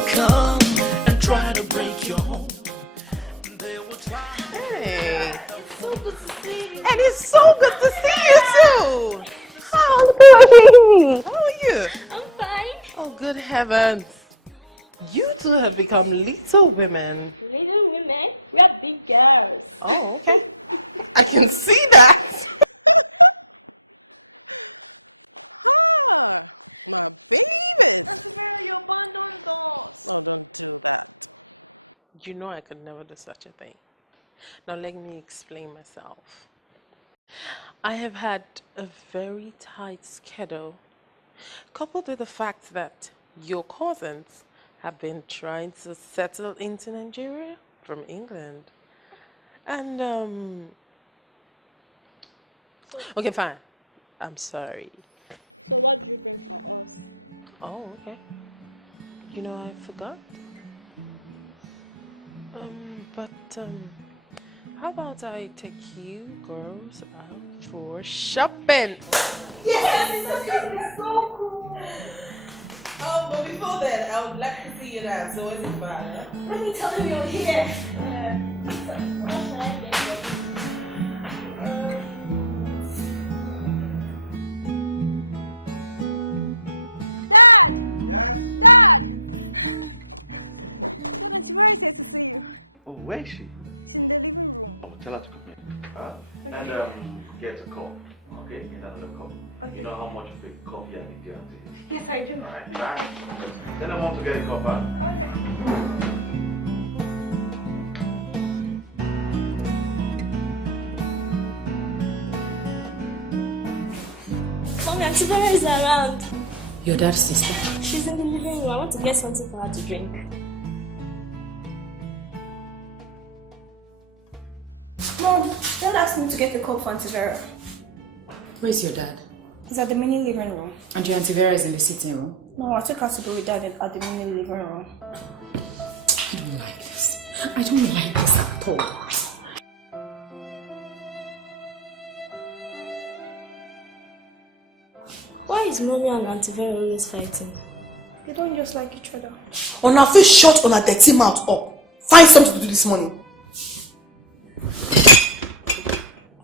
will come and try to break your home. Hey. It's so good to see you. And it's so good to see you too. Oh, baby. How are you? I'm fine. Oh, good heavens. You two have become little women. Little women, we're big girls. Oh, okay. I can see that. You know I could never do such a thing. Now let me explain myself. I have had a very tight schedule, coupled with the fact that your cousins have been trying to settle into Nigeria from England. And, okay, fine. I'm sorry. Oh, okay. You know, I forgot. But how about I take you girls out for shopping? Yes, it's so cool. Oh, but before then, I would like to see you dance. So is it fun? Let me tell him you're here. What should I get for Oh, where is she? I will tell her to come in. And get a cup. Okay, get another cup. You know how much of a coffee I need you to eat? Yes, I do. Alright, bye. Then I want to get a cup, huh? Mommy, Auntie Vera is around. Your dad's sister? She's in the living room. I want to get something for her to drink. Mom, Dad asked me to get a cup for Auntie Vera. Where's your dad? He's at the mini living room. And your Auntie Vera is in the sitting room? No, I took her to be with Dad at the mini living room. I don't like this. I don't like this at all. Why is Mommy and Auntie Vera always fighting? They don't just like each other. On her face, shut on her dirty mouth up. Find something to do this morning.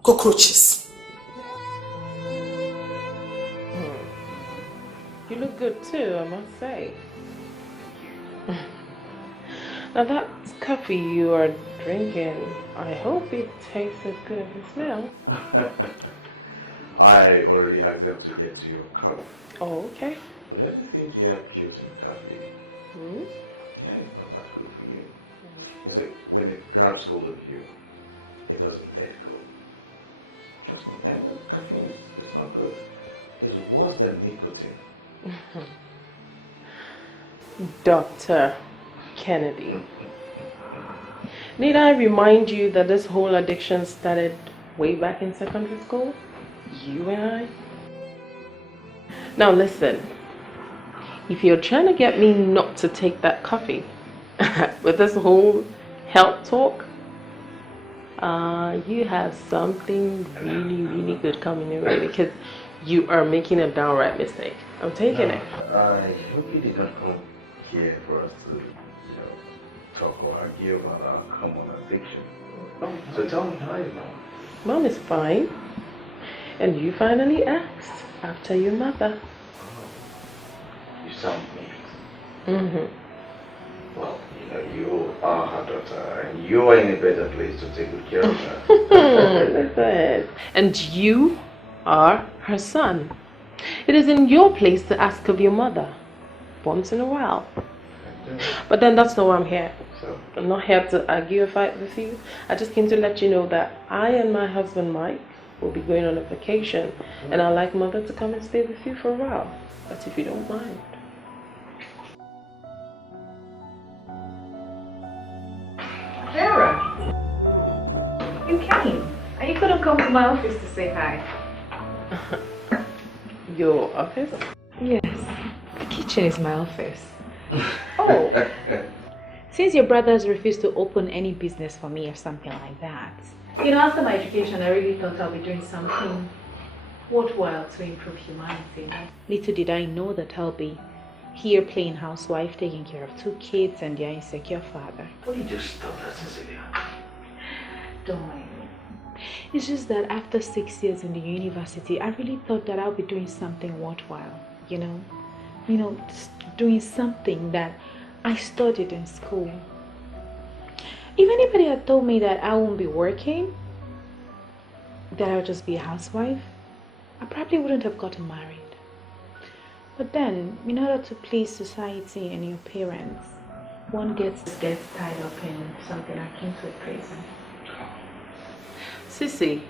Cockroaches. You look good too, I must say. Now that coffee you are drinking, I hope it tastes as good as it smells. I already asked them to get you a cup. Oh, okay. But let me think you have cute in coffee. Hmm? Yeah, it's not that good for you. You see, when it grabs hold of you, it doesn't let go. Trust me, and caffeine is not good. It's worse than nicotine. Dr. Kennedy. Need I remind you that this whole addiction started way back in secondary school? You and I? Now listen, if you're trying to get me not to take that coffee with this whole health talk, you have something really good coming your way, because you are making a downright mistake. I'm taking it. I hope you did not come here for us to, talk or argue about our common addiction. So tell me, how is Mom? Mom is fine. And you finally asked after your mother. You sound mean. Mm-hmm. Well, you are her daughter, and you are in a better place to take good care of her. Listen. And you are her son. It is in your place to ask of your mother once in a while. But then that's not why I'm here. So? I'm not here to argue or fight with you. I just came to let you know that I and my husband Mike will be going on a vacation, and I'd like mother to come and stay with you for a while. But if you don't mind. Vera, you came. And you couldn't come to my office to say hi. Your office? Yes, the kitchen is my office. Oh, since your brothers refused to open any business for me or something like that. After my education, I really thought I'll be doing something worthwhile to improve humanity. Little did I know that I'll be here playing housewife, taking care of 2 kids and their insecure father. What you just told us, Cecilia? Don't mind me. It's just that after 6 years in the university, I really thought that I'll be doing something worthwhile, you know? Just doing something that I studied in school. If anybody had told me that I won't be working, that I'll just be a housewife, I probably wouldn't have gotten married. But then, in order to please society and your parents, one gets tied up in something akin to a prison. Sissy,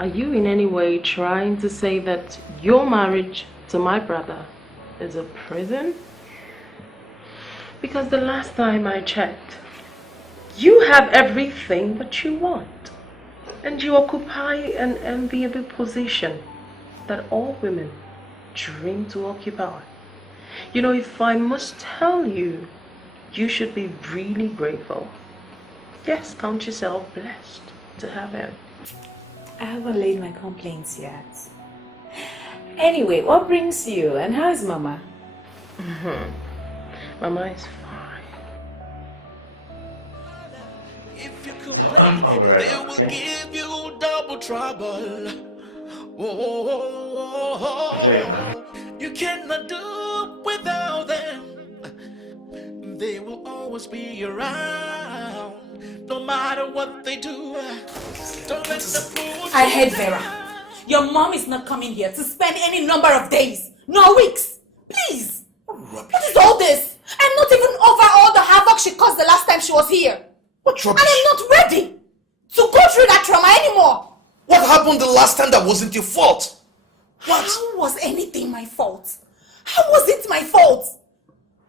are you in any way trying to say that your marriage to my brother is a prison? Because the last time I checked, you have everything that you want. And you occupy an enviable position that all women dream to occupy. You know, if I must tell you, you should be really grateful. Yes, count yourself blessed to have him. I haven't laid my complaints yet. Anyway, what brings you and how is Mama? Mama is fine. If you complain, I'm alright, they will okay. give you double trouble. Oh, you cannot do without them. They will always be around, no matter what they do. Don't let the fool. I heard Vera. Your mom is not coming here to spend any number of days, nor weeks. Please. Rubbish. What is all this? I'm not even over all the havoc she caused the last time she was here. What rubbish? And I'm not ready to go through that trauma anymore. What happened the last time that wasn't your fault? What? How was anything my fault? How was it my fault?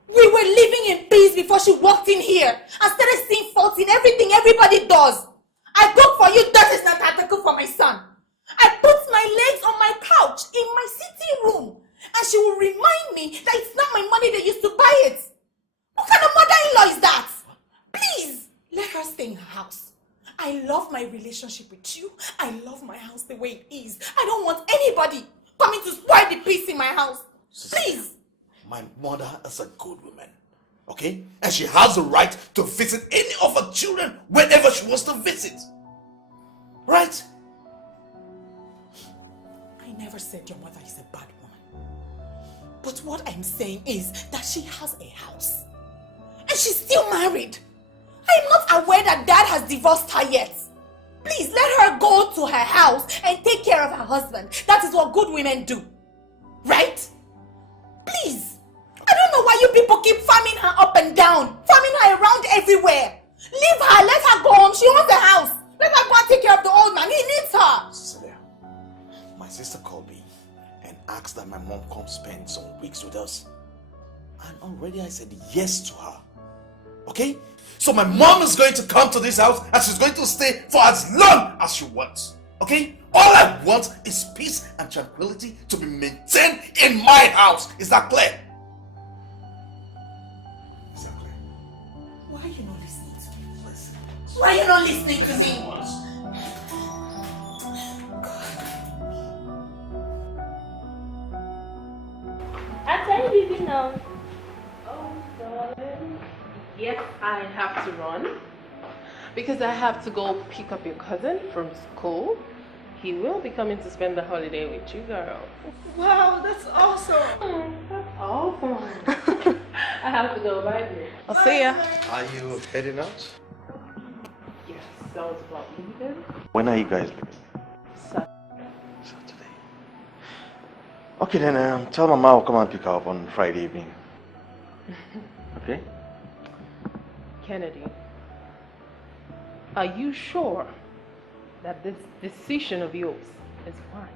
We were living in peace before she walked in here and started seeing faults in everything everybody does. I cook for you, that is not how to cook for my son. I put my legs on my couch in my sitting room and she will remind me that it's not my money they used to buy it. What kind of mother-in-law is that? Please, let her stay in her house. I love my relationship with you. I love my house the way it is. I don't want anybody coming to spoil the peace in my house. Please. My mother is a good woman, okay? And she has the right to visit any of her children whenever she wants to visit. Right? I never said your mother is a bad woman. But what I'm saying is that she has a house. And she's still married. I'm not aware that dad has divorced her yet. Please let her go to her house and take care of her husband. That is what good women do. Right? Please. I don't know why you people keep farming her up and down. Farming her around everywhere. Leave her. Let her go home. She wants a house. Let her go and take care of the old man. He needs her. Cecilia, my sister called me and asked that my mom come spend some weeks with us. And already I said yes to her. Okay? So my mom is going to come to this house and she's going to stay for as long as she wants. Okay? All I want is peace and tranquility to be maintained in my house. Is that clear? Is that clear? Why are you not listening to me? Listen. Why are you not listening to me? Are you leaving now? Oh, darling. Yes, I have to run. Because I have to go pick up your cousin from school. He will be coming to spend the holiday with you, girl. Wow, that's awesome. That's awesome. I have to go. Bye, dear. I'll see ya. Are you heading out? Yes, that was about leaving. When are you guys leaving? Saturday. Okay then, tell Mama I'll come and pick her up on Friday evening. Okay? Kennedy, are you sure that this decision of yours is wise?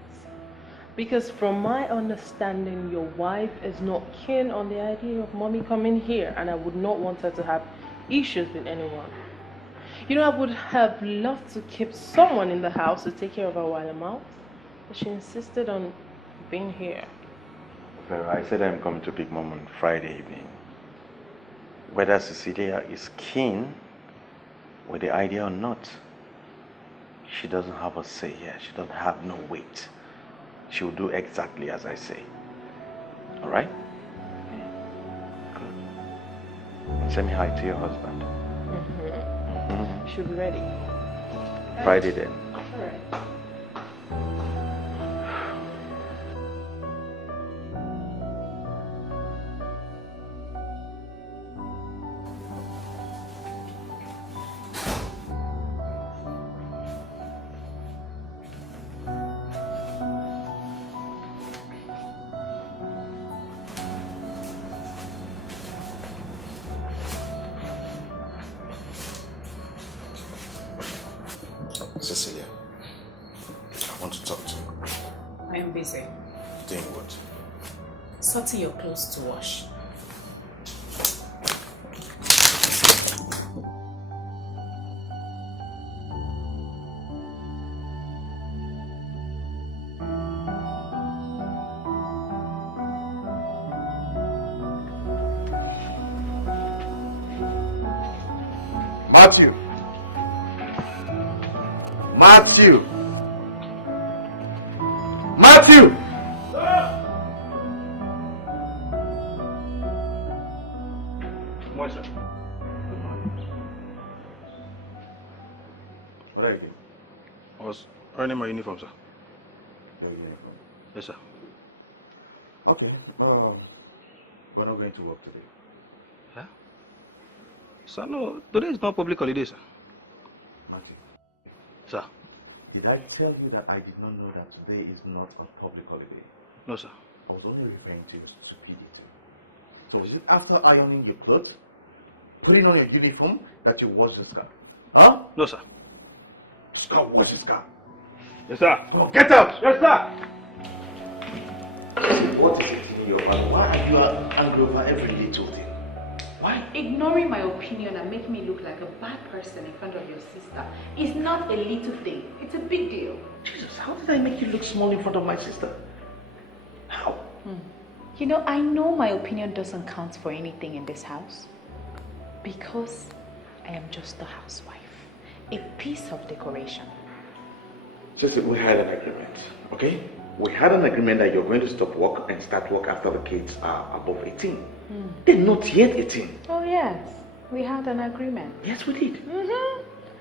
Because from my understanding, your wife is not keen on the idea of mommy coming here, and I would not want her to have issues with anyone. You know, I would have loved to keep someone in the house to take care of her while I'm out, but she insisted on being here. Vera, I said I'm coming to pick Mom on Friday evening. Whether Cecilia is keen with the idea or not, she doesn't have a say here. She doesn't have no weight. She will do exactly as I say. All right? say hi to your husband. Should be ready. Friday then. Alright. Cecilia, I want to talk to you. I am busy. Doing what? Sorting your clothes to wash. Matthew! Matthew! Matthew! Good morning, sir. Good morning. What are you doing? I was earning my uniform, sir. Your uniform. Yes, sir. Okay. We're not going to work today. Huh? Sir, no, today is not public holiday, sir. Matthew, Sir? did I tell you that I did not know that today is not a public holiday? No, sir. I was only referring to your stupidity. So was it after ironing your clothes, putting on your uniform, that you wash the scarf? Huh? No, sir. Just go wash the scarf. Yes, sir. Come on, get out! Yes, sir. What is it in your heart? Why are you angry over every little thing? Why? Ignoring my opinion and making me look like a bad person in front of your sister is not a little thing. It's a big deal. Jesus, how did I make you look small in front of my sister? How? You know, I know my opinion doesn't count for anything in this house because I am just a housewife, a piece of decoration. Just that we had an agreement, okay? We had an agreement that you're going to stop work and start work after the kids are above 18. They're not yet 18. Oh yes, we had an agreement. Yes, we did.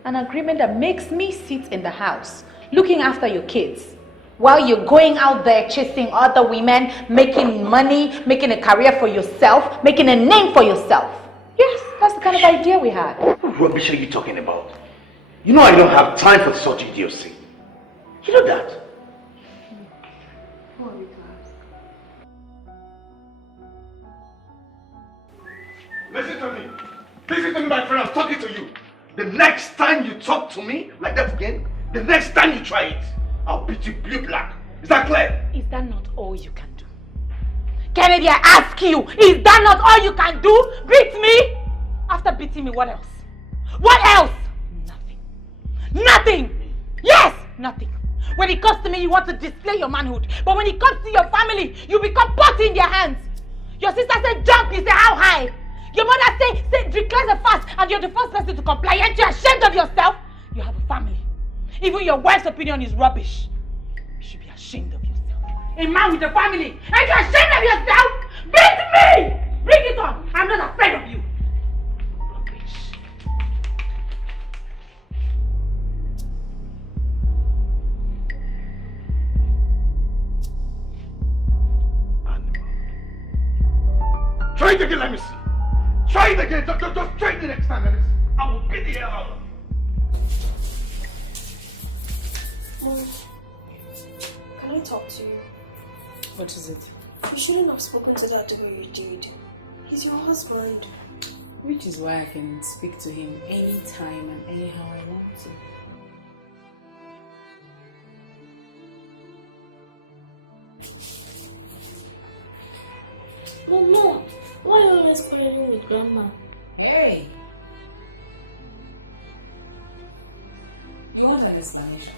An agreement that makes me sit in the house, looking after your kids, while you're going out there chasing other women, making money, making a career for yourself, making a name for yourself. Yes, that's the kind of idea we had. What rubbish are you talking about? You know I don't have time for such idiocy. You know that. Who are we to ask? Listen to me. Listen to me, my friend. I'm talking to you. The next time you talk to me like that again, the next time you try it, I'll beat you blue black. Is that clear? Is that not all you can do? Kennedy, I ask you, is that not all you can do? Beat me? After beating me, what else? What else? Nothing. Nothing! Yes, nothing. When it comes to me, you want to display your manhood. But when it comes to your family, you become potty in their hands. Your sister said jump, you say how high? Your mother say declare the fast, and you're the first person to comply. Aren't you ashamed of yourself? You have a family. Even your wife's opinion is rubbish. You should be ashamed of yourself. A man with a family. Aren't you ashamed of yourself? Beat me! Bring it on. I'm not afraid of you. Rubbish. Animal. Try it again, let me see. Try it again. Just try it the next time, let me see. I will beat the hell out of you. Mom, can I talk to you? What is it? You shouldn't have spoken to Dad the way you did. He's your husband. Which is why I can speak to him anytime and anyhow I want to. Mom, why are you always quarreling with Grandma? Hey! You want an explanation?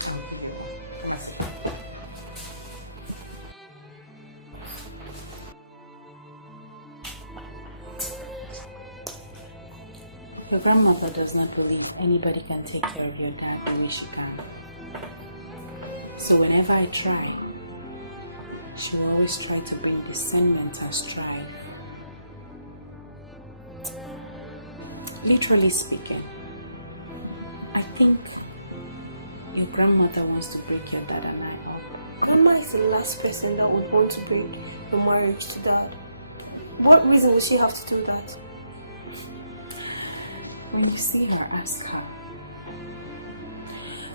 I'll give you one. Come and sit. Your grandmother does not believe anybody can take care of your dad the way she can. So whenever I try, she will always try to bring discernment and strife. Literally speaking, I think your grandmother wants to break your dad and I up. Grandma is the last person that would want to break your marriage to Dad. What reason would she have to do that? When you see her, ask her.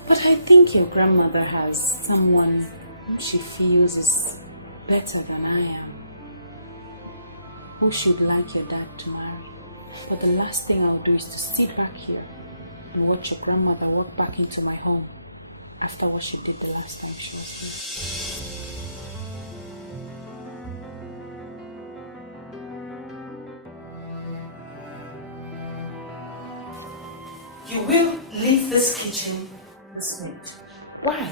But I think your grandmother has someone who she feels is better than I am, who she would like your dad to marry. But the last thing I'll do is to sit back here and watch your grandmother walk back into my home after what she did the last time she was You will leave this kitchen this minute. Why?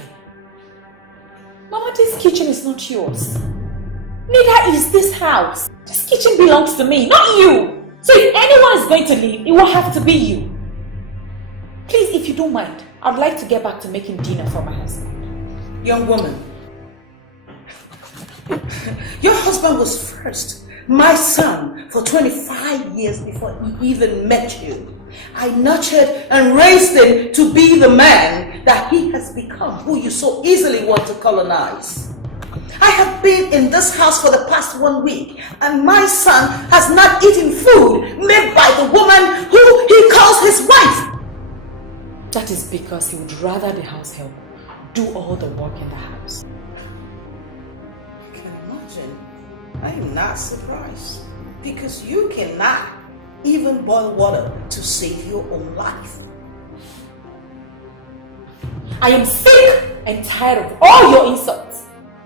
Mama, this kitchen is not yours. Neither is this house. This kitchen belongs to me, not you. So if anyone is going to leave, it will have to be you. Please, if you don't mind, I'd like to get back to making dinner for my husband. Young woman, your husband was first my son for 25 years before he even met you. I nurtured and raised him to be the man that he has become, who you so easily want to colonize. I have been in this house for the past 1 week, and my son has not eaten food made by the woman who he calls his wife. That is because he would rather the house help do all the work in the house. I can imagine. I am not surprised, because you cannot even boil water to save your own life. I am sick and tired of all your insults.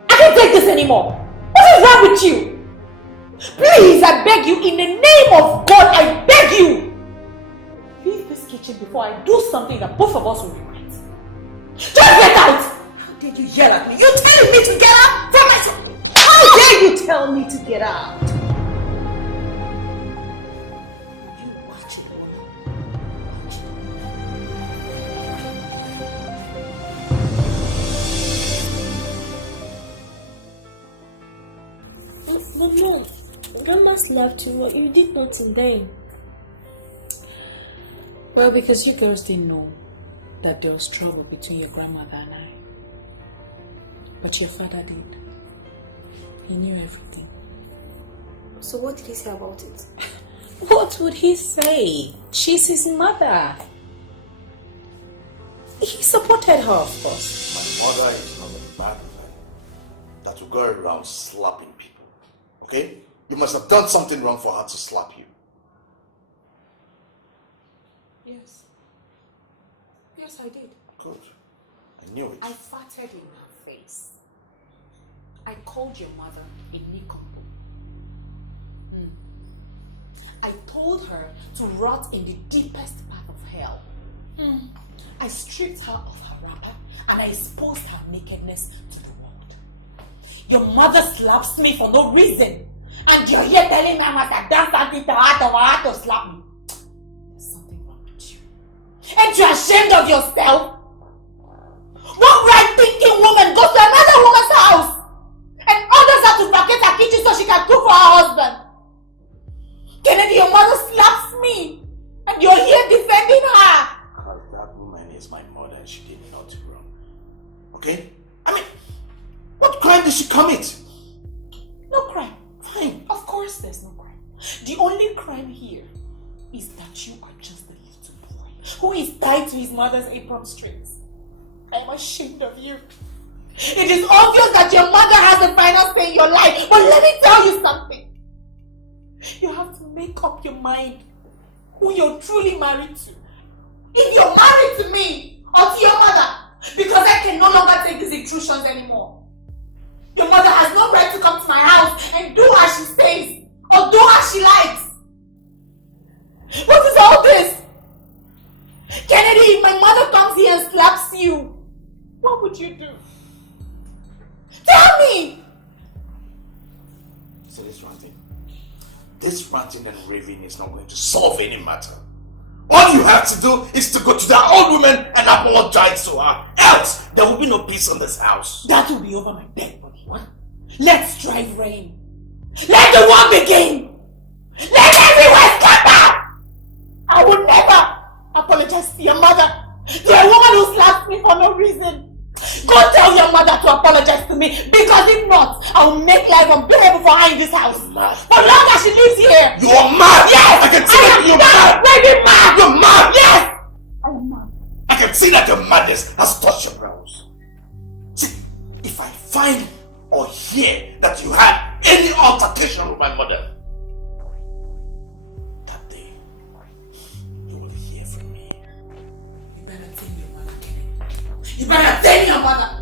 I can't take this anymore. What is wrong with you? Please, I beg you, in the name of God, I beg you. Leave this kitchen before I do something that both of us will regret. Just get out! How dare you yell at me? You're telling me to get out from my... How dare you tell me to get out? You watch it, woman. Watch it. But no, Grandma slapped you, but you did nothing then. Well, because you girls didn't know that there was trouble between your grandmother and I. But your father did. He knew everything. So what did he say about it? What would he say? She's his mother. He supported her, of course. My mother is not a bad woman that will go around slapping people. Okay? You must have done something wrong for her to slap you. Yes. Yes, I did. Good. I knew it. I farted in her face. I called your mother a nincompoop. I told her to rot in the deepest part of hell. I stripped her of her wrapper and I exposed her nakedness to the world. Your mother slaps me for no reason, and you're here telling me I must have done something to her to slap me. There's something wrong with you. Ain't you ashamed of yourself? What right-thinking woman goes to another woman's house and orders her to vacate her kitchen so she can cook for her husband? Kennedy, your mother slaps me, and you're here defending her. Because that woman is my mother and she did not wrong. Okay? I mean, what crime did she commit? No crime. Fine. Of course there's no crime. The only crime here is that you are just a little boy who is tied to his mother's apron strings. I am ashamed of you. It is obvious that your mother has the final say in your life, but let me tell you something. You have to make up your mind who you're truly married to. If you're married to me or to your mother, because I can no longer take these intrusions anymore. Your mother has no right to come to my house and do as she says or do as she likes. What is all this? Kennedy, if my mother comes here and slaps you, what would you do? Tell me! So this ranting and raving is not going to solve any matter. All you have to do is to go to that old woman and apologize to her. Else, there will be no peace in this house. That will be over my dead body. What? Let's drive rain. Let the war begin. Let everywhere scatter. I will me, because if not, I will make life unbearable for her in this house. You're mad. For long as she lives here. You are mad! Yes! I can see that you're mad! Very mad! You're mad! Yes! I'm mad. I can see that your madness has touched your brows. See, if I find or hear that you had any altercation with my mother, that day, you will hear from me. You better tell your mother, Kennedy. You better tell your mother.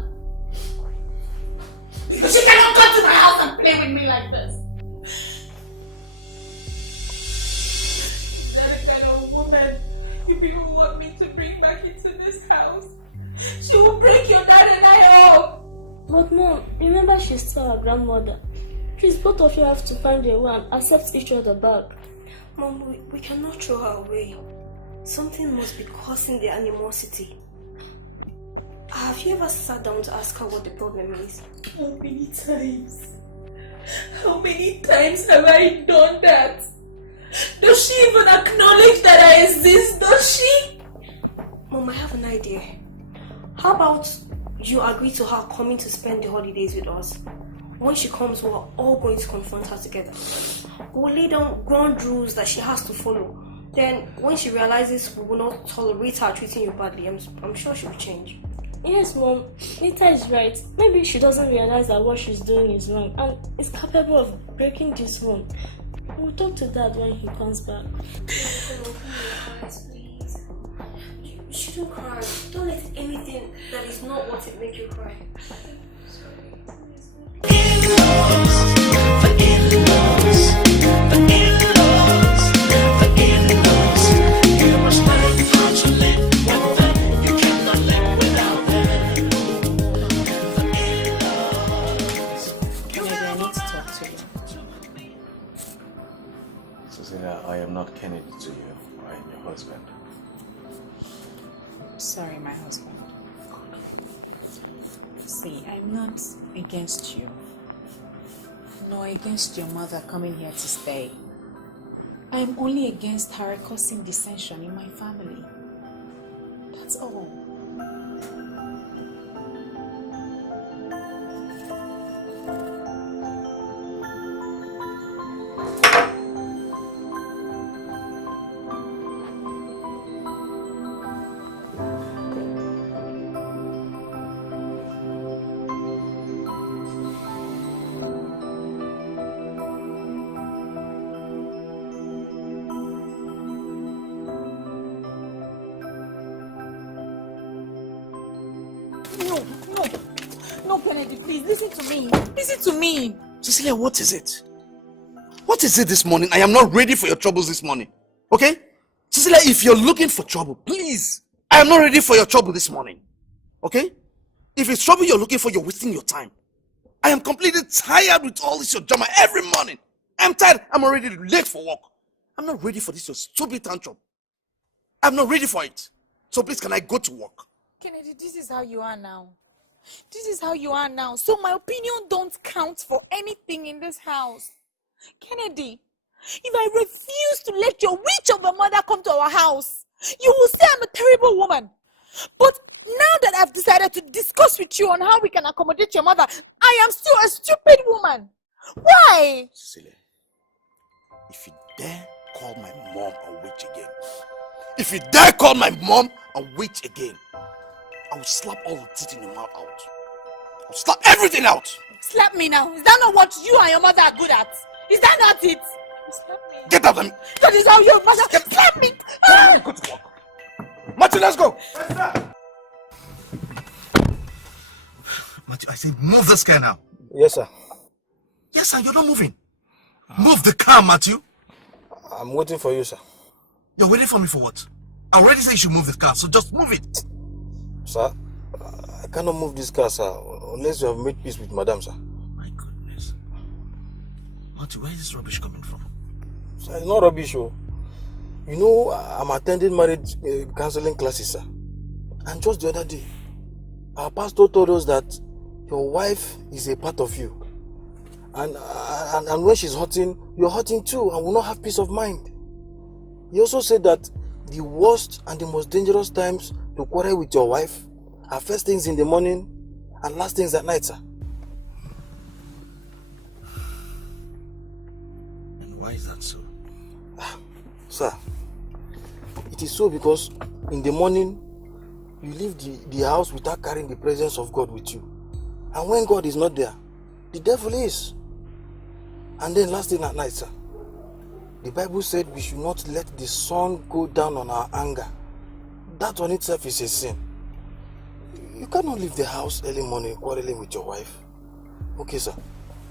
Because she cannot come to my house and play with me like this. That kind of woman you people want me to bring back into this house. She will break your dad and I up. But Mom, remember she's still our grandmother. Please, both of you have to find a way and accept each other back. Mom, we cannot throw her away. Something must be causing the animosity. Have you ever sat down to ask her what the problem is? How many times? How many times have I done that? Does she even acknowledge that I exist? Does she? Mom, I have an idea. How about you agree to her coming to spend the holidays with us? When she comes, we're all going to confront her together. We'll lay down ground rules that she has to follow. Then, when she realizes we will not tolerate her treating you badly, I'm sure she'll change. Yes, Mom. Nita is right. Maybe she doesn't realize that what she's doing is wrong and is capable of breaking this home. We'll talk to Dad when he comes back. Please. You shouldn't cry. Don't let anything that is not what it make you cry. You must learn how to live with them. You cannot live without them. Maybe I need to talk to you. Cecilia, I am not Kennedy to you. I am your husband. Sorry, my husband. See, I'm not against you, nor against your mother coming here to stay. I'm only against her causing dissension in my family. That's all. No, Kennedy, please, listen to me. Listen to me. Cecilia, what is it? What is it this morning? I am not ready for your troubles this morning. Okay? Cecilia, if you're looking for trouble, please. I am not ready for your trouble this morning. Okay? If it's trouble you're looking for, you're wasting your time. I am completely tired with all this your drama every morning. I'm tired. I'm already late for work. I'm not ready for this your stupid tantrum. I'm not ready for it. So please, can I go to work? Kennedy, this is how you are now. This is how you are now. So my opinion don't count for anything in this house. Kennedy, if I refuse to let your witch of a mother come to our house, you will say I'm a terrible woman. But now that I've decided to discuss with you on how we can accommodate your mother, I am still a stupid woman. Why? Cecilia, if you dare call my mom a witch again, if you dare call my mom a witch again, I will slap all the teeth in your mouth out. I'll slap everything out. Slap me now. Is that not what you and your mother are good at? Is that not it? Slap me. Get out of me. That is how your mother slap me. Let me go to work. Matthew, let's go. Matthew, I say move this car now. Yes, sir. Yes, sir, you're not moving. Move the car, Matthew. I'm waiting for you, sir. You're waiting for me for what? I already said you should move the car, so just move it. Sir, I cannot move this car, sir, unless you have made peace with Madam, sir. My goodness. Matthew, where is this rubbish coming from? Sir, it's not rubbish, oh. You know, I'm attending marriage counseling classes, sir. And just the other day, our pastor told us that your wife is a part of you. And when she's hurting, you're hurting too, and will not have peace of mind. He also said that the worst and the most dangerous times to quarrel with your wife are first things in the morning and last things at night, sir. Why is that so? Sir, it is so because in the morning, you leave the house without carrying the presence of God with you. And when God is not there, the devil is. And then last thing at night, sir, the Bible said we should not let the sun go down on our anger. That on itself is a sin. You cannot leave the house early morning quarreling with your wife. Okay, sir.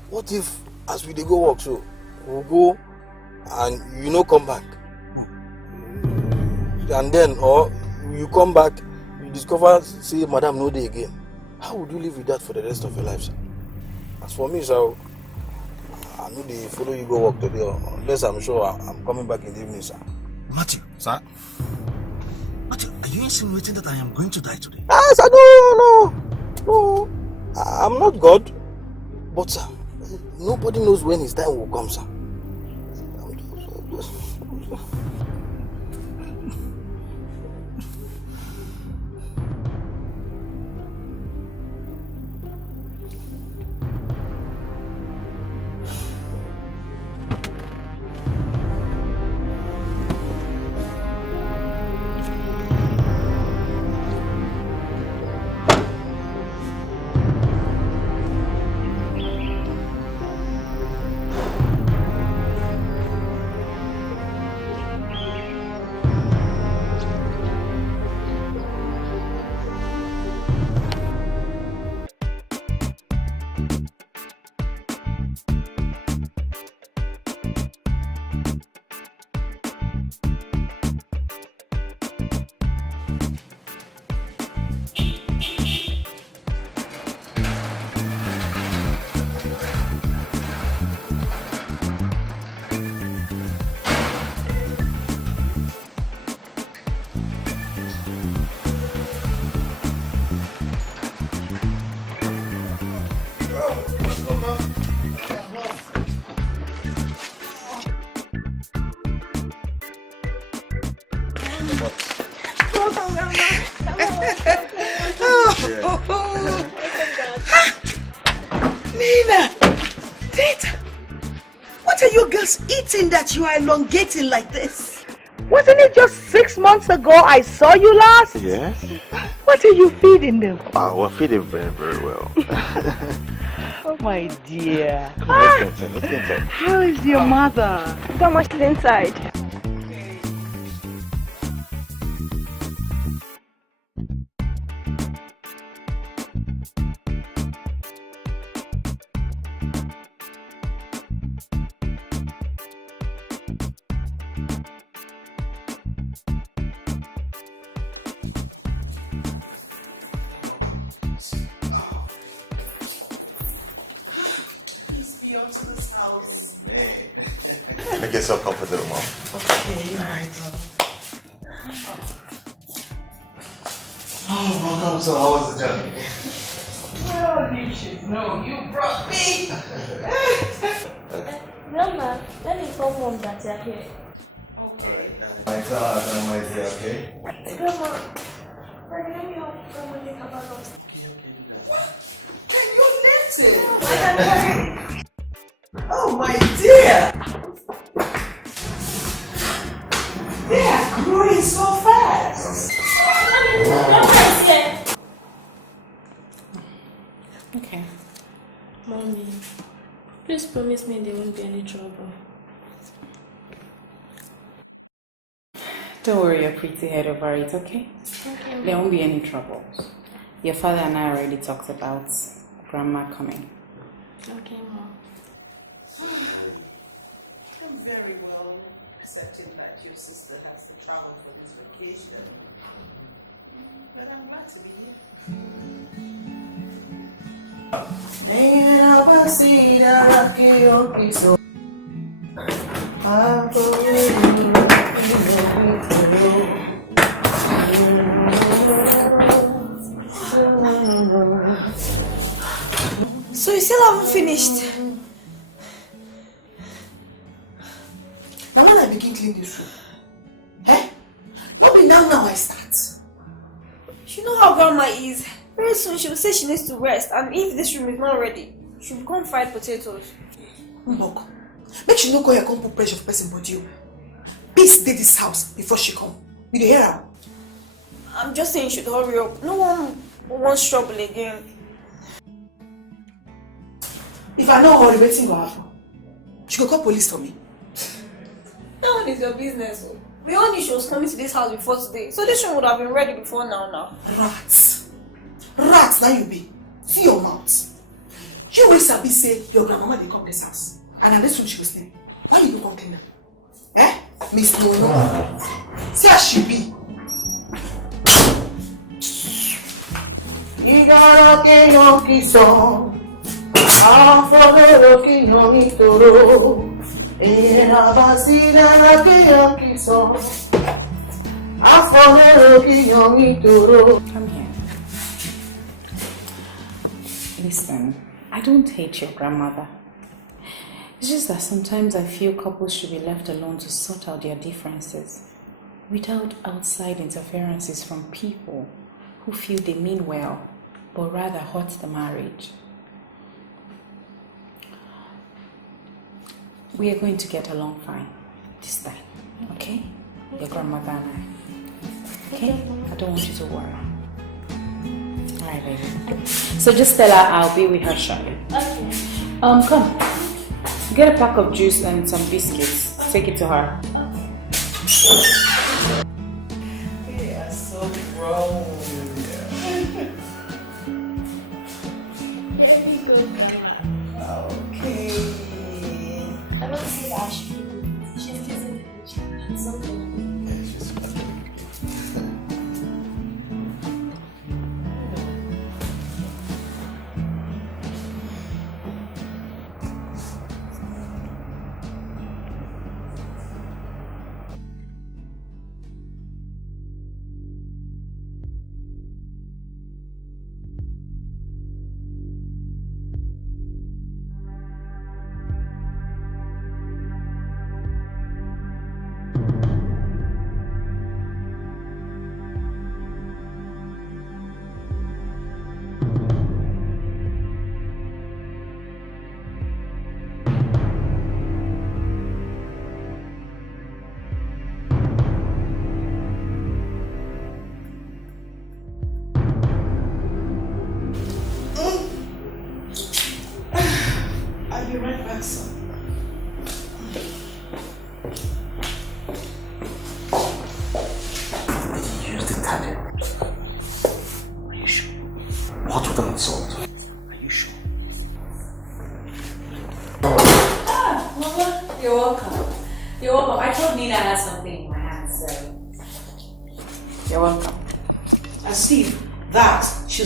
What if, as we go work, so we'll go and come back? And then, or you come back, you discover, say, Madam, no day again. How would you live with that for the rest of your life, sir? As for me, sir, I know they follow you go work today, unless I'm sure I'm coming back in the evening, sir. Matthew, sir? Matthew, are you insinuating that I am going to die today? Ah, sir, no. I'm not God. But, sir, nobody knows when his time will come, sir. Eating that you are elongating like this? Wasn't it just 6 months ago I saw you last? Yes. What are you feeding them? We're feeding very, very well. Oh my dear. Let's get How is your mother? How much is inside? Make yourself comfortable, Mom. Okay, alright. Oh, welcome. So how was the journey? Well, you should know you brought me. Grandma, let me inform Mom that you're here. Okay. My God, Grandma is there, okay? Grandma, let me help Grandma take a bath. Can you lift it? Oh my dear! They are growing so fast. Okay. Mommy, please promise me there won't be any trouble. Don't worry your pretty head over it, okay? Okay. There won't be any trouble. Your father and I already talked about Grandma coming. Okay, Mom. I'm very well accepting that your sister has to travel for this vacation. But I'm glad to be here. And I will see the lucky old so I'll go with you. So you still haven't finished? Now when I begin clean this room, not be now I start. You know how Grandma is. Very soon she will say she needs to rest, and if this room is not ready, she'll become fried potatoes. Look, Make sure you no go here come put pressure for person body. Peace dey this house before she come. You dey hear her? I'm just saying you should hurry up. No one wants trouble again. If I no hurry, wetin go happen? She go call police for me. That one is your business. We all knew she was coming to this house before today, so this one would have been ready before now. Rats. Rats that you be. See your mouth. You wey sabi say your grandmama dey come this house, and na this room she go sleep. Why you go come clean am? Miss No. See how she be. Igara kinyo kiso, afogero kinyo mitoro. Ena basira kinyo kiso, afogero kinyo mitoro. Come here. Listen, I don't hate your grandmother. It's just that sometimes I feel couples should be left alone to sort out their differences without outside interferences from people who feel they mean well but rather hurt the marriage. We are going to get along fine this time, okay? Your grandmother and I. Okay? I don't want you to worry. Alright, baby. So just tell her I'll be with her shortly. Okay. Come. Get a pack of juice and some biscuits. Take it to her. We are so grown. Okay. I don't see that she's kissing something.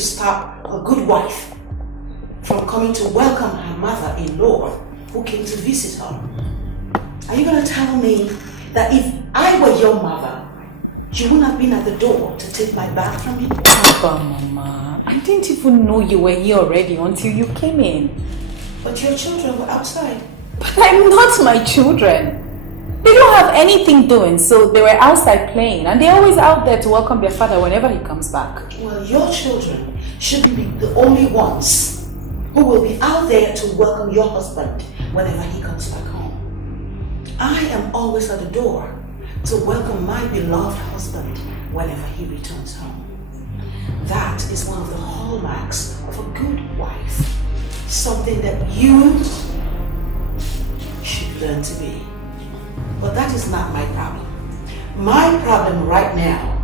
Stop a good wife from coming to welcome her mother-in-law who came to visit her. Are you going to tell me that if I were your mother, you wouldn't have been at the door to take my bag from me? Papa, Mama, I didn't even know you were here already until you came in. But your children were outside. But I'm not my children. They don't have anything doing, so they were outside playing, and they're always out there to welcome their father whenever he comes back. Well, your children shouldn't be the only ones who will be out there to welcome your husband whenever he comes back home. I am always at the door to welcome my beloved husband whenever he returns home. That is one of the hallmarks of a good wife. Something that you should learn to be. But that is not my problem. My problem right now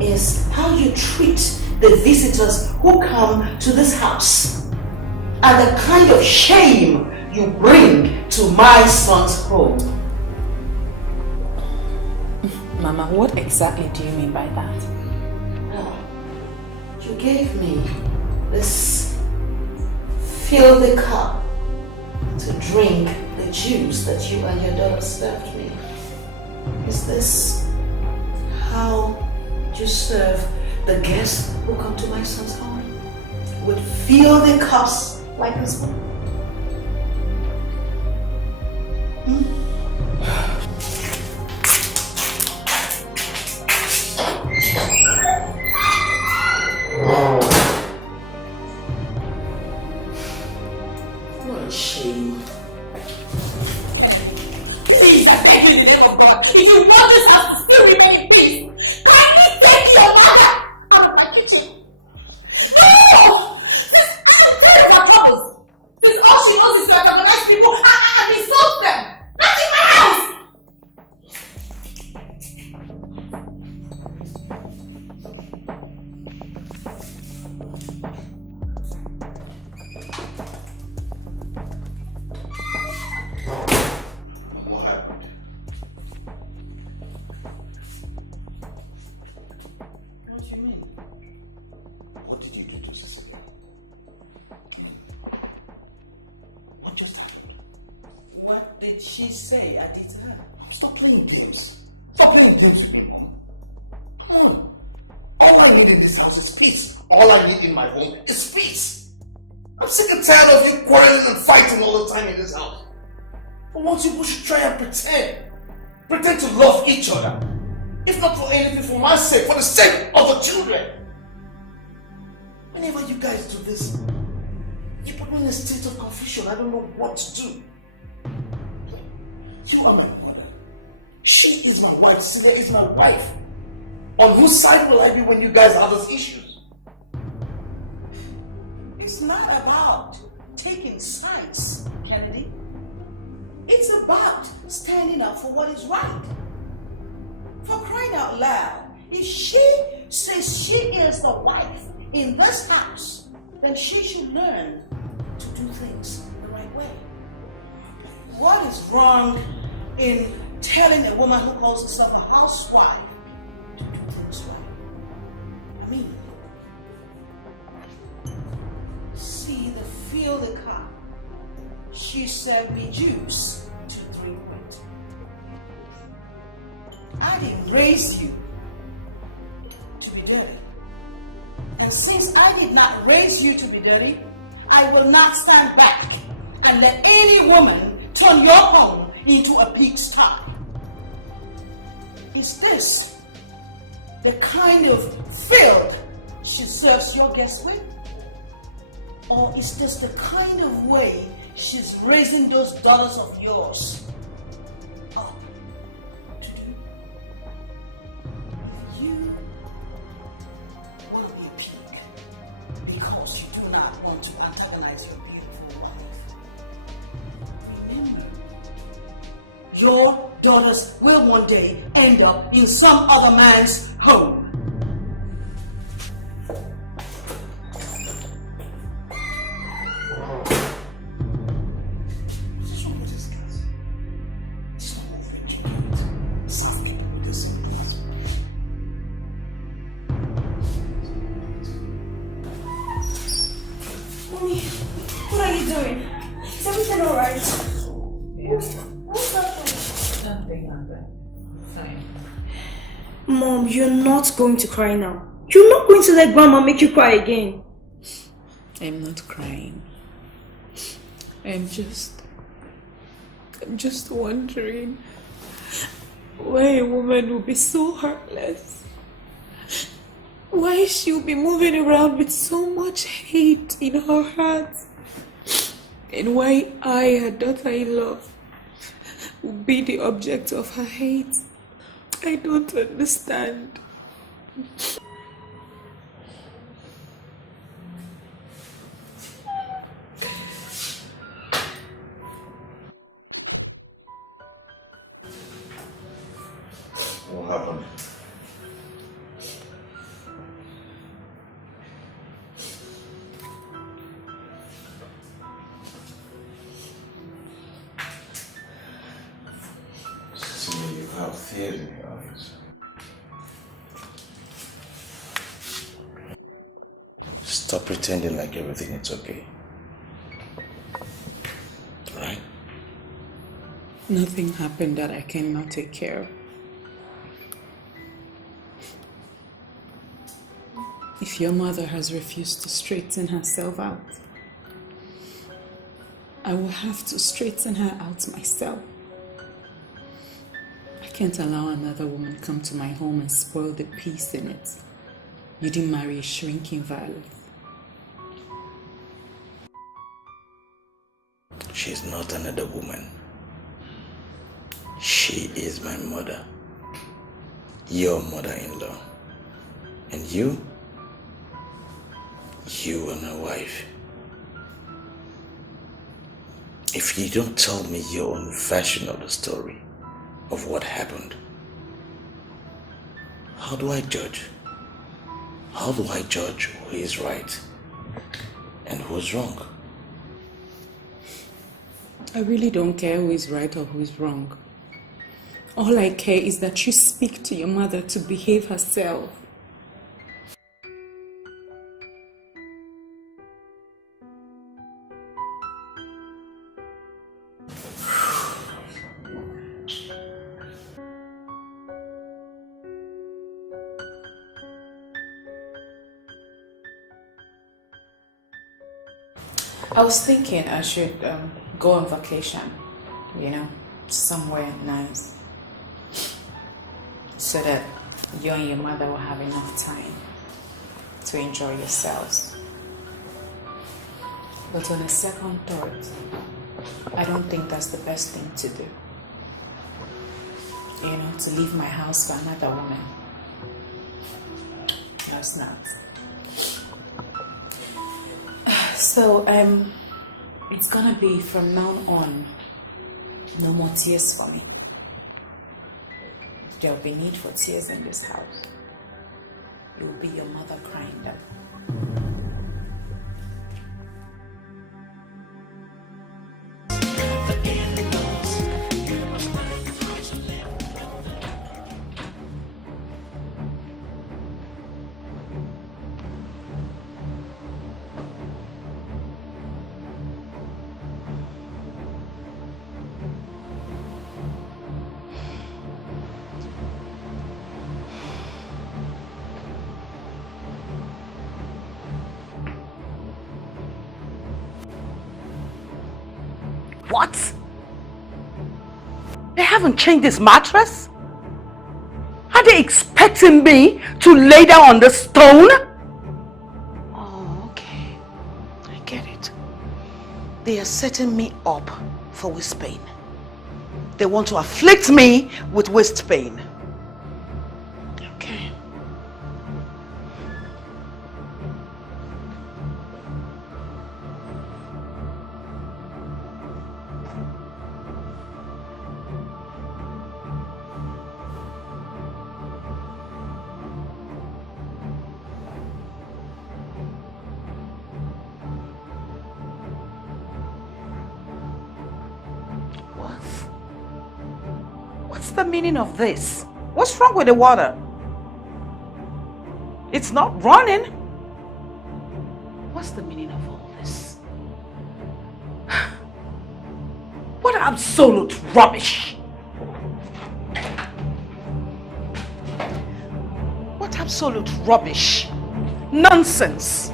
is how you treat the visitors who come to this house and the kind of shame you bring to my son's home. Mama, what exactly do you mean by that? Well, you gave me this filthy cup to drink the juice that you and your daughter served me. Is this how you serve the guests who come to my son's home? With filthy cups like this one? What a shame. What did she say I did to her? Stop playing games. Stop playing games with me, Mom. Come on. All I need in this house is peace. All I need in my home is peace. I'm sick and tired of you quarreling and fighting all the time in this house. For once, you should try and pretend. Pretend to love each other. If not for anything, for my sake, for the sake of the children. Whenever you guys do this, you put me in a state of confusion. I don't know what to do. You are my mother. She is my wife. Celia is my wife. On whose side will I be when you guys have those issues? It's not about taking sides, Kennedy. It's about standing up for what is right. For crying out loud, if she says she is the wife in this house, then she should learn to do things the right way. What is wrong in telling a woman who calls herself a housewife to do things right? I mean, see the feel the cup. She served me juice to drink with. I didn't raise you to be dirty. And since I did not raise you to be dirty, I will not stand back and let any woman turn your home into a pigsty. Is this the kind of field she serves your guests with? Or is this the kind of way she's raising those daughters of yours up to do? You want to be a pig because you do not want to antagonize your beautiful wife. Remember, your daughters will one day end up in some other man's home. Mom, you're not going to cry now. You're not going to let Grandma make you cry again. I'm not crying. I'm just wondering why a woman will be so heartless. Why she'll be moving around with so much hate in her heart. And why I, her daughter-in-law, will be the object of her hate. I don't understand. What happened? You have tears in your eyes. Stop pretending like everything is okay. Right? Nothing happened that I cannot take care of. If your mother has refused to straighten herself out, I will have to straighten her out myself. I can't allow another woman come to my home and spoil the peace in it. You didn't marry a shrinking violet. She's not another woman. She is my mother. Your mother-in-law. And you are my wife. If you don't tell me your own version of the story, of what happened, how do I judge? How do I judge who is right and who is wrong? I really don't care who is right or who is wrong. All I care is that you speak to your mother to behave herself. I was thinking I should go on vacation, you know, somewhere nice, so that you and your mother will have enough time to enjoy yourselves. But on a second thought, I don't think that's the best thing to do. You know, to leave my house for another woman. No, it's not. So, it's gonna be from now on, no more tears for me. There'll be need for tears in this house. It will be your mother crying down. What? They haven't changed this mattress? Are they expecting me to lay down on the stone? Oh, okay. I get it. They are setting me up for waist pain. They want to afflict me with waist pain. Okay. What's the meaning of this? What's wrong with the water? It's not running. What's the meaning of all this? What absolute rubbish! What absolute rubbish! Nonsense!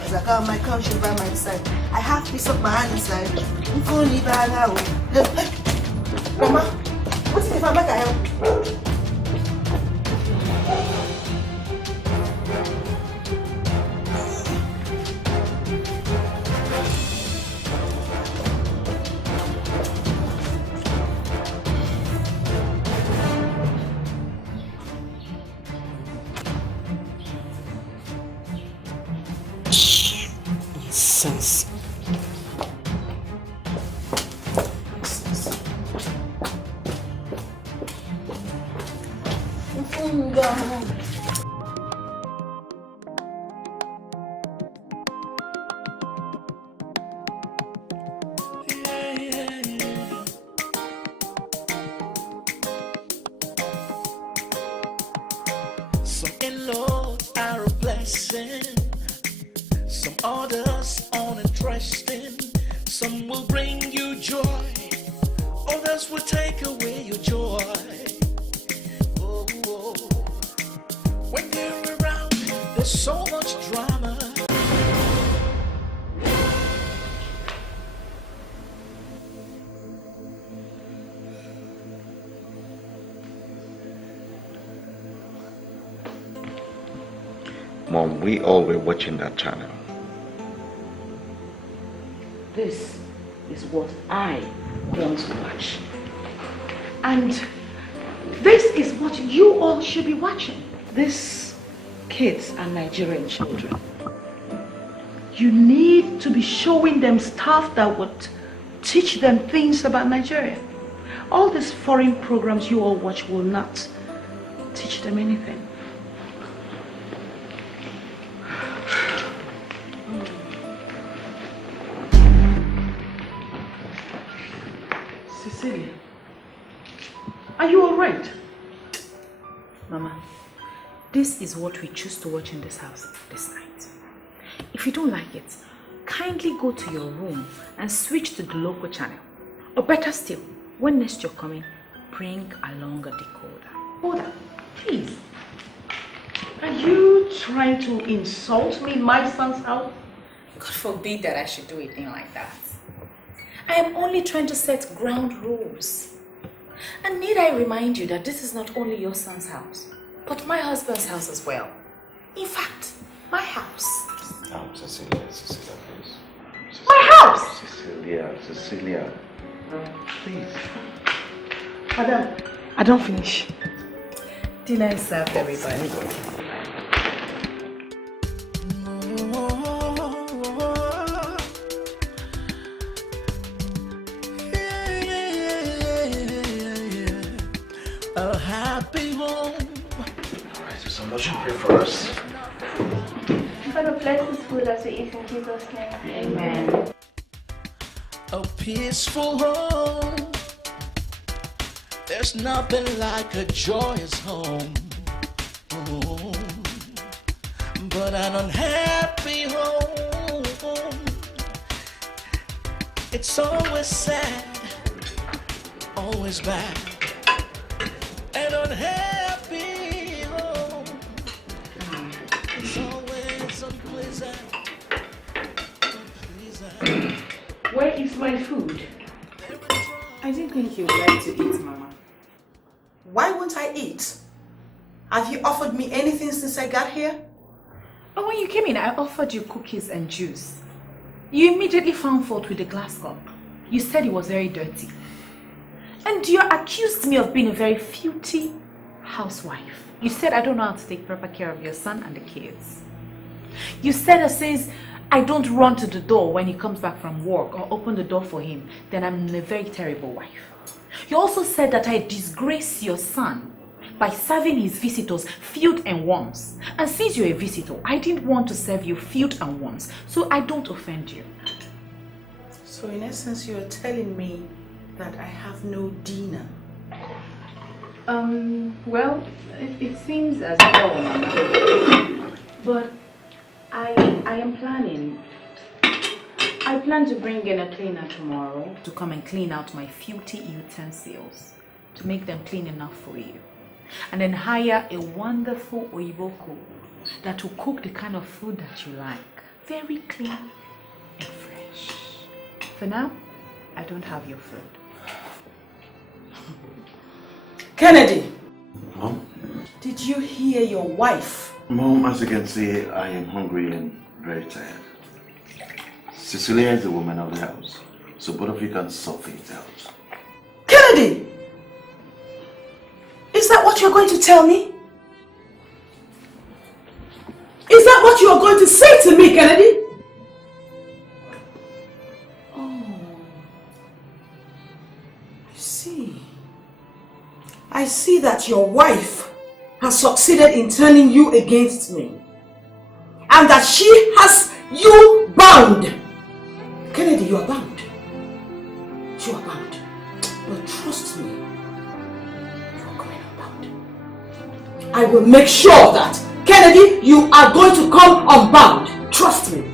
As I got my country by my side, I have peace of mind inside. Grandma, what's if I make a help? Nonsense. Some in-laws are a blessing, some others uninteresting. Some will bring you joy, others will take away your joy. Oh, oh. When they're around, there's so much drama. Mom, we all were watching that channel. This is what I want to watch. And this is what you all should be watching. These kids are Nigerian children. You need to be showing them stuff that would teach them things about Nigeria. All these foreign programs you all watch will not teach them anything. Cecilia, are you all right? Mama, this is what we choose to watch in this house this night. If you don't like it, kindly go to your room and switch to the local channel. Or better still, when next you're coming, bring along a decoder. Hold on, please. Are you trying to insult me in my son's house? God forbid that I should do a thing like that. I am only trying to set ground rules. And need I remind you that this is not only your son's house, but my husband's house as well. In fact, my house. Cecilia, please. My house! Cecilia. Please. Madam, I don't finish. Dinner is served, everybody. A happy home. Alright, so somebody should pray for us. Father, bless this food as we eat in Jesus' name. Amen. A peaceful home. There's nothing like a joyous home. Oh, but an unhappy home, it's always sad, always bad. An unhappy home, it's always unpleasant. Where is my food? I didn't think you'd like to eat, Mama. Why won't I eat? Have you offered me anything since I got here? But when you came in, I offered you cookies and juice. You immediately found fault with the glass cup. You said it was very dirty. And you accused me of being a very filthy housewife. You said I don't know how to take proper care of your son and the kids. You said that since I don't run to the door when he comes back from work or open the door for him, then I'm a very terrible wife. You also said that I disgrace your son by serving his visitors filth and worms. And since you're a visitor, I didn't want to serve you filth and worms, so I don't offend you. So in essence, you're telling me that I have no dinner. Well, it seems as though, Mama. But I am planning. I plan to bring in a cleaner tomorrow To come and clean out my filthy utensils, to make them clean enough for you. And then hire a wonderful Oyibo cook that will cook the kind of food that you like. Very clean and fresh. For now, I don't have your food. Kennedy! Mom? Did you hear your wife? Mom, as you can see, I am hungry and very tired. Cecilia is the woman of the house, so both of you can sort things out. Kennedy! Is that what you're going to tell me? Is that what you're going to say to me, Kennedy? Oh, I see that your wife has succeeded in turning you against me. And that she has you bound. Kennedy, you are bound. You are bound. But trust me, you are going unbound. I will make sure that, Kennedy, you are going to come unbound. Trust me.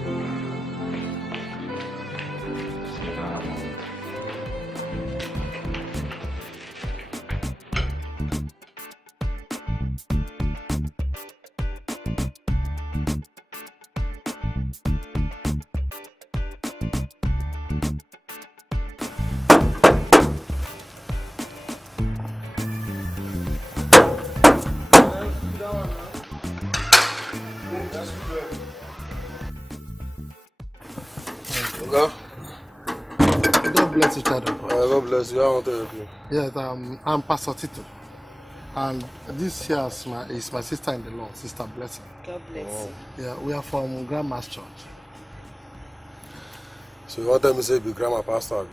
God bless you, child of God. God bless you. I want to help you. Yes, I'm Pastor Tito. And this here is my sister in the Lord, Sister Blessing. God bless you. Yeah, we are from Grandma's church. So you want them to say be Grandma Pastor?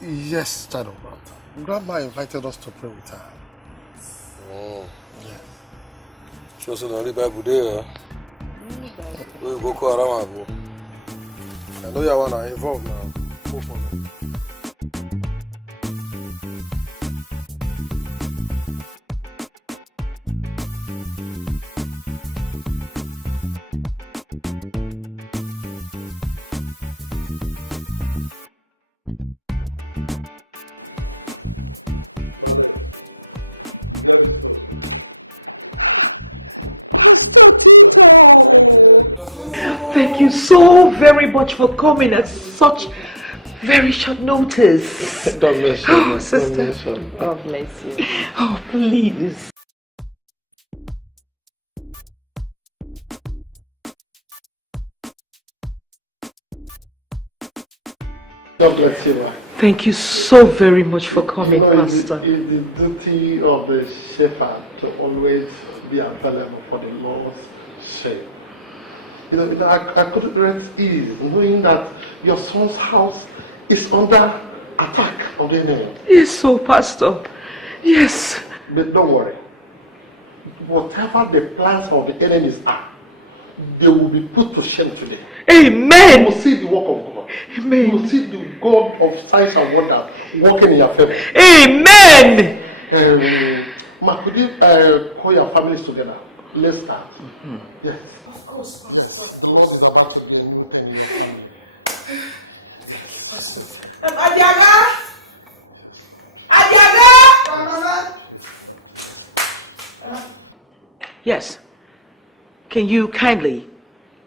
Yes, child of God. Grandma invited us to pray with her. Oh. Yeah. So the only Bible there. We go call around. I know you want to involve now. Go for me. Thank you so very much for coming at such very short notice. Don't mention Oh, it. sister. Don't mention. God bless you. Oh, please. God bless you. Thank you so very much for coming, Pastor. It's the duty of the shepherd to always be available for the Lord's sake. I couldn't rest easy knowing that your son's house is under attack of the enemy. Yes, so Pastor. Yes. But don't worry. Whatever the plans of the enemies are, they will be put to shame today. Amen. You will see the work of God. Amen. You will see the God of signs and wonders working in your favor. Amen. Ma, could you call your families together? Let's start. Yes. Of course. The world is about to be a new thing in your family. Thank you, Pastor. Adiaga! Yes. Can you kindly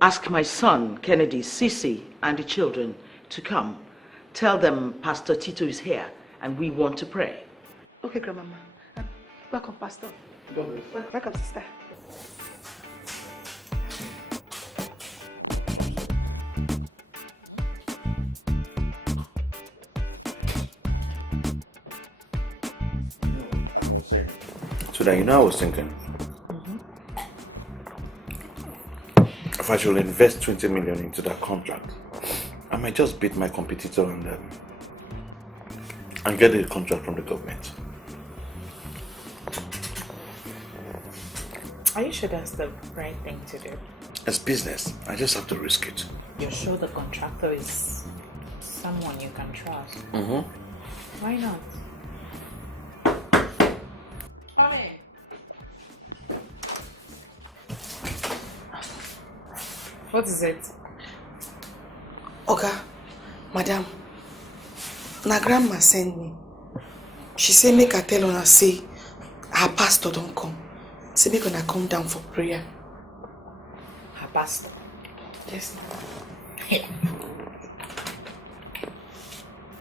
ask my son, Kennedy, Sisi, and the children to come? Tell them Pastor Tito is here and we want to pray. Okay, Grandmama. Welcome, Pastor. Welcome, sister. So that I was thinking, if I should invest 20 million into that contract, I might just beat my competitor and get a contract from the government. Are you sure that's the right thing to do? It's business. I just have to risk it. You're sure the contractor is someone you can trust? Why not? What is it? Oga, madam, na grandma send me. She say make I tell her say her pastor don't come. Say make her come down for prayer. Her pastor? Yes.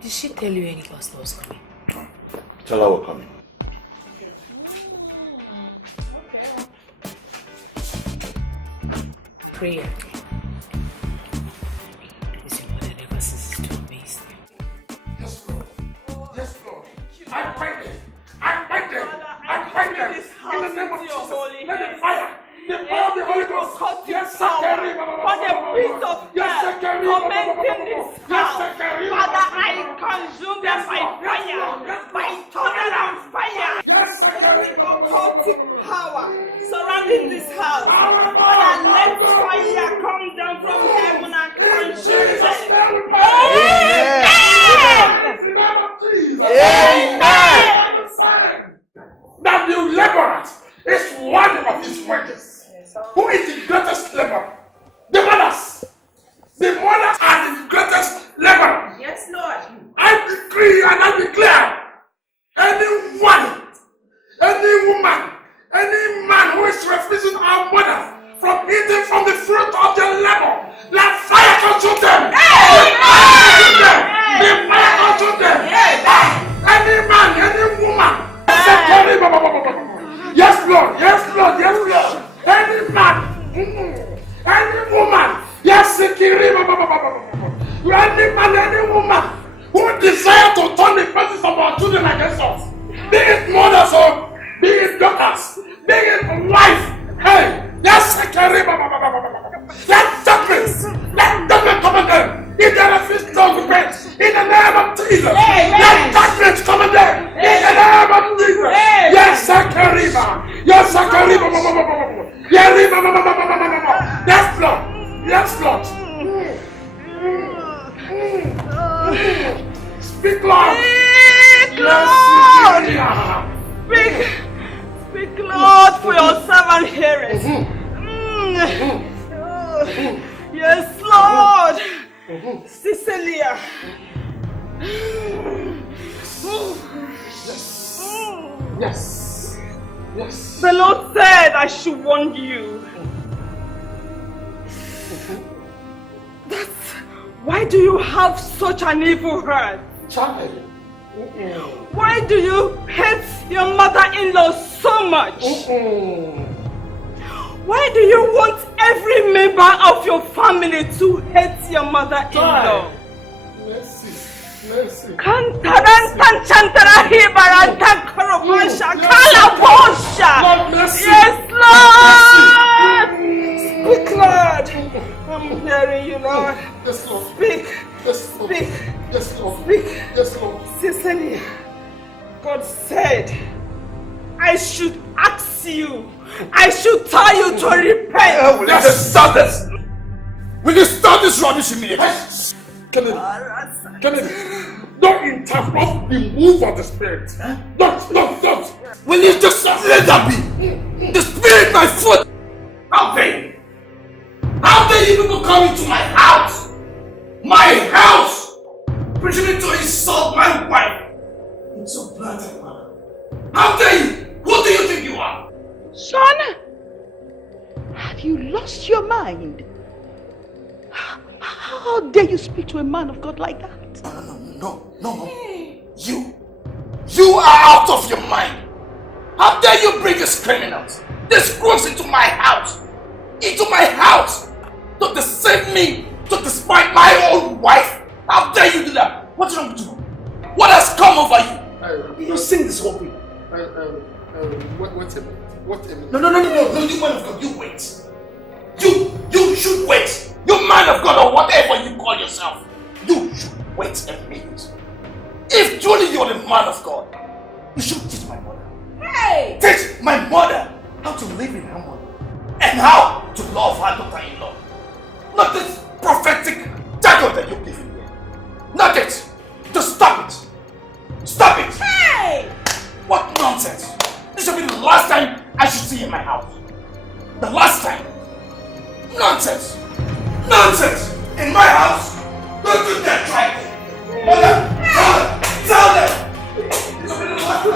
Did she tell you any pastor was coming? Tell her we're coming. Prayer. Is your mother never ceases to amaze me? Yes, Lord. Yes, Lord. I fight them. I fight them. I fight them. In the name of Jesus. Let the fire. The power of the Holy Ghost. Yes, sir. For the peace of God, tormenting this house. Father, I consume them by fire, by thunder and fire. Every occultic power surrounding this house. Father, let fire come down from heaven and consume them. Amen. That the laborer is one of his wages. Who is the greatest laborer? The mothers. The mothers are the greatest laborer. Yes, Lord. I decree and I declare, anyone, any woman, any man who is refusing our mother from eating from the fruit of their labor, let fire consume them. The fire consume them. Any man, any woman. Yes, Lord. Yes, Lord. Yes, Lord. Any man, any woman, yes, any man, any woman who desire to turn the faces of our children against us, be it mothers or be it daughters, be it wife, hey, yes, let judgment come again. If they refuse to repent, in the name of Jesus, let judgment come again. In the name of Jesus, yes, Sakariba, yes, Sakariba, yes, Lord, yes, Lord. Speak, Lord. Speak, Lord, for your servant hearers. Yes, Lord. Cecilia. Yes. Yes. The Lord said I should warn you. Why do you have such an evil heart? Child. Why do you hate your mother-in-law so much? Why do you want every member of your family to hate your mother-in-law? Mercy. Yes, Lord! Speak, Lord! I'm hearing you, Lord. Yes, Lord. Speak. Yes, Lord. Speak. Yes, Lord. Speak. Yes, Lord. Cecily, God said, I should ask you. I should tell you to repent. Will you just stop this? Will you stop this rubbish immediately? Kennedy, don't interrupt the move of the spirit. Don't. Will you just let that be? The spirit, my foot. How dare you? How dare you people come into my house? My house! Presuming to insult my wife. It's so blatant, man. How dare you? Who do you think you are? Son, have you lost your mind? How dare you speak to a man of God like that? No. You are out of your mind. How dare you bring these criminals, these crooks into my house? Into my house! To deceive me, to despite my own wife? How dare you do that? What's wrong with you? What has come over you? You sing this whole thing. Wait a minute. No, you man of God, you wait. You should wait. You man of God or whatever you call yourself. You should wait a minute. If truly you're the man of God, you should teach my mother. Hey! Teach my mother how to live in harmony and how to love her daughter-in-law. Not this prophetic jargon that you're giving me. Not it. Just stop it. Stop it. Hey! What nonsense. This will be the last time I should see you in my house. The last time. Nonsense. Nonsense. In my house. Don't do that, try it. Mother, tell them. This will be the last time.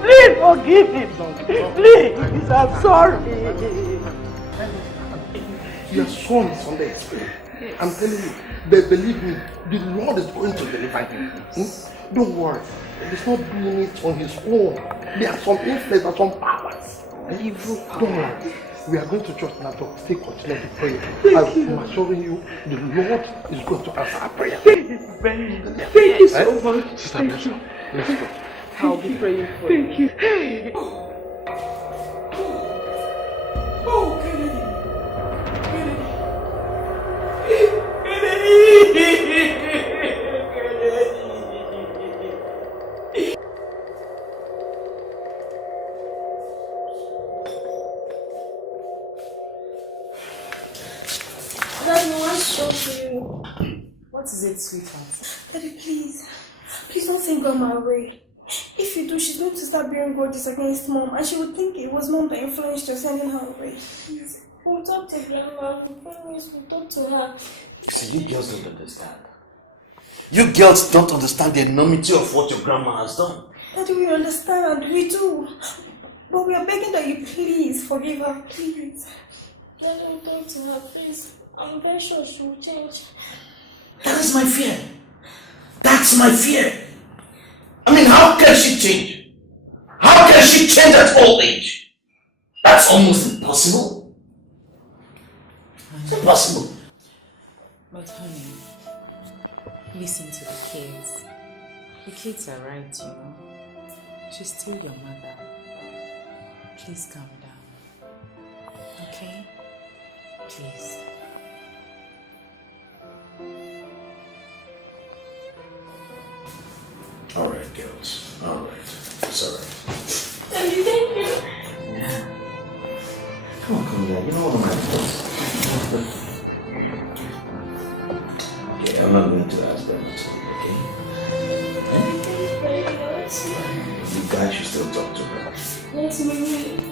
Please forgive him. Please, I'm sorry. Your son is on the spirit. I'm telling you, believe me, the Lord is going to deliver him. Don't worry. He's not doing it on his own. There are some influence, there are some powers. Don't worry. We are going to trust now to stay continue to pray. I'm assuring you, the Lord is going to answer our prayer. Thank you so much. Sister, let's go. I'll be praying for you. Thank you. Oh, Kennedy. Daddy, what's wrong for you? What is it, sweetheart? Daddy, please don't send Grandma away. If you do, she's going to start bearing grudges against Mom, and she would think it was Mom that influenced her sending her away. Please. We'll talk to Grandma. We promise we'll talk to her. See, you girls don't understand. You girls don't understand the enormity of what your grandma has done. Daddy, we understand. We do. But we are begging that you please forgive her. Please. Daddy, we'll talk to her, please. I'm very sure she will change. That is my fear. That's my fear. I mean, how can she change? How can she change at old age? That's almost impossible. It's impossible. But honey, listen to the kids. The kids are right, you know. She's still your mother. Please calm down. Okay? Please. Alright, girls. Alright. It's alright. Daddy, thank you. Yeah. Come on, here. You know what my fault. Okay, I'm not going to ask them to, okay? You guys should still talk to her. Yes, Mommy.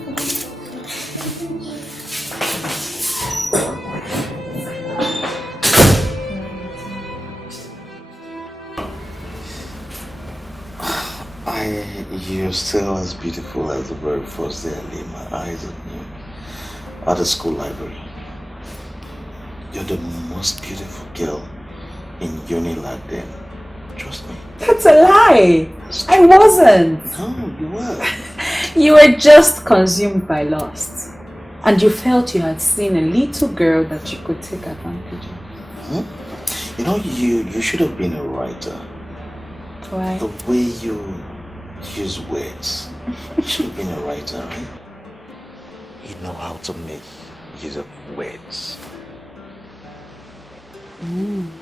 You're still as beautiful as the very first day I laid my eyes on you at the school library. You're the most beautiful girl in Unilag then. Trust me. That's a lie. I wasn't. No, you were. You were just consumed by lust. And you felt you had seen a little girl that you could take advantage of. You know, you should have been a writer. Why? The way you use words. You should have been a writer, right? You know how to make use of words. Come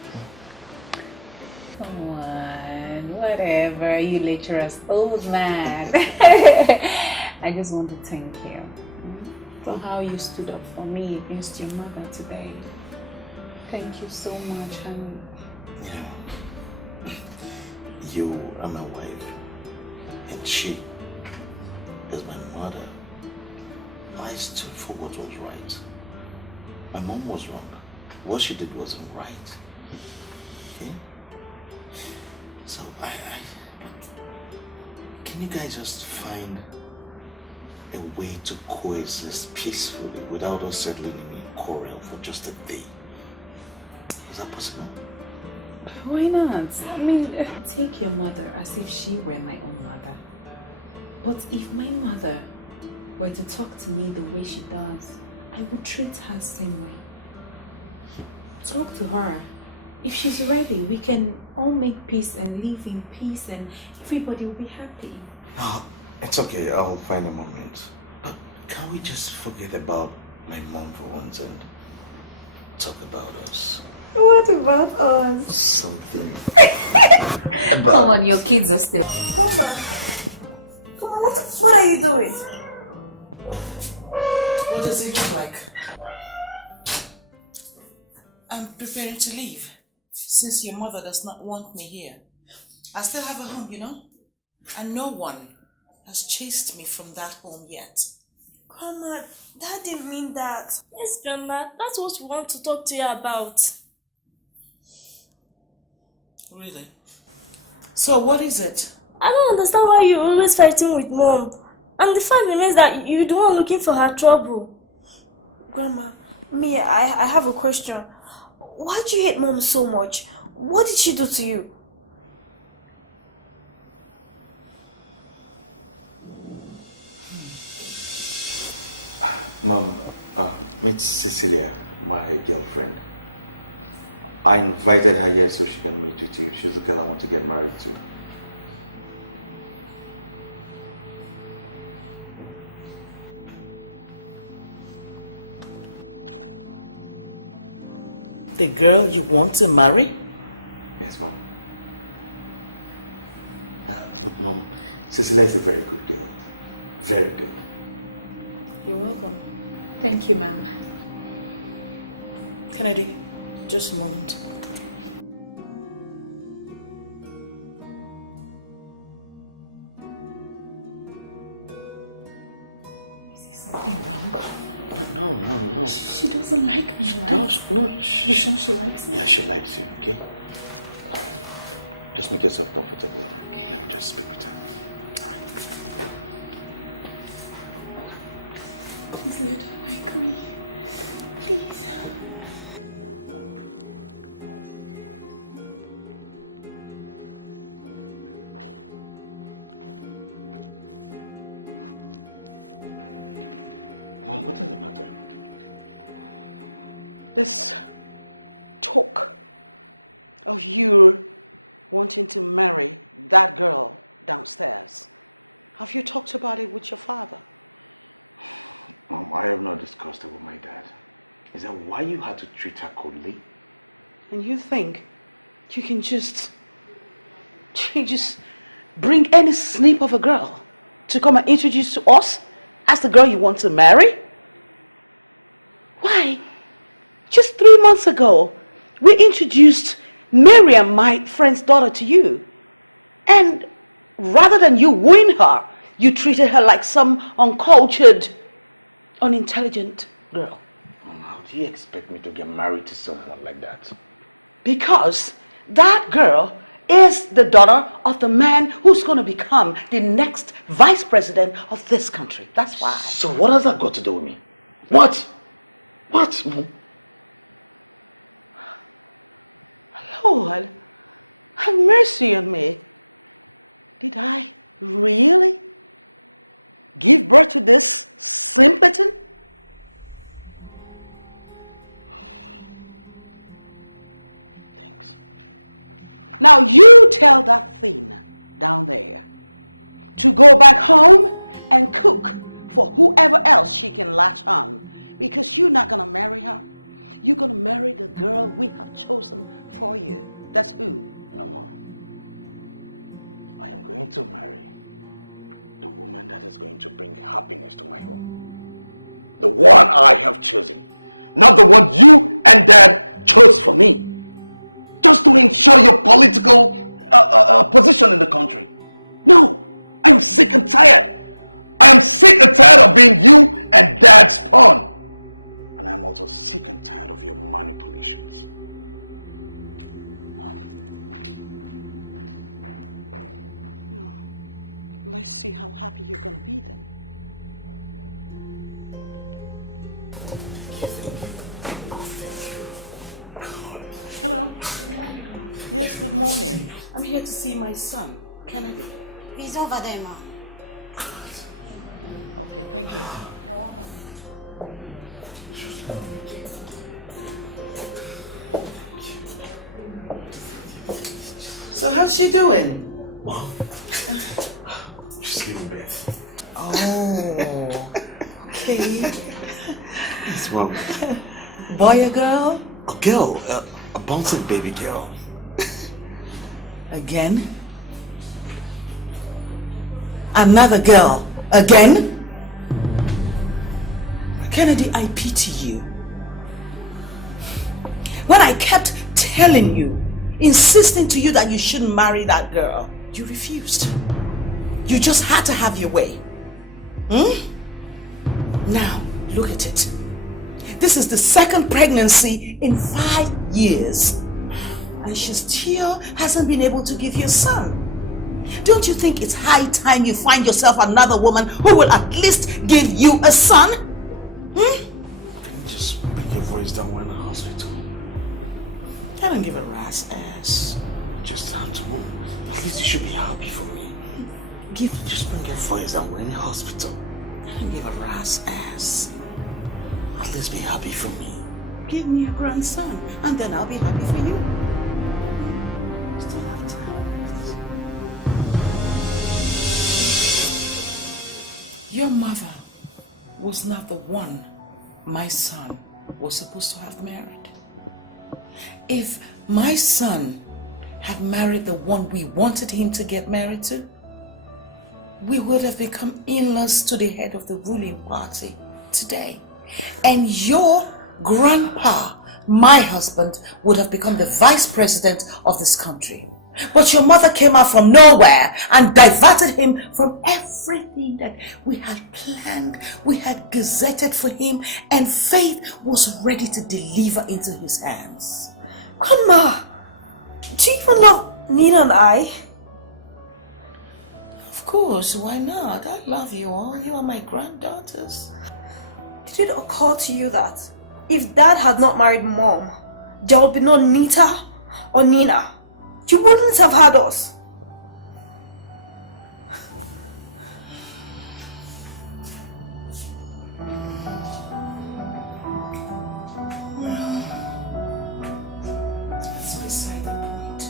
on, whatever. You lecturer's old man. I just want to thank you for how you stood up for me against your mother today. Thank you so much, honey. You are my wife, and she is my mother. I stood for what was right. My mom was wrong. What she did wasn't right. Okay? So can you guys just find a way to coexist peacefully without us settling in quarrel for just a day? Is that possible? Why not? I mean, take your mother as if she were my own mother. But if my mother were to talk to me the way she does, I would treat her the same way. Talk to her. If she's ready, we can all make peace and live in peace and everybody will be happy. No, it's okay. I'll find a moment. But can we just forget about my mom for once and talk about us? What about us? Something. Come on, your kids are still. What are you doing? What does it look like? I'm preparing to leave, since your mother does not want me here. I still have a home, you know? And no one has chased me from that home yet. Grandma, Dad didn't mean that. Yes, Grandma, that's what we want to talk to you about. Really? So what is it? I don't understand why you're always fighting with Mom. And the fact remains that you're the one looking for her trouble. Grandma, I have a question. Why do you hate Mom so much? What did she do to you? Mom, meet Cecilia, my girlfriend. I invited her here so she can meet you too. She's the girl I want to get married to. The girl you want to marry? Yes, Mom. Mom, Cecilia is a very good girl. Very good. You're welcome. Thank you, ma'am. Kennedy, just a moment. She doesn't like me. No, she's also nice. Yeah, she likes you, okay? Just make yourself comfortable. Just speak to her. I'm here to see my son. Can I? He's over there, Ma. So how's she doing? Mom, she's giving birth. Oh, okay. Yes, Mom. Boy or girl? A girl, a bouncing baby girl. Again? Another girl? Again? Kennedy, I pity you. When I kept telling you, insisting to you that you shouldn't marry that girl, you refused. You just had to have your way. Now, look at it. This is the second pregnancy in 5 years. And she still hasn't been able to give you a son. Don't you think it's high time you find yourself another woman who will at least give you a son? Can you just bring your voice down when in the hospital? I don't give a rat's ass. Just have to move. At least you should be happy for me. Just bring your voice down when in the hospital. I don't give a rat's ass. At least be happy for me. Give me a grandson, and then I'll be happy for you. Still have time. Your mother was not the one my son was supposed to have married. If my son had married the one we wanted him to get married to, we would have become in-laws to the head of the ruling party today. And your grandpa, my husband, would have become the vice president of this country. But your mother came out from nowhere and diverted him from everything that we had planned, we had gazetted for him, and Faith was ready to deliver into his hands. Grandma, do you even love Nina and I? Of course, why not? I love you all. You are my granddaughters. Did it occur to you that if Dad had not married Mom, there would be no Nita or Nina? You wouldn't have had us. Well, that's beside the point.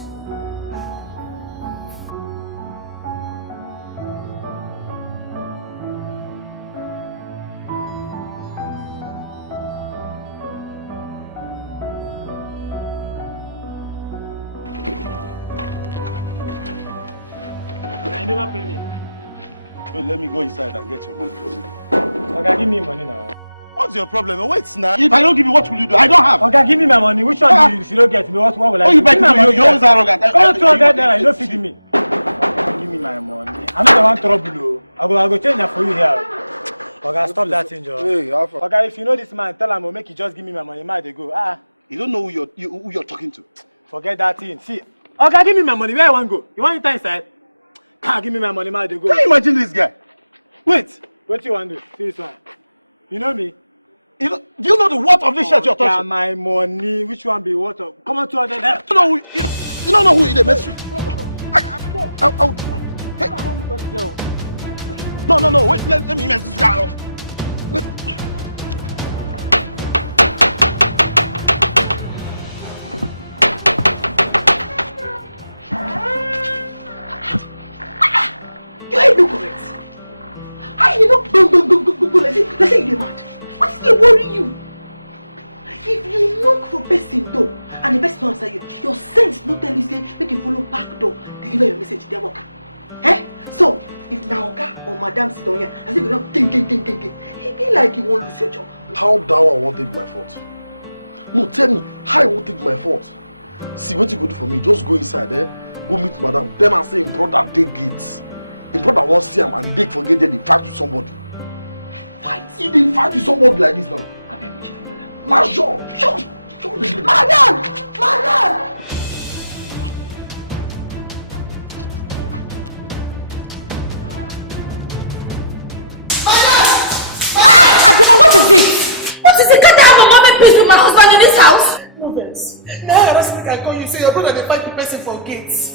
Listen, can't I have a moment peace with my husband in this house? No, Vince. Now I don't think I call you. Say your brother they fight the person for gates.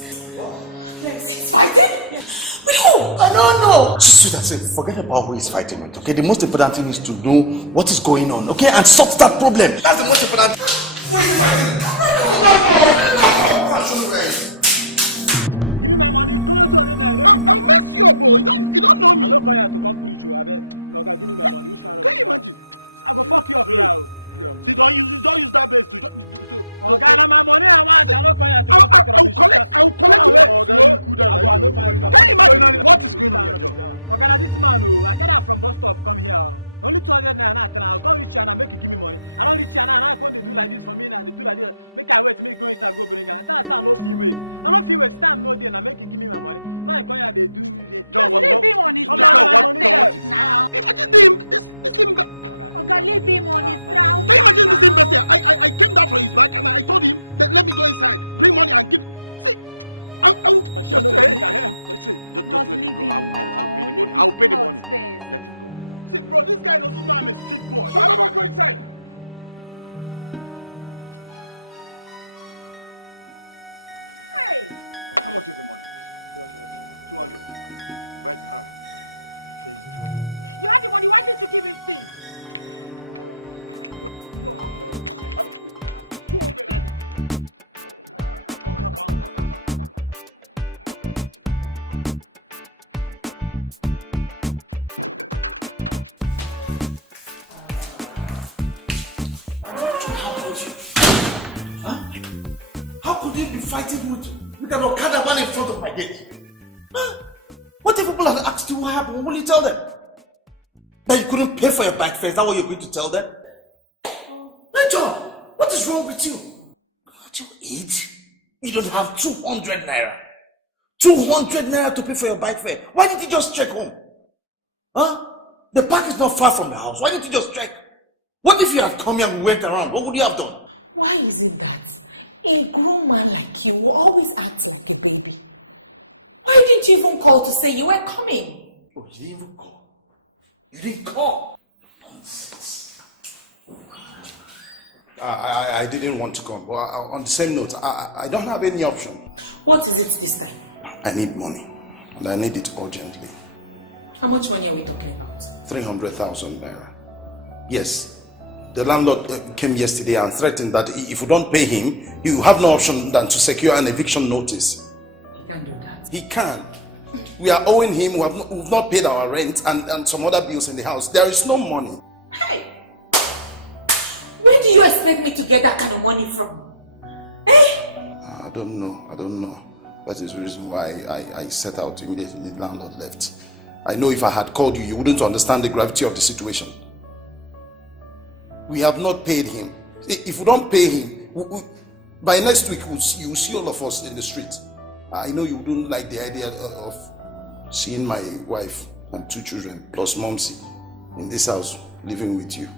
Yes, he's fighting? With who? I don't know. Sweetheart, say forget about who he's fighting with. Okay, the most important thing is to know what is going on. Okay, and solve that problem. That's the most important. Fighting with an Okada man in front of my gate. Huh? What if people have asked you what happened? What will you tell them? That you couldn't pay for your bike fare? Is that what you're going to tell them? Hey John, what is wrong with you? At your age, you don't have 200 naira. 200 naira to pay for your bike fare. Why didn't you just trek home? Huh? The park is not far from the house. Why didn't you just trek? What if you had come here and we went around? What would you have done? Why isn't that? A grown man like you will always act like a baby. Why didn't you even call to say you were coming? Oh, you didn't even call. You didn't call. Nonsense. I didn't want to come. But on the same note, I don't have any option. What is it this time? I need money. And I need it urgently. How much money are we talking about? 300,000 naira. Yes. The landlord came yesterday and threatened that if you don't pay him, you have no option than to secure an eviction notice. He can do that. He can. We are owing him, we've not paid our rent and some other bills in the house. There is no money. Hey! Where do you expect me to get that kind of money from? I don't know. That is the reason why I set out immediately the landlord left. I know if I had called you, you wouldn't understand the gravity of the situation. We have not paid him. If we don't pay him, by next week you will see all of us in the street. I know you wouldn't like the idea of seeing my wife and 2 children plus Momsy in this house living with you.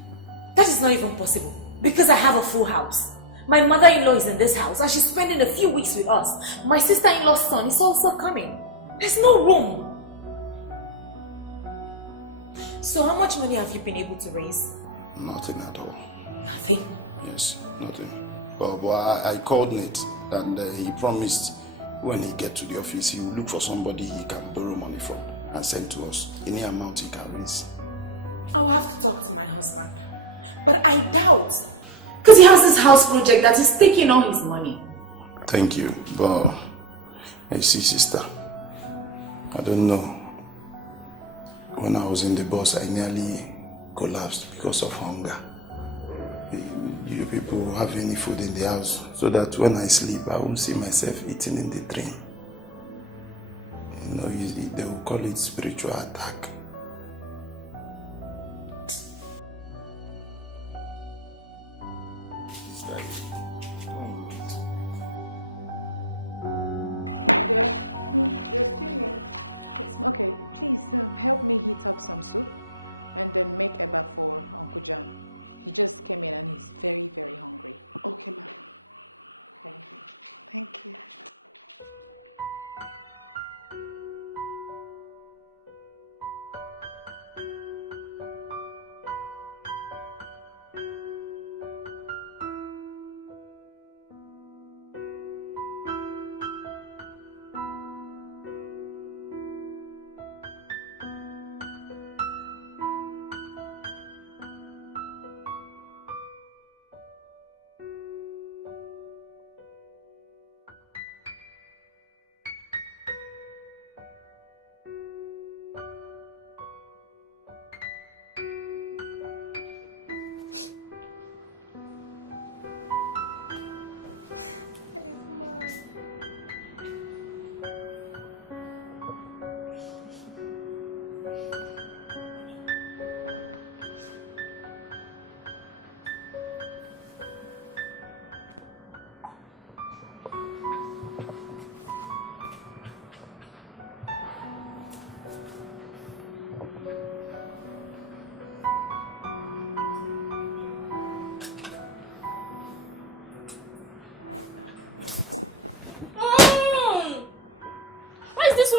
That is not even possible because I have a full house. My mother-in-law is in this house and she's spending a few weeks with us. My sister-in-law's son is also coming. There's no room. So how much money have you been able to raise? Nothing at all. Nothing? Yes, nothing. But I called Nate and he promised when he gets to the office he will look for somebody he can borrow money from and send to us any amount he can raise. I will have to talk to my husband. But I doubt. Because he has this house project that is taking all his money. Thank you, but I see, sister. I don't know. When I was in the bus, I nearly collapsed because of hunger. You people have any food in the house so that when I sleep, I won't see myself eating in the dream. You know, they will call it spiritual attack.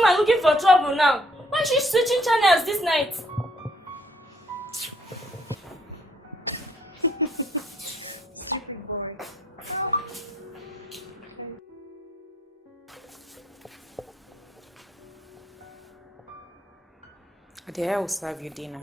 woman looking for trouble now. Why is she switching channels this night? Dear, I will serve you dinner.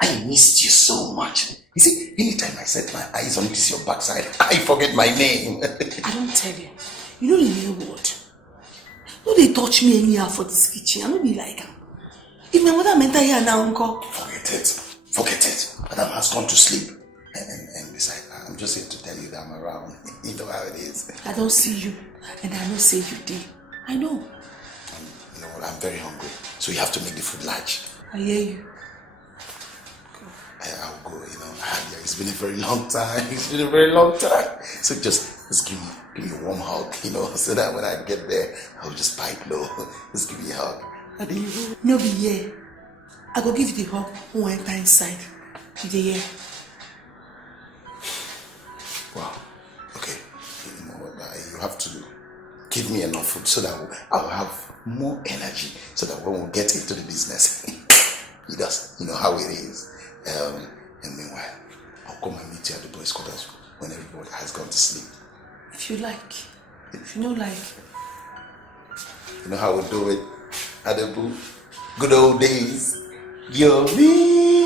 I missed you so much. You see, anytime I set my eyes on this your backside, I forget my name. I don't tell you. You know the new word. No, they touch me anyhow for this kitchen. I don't be like am. If my mother meant here now, uncle. Forget it. Forget it. Madam has gone to sleep. And besides, I'm just here to tell you that I'm around. You know how it is. I don't see you. And I know say you did. I know. You know what? I'm very hungry. So you have to make the food large. I hear you. I'll go, you know. It's been a very long time. It's been a very long time. So just give me a warm hug, you know, so that when I get there, I'll just pipe low. Just give me a hug. No be here. I go give you the hug when I enter inside. You dey hear? Wow. Okay. You know what? You have to give me enough food so that I'll have more energy so that when we get into the business, you know how it is. And meanwhile, I'll come and meet you at the boys' quarters when everybody has gone to sleep. If you like. If you don't like. You know how we do it at the booth? Good old days. You're me.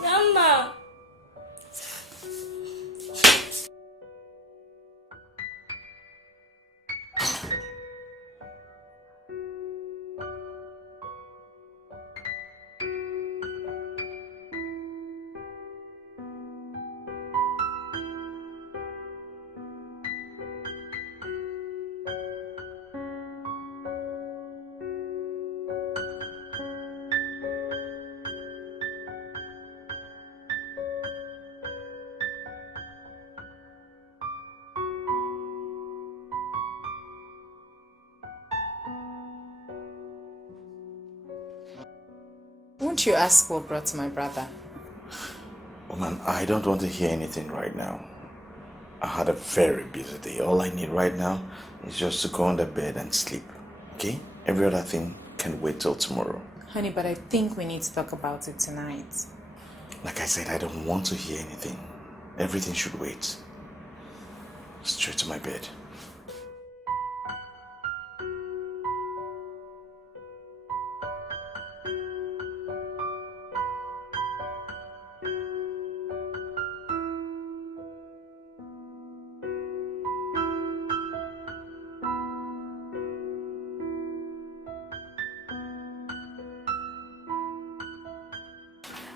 Grandma. Won't you ask what brought my brother? Woman, I don't want to hear anything right now. I had a very busy day. All I need right now is just to go on the bed and sleep. Okay? Every other thing can wait till tomorrow. Honey, but I think we need to talk about it tonight. Like I said, I don't want to hear anything. Everything should wait. Straight to my bed.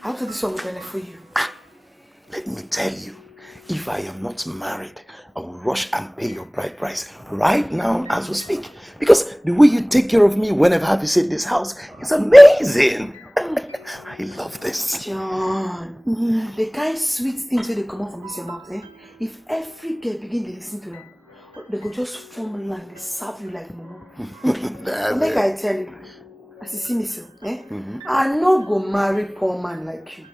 How to this one will benefit you? Let me tell you, if I am not married, I will rush and pay your bride price right now as we speak. Because the way you take care of me whenever I visit this house is amazing. I love this. John, the kind sweet things where they come out from this your mouth, eh? If every girl begin to listen to them, they go just form line, they serve you like momo. Make I tell you, as you see me so, eh? I no go marry poor man like you.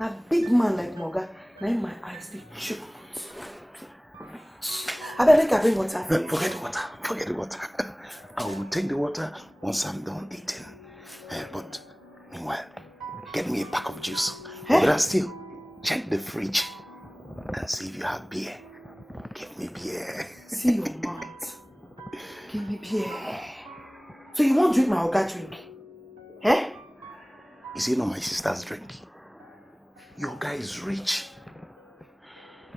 A big man like Morgan, now my eyes be choked. I better make I bring water. Forget the water. Forget the water. I will take the water once I'm done eating. But meanwhile, get me a pack of juice. But still, check the fridge and see if you have beer. Give me beer. See your mouth. Give me beer. So you won't drink my Oga drink? Eh? Is it not my sister's drink? Your guy is rich.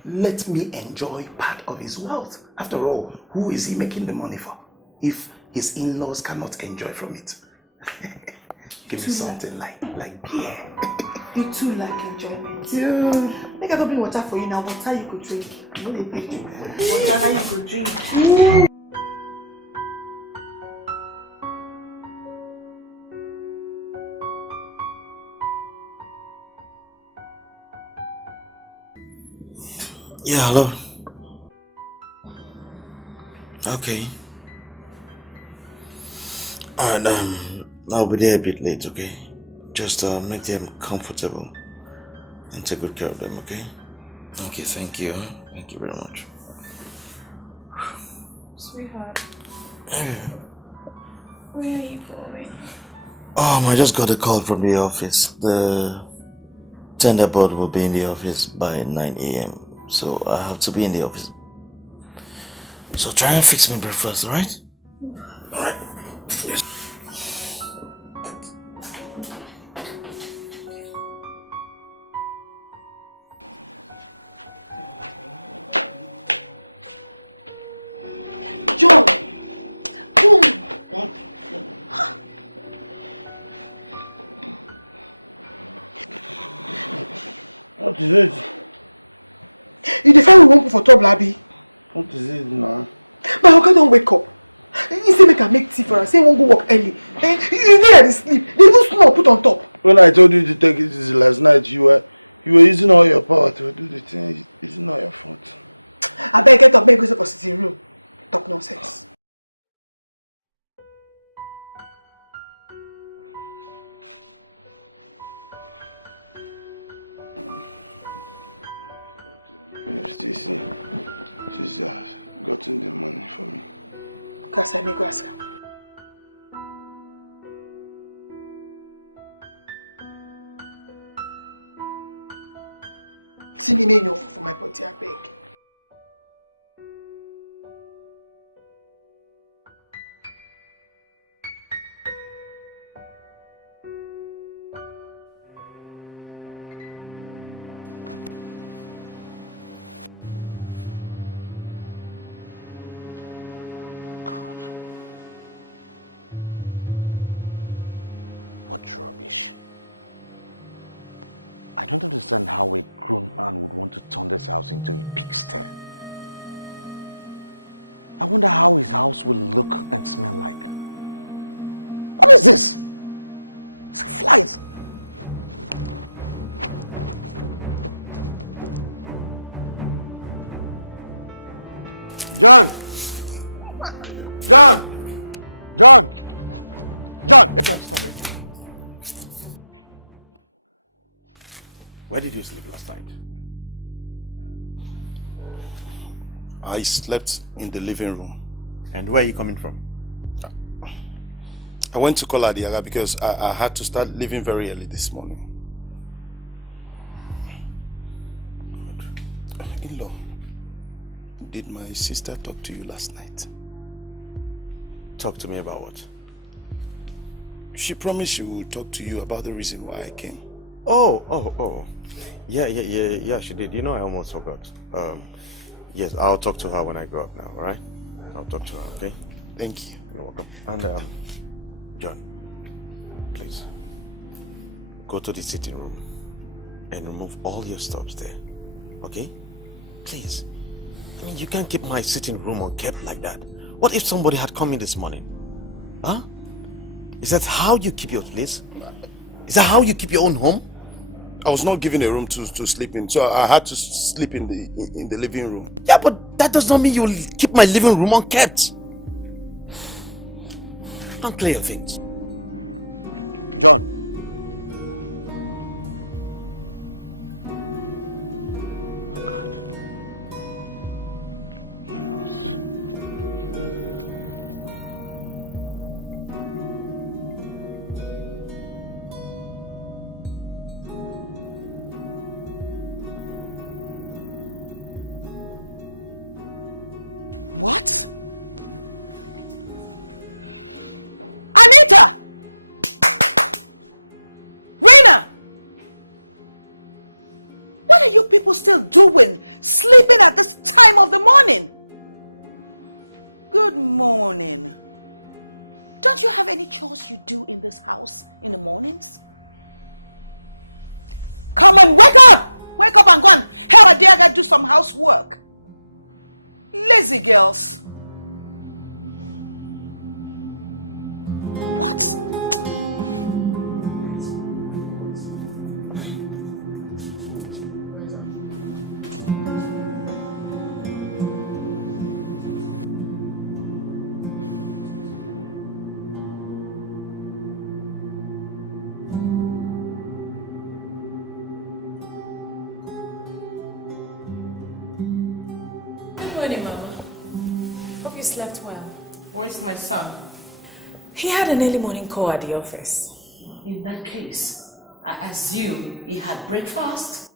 Let me enjoy part of his wealth. After all, who is he making the money for? If his in-laws cannot enjoy from it. Give me something like beer. You too like enjoyment. Yeah. Make I go bring water for you now. Water you could drink. You know they pay you. Water you could drink. Yeah, hello. Okay. Alright, I'll be there a bit late, okay? Just make them comfortable and take good care of them, okay? Okay, thank you. Thank you very much. Sweetheart. Where are you going? I just got a call from the office. The tender board will be in the office by 9 a.m. So I have to be in the office. So try and fix me breakfast, alright? Alright. Yes. Where did you sleep last night? I slept in the living room. And where are you coming from? I went to call Adiaga because I had to start leaving very early this morning. In-law, did my sister talk to you last night? Talk to me about what? She promised she would talk to you about the reason why I came. Oh. Yeah, she did. You know, I almost forgot. Yes, I'll talk to her when I go up now, alright? I'll talk to her, okay? Thank you. You're welcome. And, John, please, go to the sitting room and remove all your stuffs there, okay? Please. I mean, you can't keep my sitting room unkept like that. What if somebody had come in this morning? Huh? Is that how you keep your place? Is that how you keep your own home? I was not given a room to sleep in, so I had to sleep in the living room. Yeah, but that does not mean you'll keep my living room unkept. Don't clear your things. What are you people still doing? Sleeping at this time of the morning? Good morning. Don't you have anything to do in this house in the morning? Someone wake up! Wake up and come! Come and get do some housework. Lazy girls. Good morning, Mama. Hope you slept well. Where's my son? He had an early morning call at the office. In that case, I assume he had breakfast?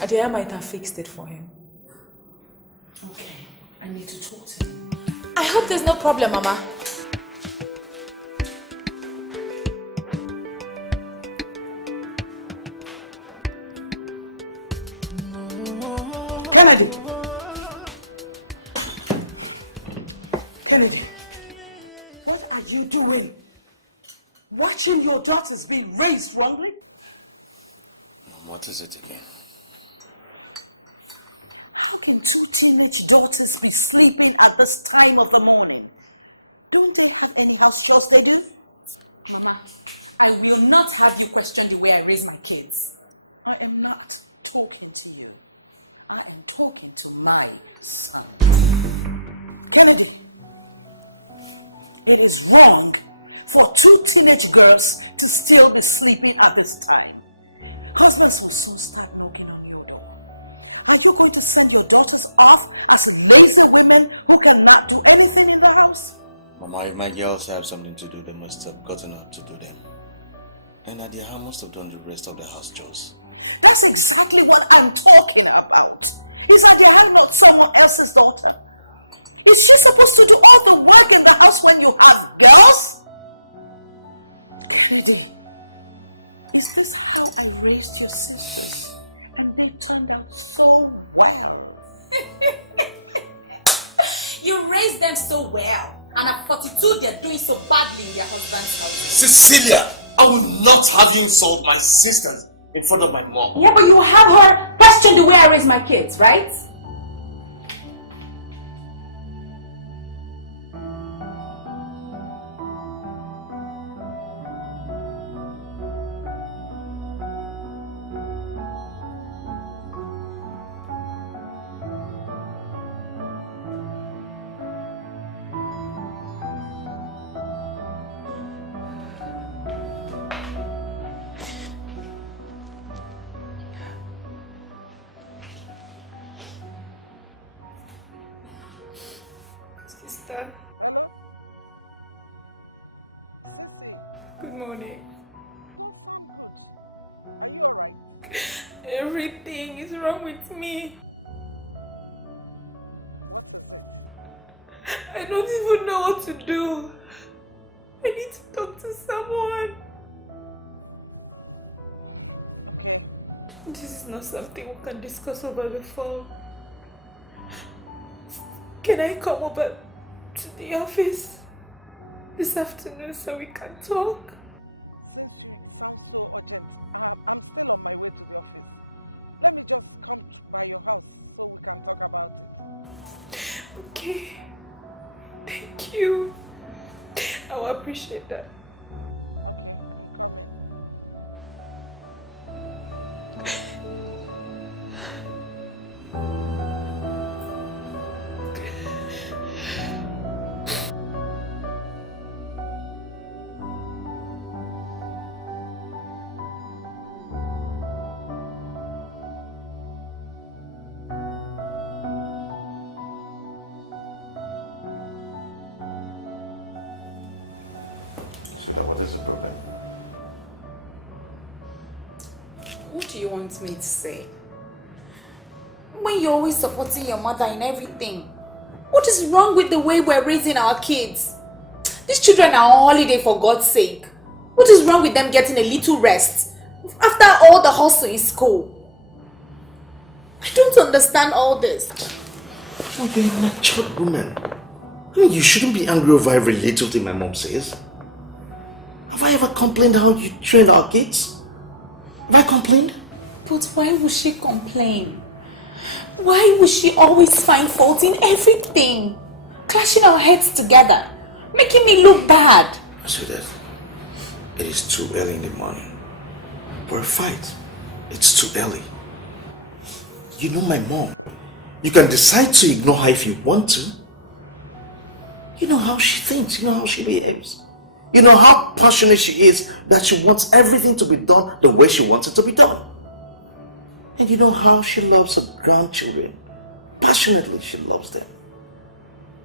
Adia might have fixed it for him. Okay, I need to talk to him. I hope there's no problem, Mama. Kennedy! Kennedy, what are you doing? Watching your daughters being raised wrongly? Mom, what is it again? How can two teenage daughters be sleeping at this time of the morning? Don't they have any house chores they do? I will not have you question the way I raise my kids. I am not talking to you. I am talking to my son. Kennedy, it is wrong for two teenage girls to still be sleeping at this time. Husbands will soon start knocking on your door. Are you going to send your daughters off as lazy women who cannot do anything in the house? Mama, if my girls have something to do, they must have gotten up to do them. And Nadia must have done the rest of the house chores. That's exactly what I'm talking about. Is that you have not someone else's daughter? Is she supposed to do all the work in the house when you have girls? Kennedy, is this how I raised your sisters? And they turned out so well. You raised them so well, and at 42 they're doing so badly in their husband's house. Cecilia, I will not have you insult my sisters in front of my mom. Yeah, but you have her question the way I raise my kids, right? Good morning. Everything is wrong with me. I don't even know what to do. I need to talk to someone. This is not something we can discuss over the phone. Can I come over to the office this afternoon so we can talk? Okay. Thank you. I will appreciate that. What do you want me to say? When you're always supporting your mother in everything, what is wrong with the way we're raising our kids? These children are on holiday, for God's sake. What is wrong with them getting a little rest after all the hustle in school? I don't understand all this. Oh, you're a matured woman. I mean, you shouldn't be angry over every little thing my mom says. Have I ever complained how you trained our kids? Have I complained? But why would she complain? Why would she always find fault in everything? Clashing our heads together, making me look bad. Sweetheart, it is too early in the morning. For a fight, it's too early. You know my mom. You can decide to ignore her if you want to. You know how she thinks, you know how she behaves. You know how passionate she is, that she wants everything to be done the way she wants it to be done. And you know how she loves her grandchildren. Passionately, she loves them.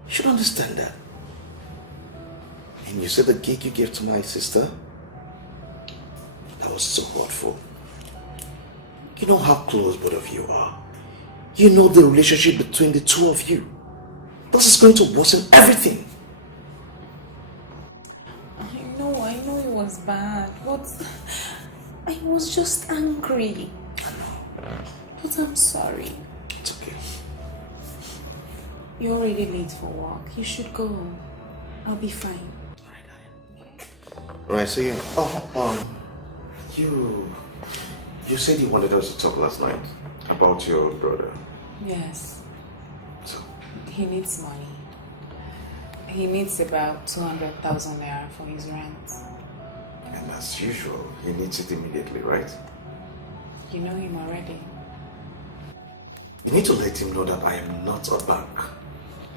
You should understand that. And you said the gig you gave to my sister? That was so hurtful. You know how close both of you are. You know the relationship between the two of you. This is going to worsen everything. I know it was bad, but I was just angry. But I'm sorry. It's okay. You're already late for work. You should go. I'll be fine. Right, so you said you wanted us to talk last night about your brother. Yes. So? He needs money. He needs about 200,000 naira for his rent. And as usual, he needs it immediately, right? You know him already. You need to let him know that I am not a bank.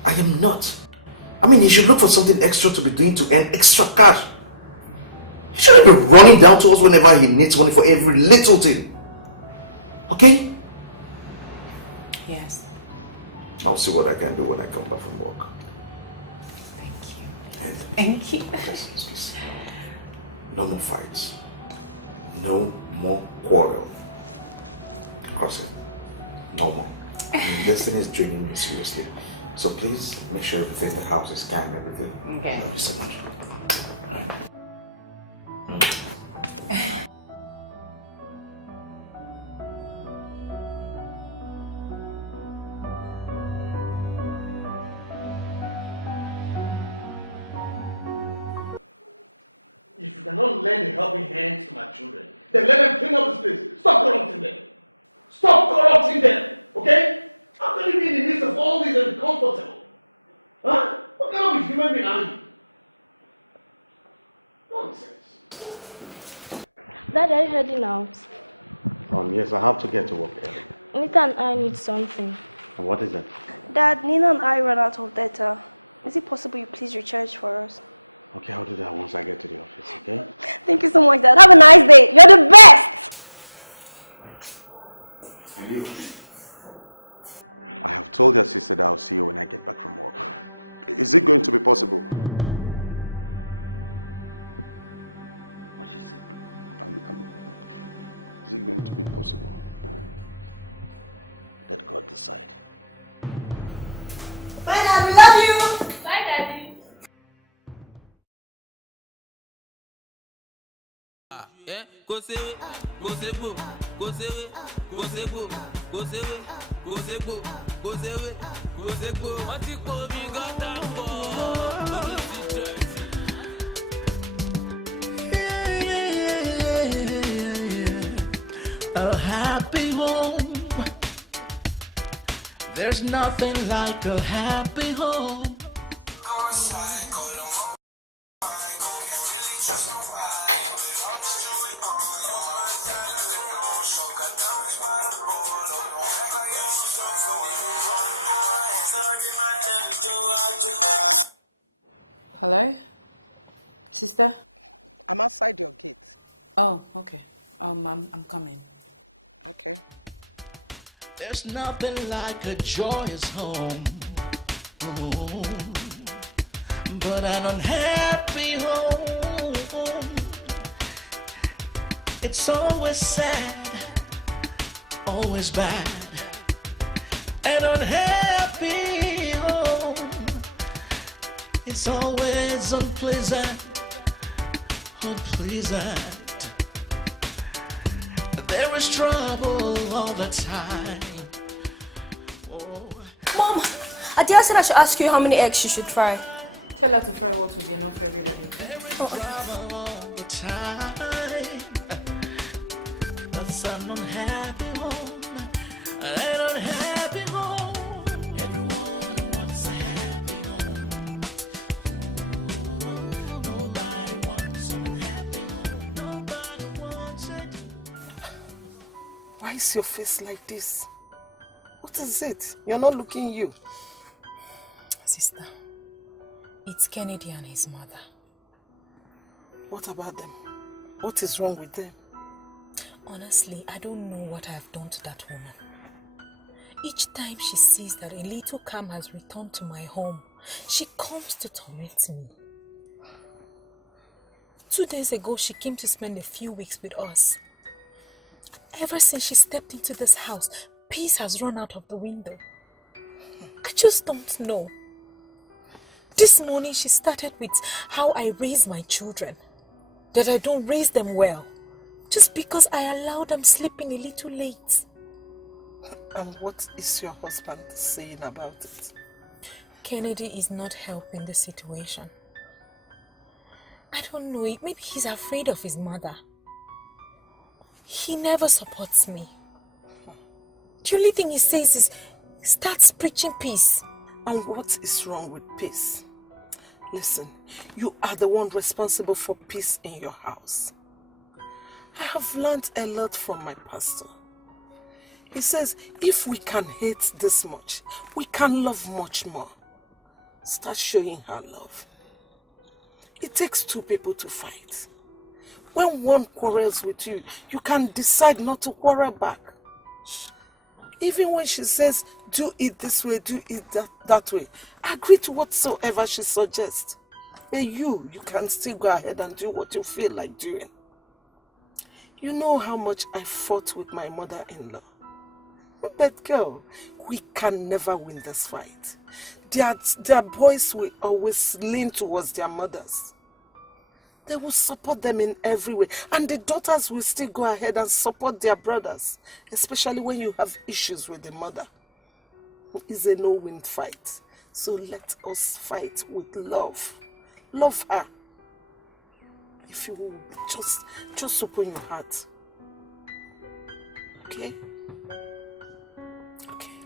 I am not. I mean, he should look for something extra to be doing to earn extra cash. He shouldn't be running down to us whenever he needs money for every little thing. Okay? Yes. I'll see what I can do when I come back from work. Thank you. Please. No more fights. No more quarrel. Cross it. No more. I mean, this thing is draining me seriously. So please make sure everything in the house is calm and everything. Okay. Love you so much. You. Bye, Dad. We love you. Bye, Daddy. Go say it, go say boo, go say it, go say boo, go say it, go say boo, go say it, go say boo. What you call me got that A happy home. There's nothing like a happy home. Hello? Sister? Oh, okay. I'm coming. There's nothing like a joyous home. Oh, but an unhappy home, it's always sad, always bad. An unhappy home, it's always unpleasant, unpleasant. There is trouble all the time. Oh. Mom, Adesua said I should ask you how many eggs she should fry. Tell her to fry what will be enough for everybody. There is trouble all the time. That's an unhappy Why is your face like this? What is it? You're not looking you. Sister, it's Kennedy and his mother. What about them? What is wrong with them? Honestly, I don't know what I've done to that woman. Each time she sees that a little calm has returned to my home, she comes to torment me. 2 days ago, she came to spend a few weeks with us. Ever since she stepped into this house, peace has run out of the window. I just don't know. This morning, she started with how I raise my children. That I don't raise them well. Just because I allow them sleeping a little late. And what is your husband saying about it? Kennedy is not helping the situation. I don't know, maybe he's afraid of his mother. He never supports me. The only thing he says is, starts preaching peace. And what is wrong with peace? Listen, you are the one responsible for peace in your house. I have learned a lot from my pastor. He says, if we can hate this much, we can love much more. Start showing her love. It takes 2 people to fight. When one quarrels with you, you can decide not to quarrel back. Even when she says, do it this way, do it that way, agree to whatsoever she suggests. But you can still go ahead and do what you feel like doing. You know how much I fought with my mother-in-law. But girl, we can never win this fight. Their boys will always lean towards their mothers. They will support them in every way. And the daughters will still go ahead and support their brothers. Especially when you have issues with the mother. It's a no-win fight. So let us fight with love. Love her. If you will, just open your heart. Okay? Okay.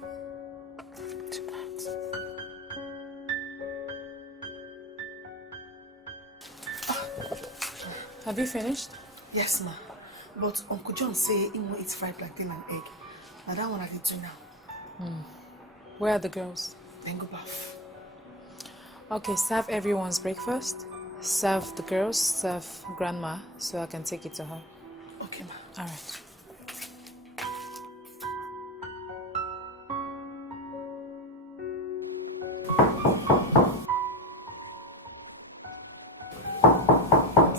Do that. Have you finished? Yes, ma. But Uncle John say he won't eat fried plantain and egg. Now that one I did do now. Where are the girls? Then go bath. Okay, serve everyone's breakfast. Serve the girls, serve grandma, so I can take it to her. Okay, ma. All right.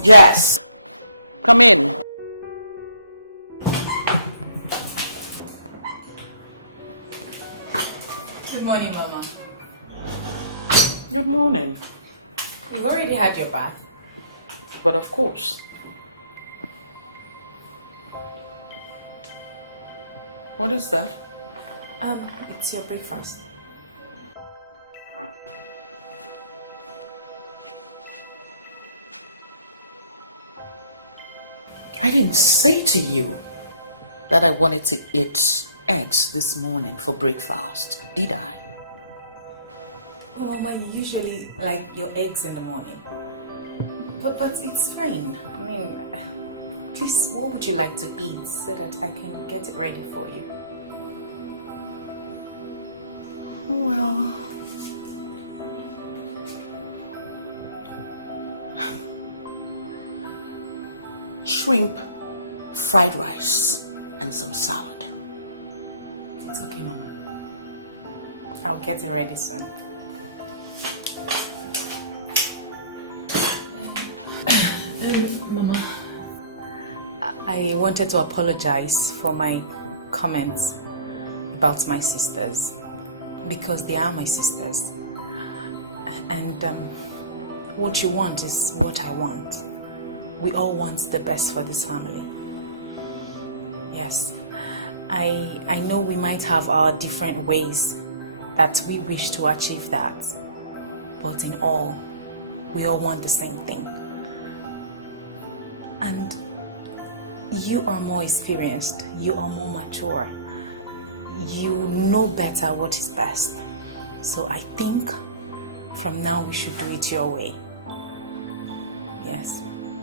Yes. Good morning, Mama. Good morning. You've already had your bath. But of course. What is that? It's your breakfast. I didn't say to you that I wanted to eat eggs this morning for breakfast, did I? Oh, Mama, you usually like your eggs in the morning. But it's fine. I mean, just what would you like to eat so that I can get it ready for you? Well, shrimp, fried rice, and some salad. It's okay, Mama. I'll get it ready soon. Mama, I wanted to apologize for my comments about my sisters because they are my sisters. And what you want is what I want. We all want the best for this family. Yes, I know we might have our different ways that we wish to achieve that, but in all, we all want the same thing. And you are more experienced, you are more mature, you know better what is best. So I think from now we should do it your way. Yes,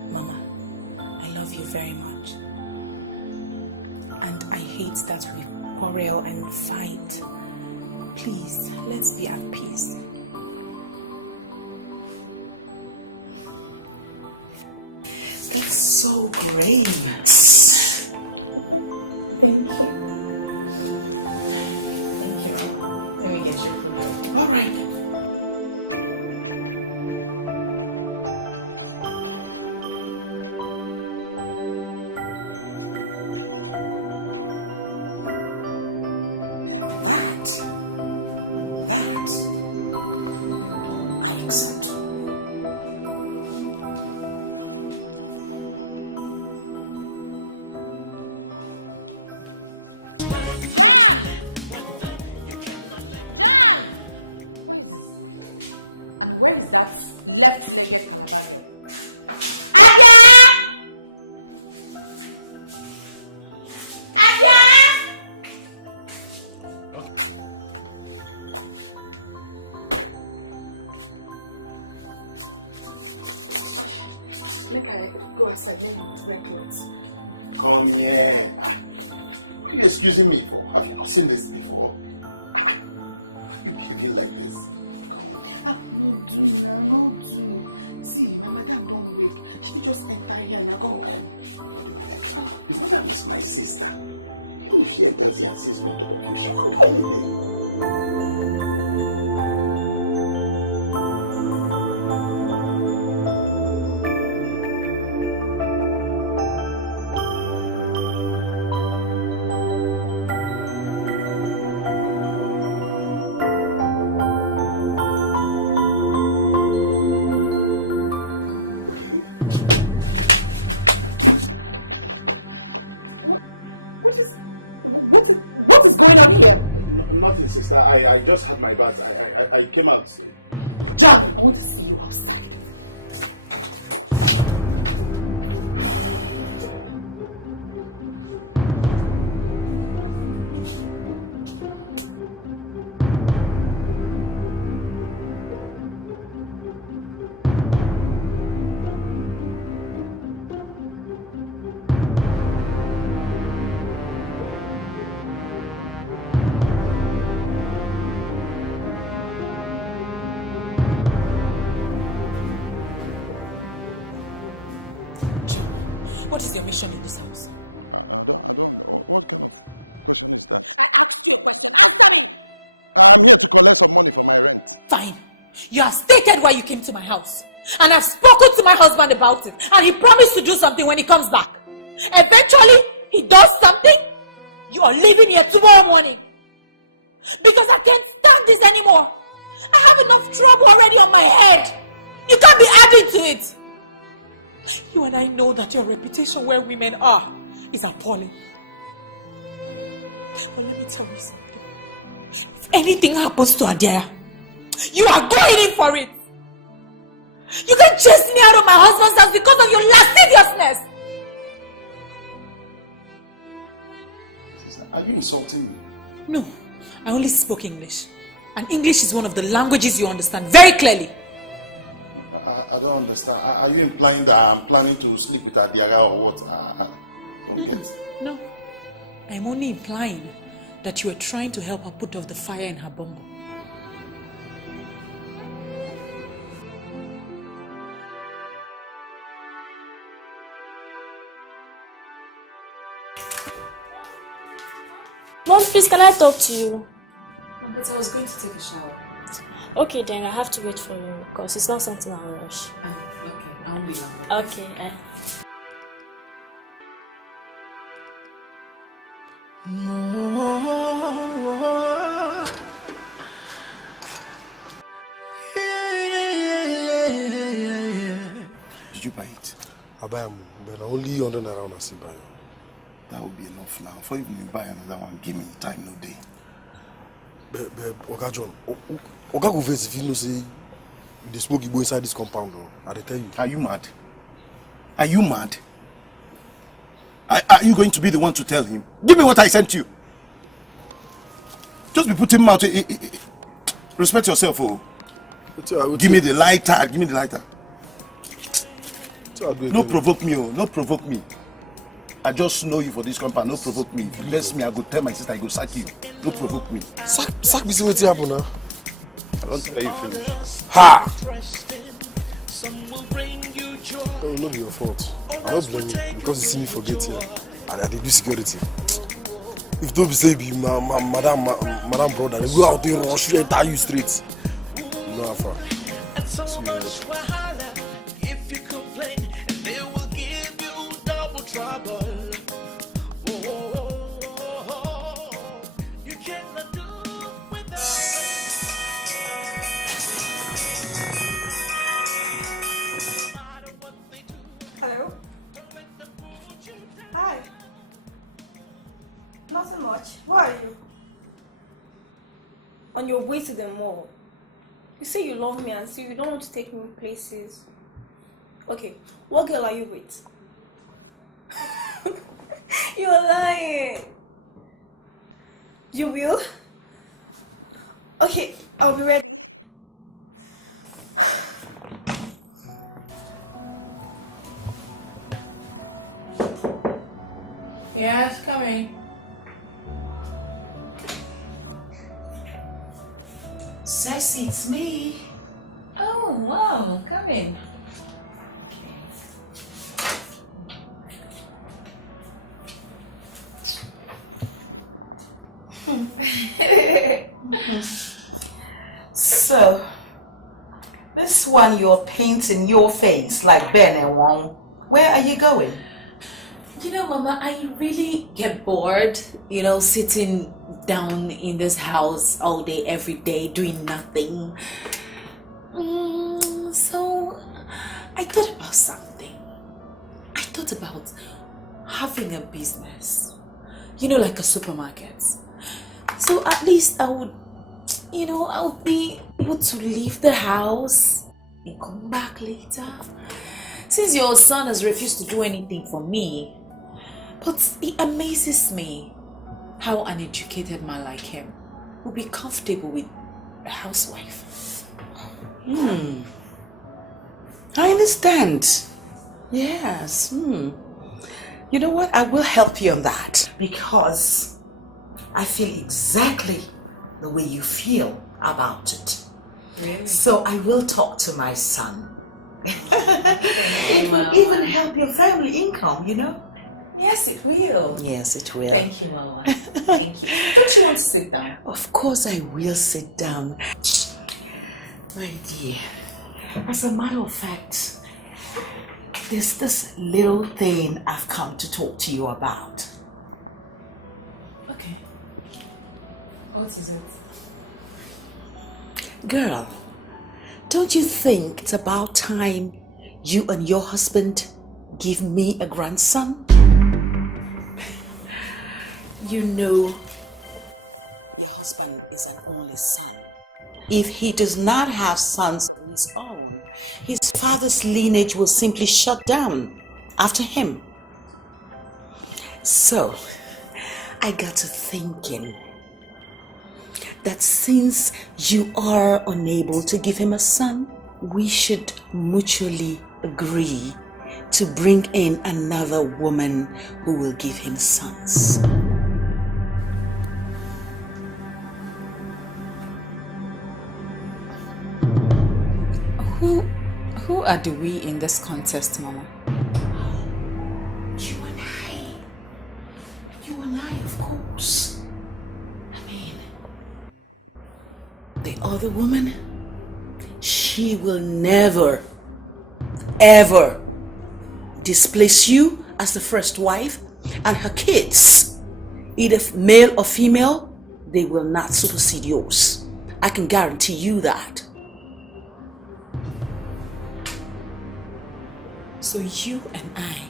Mama, I love you very much. And I hate that we quarrel and fight. Please, let's be at peace. That's so brave. Thank you. Thank you. Let me get you food. All right. Come here. What are you excusing me for? Have you seen this before? You behave like this. See, my mother don't wait. She just entered here and I go. That is my sister. You hear that, your sister? I just had my bath. I came out. Jack, I want to see you outside. What is your mission in this house? Fine. You have stated why you came to my house. And I've spoken to my husband about it. And he promised to do something when he comes back. Eventually, he does something. You are leaving here tomorrow morning. Because I can't stand this anymore. I have enough trouble already on my head. You can't be adding to it. You and I know that your reputation where women are is appalling. But let me tell you something. If anything happens to Adesua, you are going in for it. You can chase me out of my husband's house because of your lasciviousness. Sister, are you insulting me? No, I only spoke English. And English is one of the languages you understand very clearly. I don't understand. Are you implying that I'm planning to sleep with Adesua or what? I don't get it. No. I'm only implying that you are trying to help her put off the fire in her bumble. Mom, please, can I talk to you? But I was going to take a shower. Okay, then I have to wait for you because it's not something I'll rush. Okay, I'll be back. Okay. Did you buy it? I buy them, but only 100 around I see buy. That will be enough now. For even you buy another one, give me time, no day. But Oga John, Oga go face if you know say the smoke go inside this compound. I tell you. Are you mad? Are you mad? Are you going to be the one to tell him? Give me what I sent you. Just be putting mouth. Respect yourself, oh. Give me the lighter. So no provoke me, oh. No provoke me. I just know you for this compound. No provoke me. If you bless me, I go tell my sister I go sack you. No provoke me. Sack me, see what happen now. I don't tell you finish. Ha! No, no be your fault. I don't blame you because you see me forget here. And I did do security. If don't be say be madam brother, they go out there rush you and tie you straight. You know how far. See you later. If you complain, they will give you double trouble. You cannot do without. Hello? Hi. Nothing much. Where are you? On your way to the mall. You say you love me and so you don't want to take me places. Okay, what girl are you with? You're lying. You will? Okay, I'll be ready. Yes, coming. Sassy, it's me. Oh, wow, come in. So, this one you're painting your face like Ben and Wong. Where are you going? You know, Mama, I really get bored, sitting down in this house all day, every day, doing nothing. So, I thought about something. I thought about having a business, like a supermarket. So at least I would, I would be able to leave the house and come back later. Since your son has refused to do anything for me, but it amazes me how an educated man like him will be comfortable with a housewife. I understand. Yes. You know what? I will help you on that because I feel exactly the way you feel about it. Really? So I will talk to my son. It will even help your family income, Yes, it will. Yes, it will. Thank you, Mama. Thank you. Don't you want to sit down? Of course I will sit down. My dear, as a matter of fact, there's this little thing I've come to talk to you about. Okay. What is it? Girl, don't you think it's about time you and your husband give me a grandson? Your husband is an only son. If he does not have sons of his own, his father's lineage will simply shut down after him. So, I got to thinking that since you are unable to give him a son, we should mutually agree to bring in another woman who will give him sons. Who are the we in this contest, Mama? You and I, of course. The other woman, she will never, ever displace you as the first wife, and her kids, either male or female, they will not supersede yours. I can guarantee you that. So you and I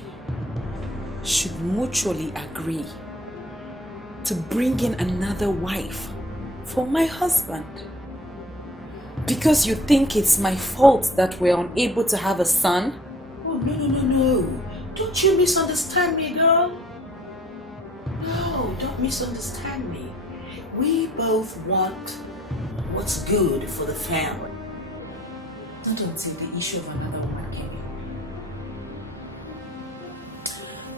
should mutually agree to bring in another wife for my husband. Because you think it's my fault that we're unable to have a son? Oh, no. Don't you misunderstand me, girl. No, don't misunderstand me. We both want what's good for the family. Not until the issue of another woman came in.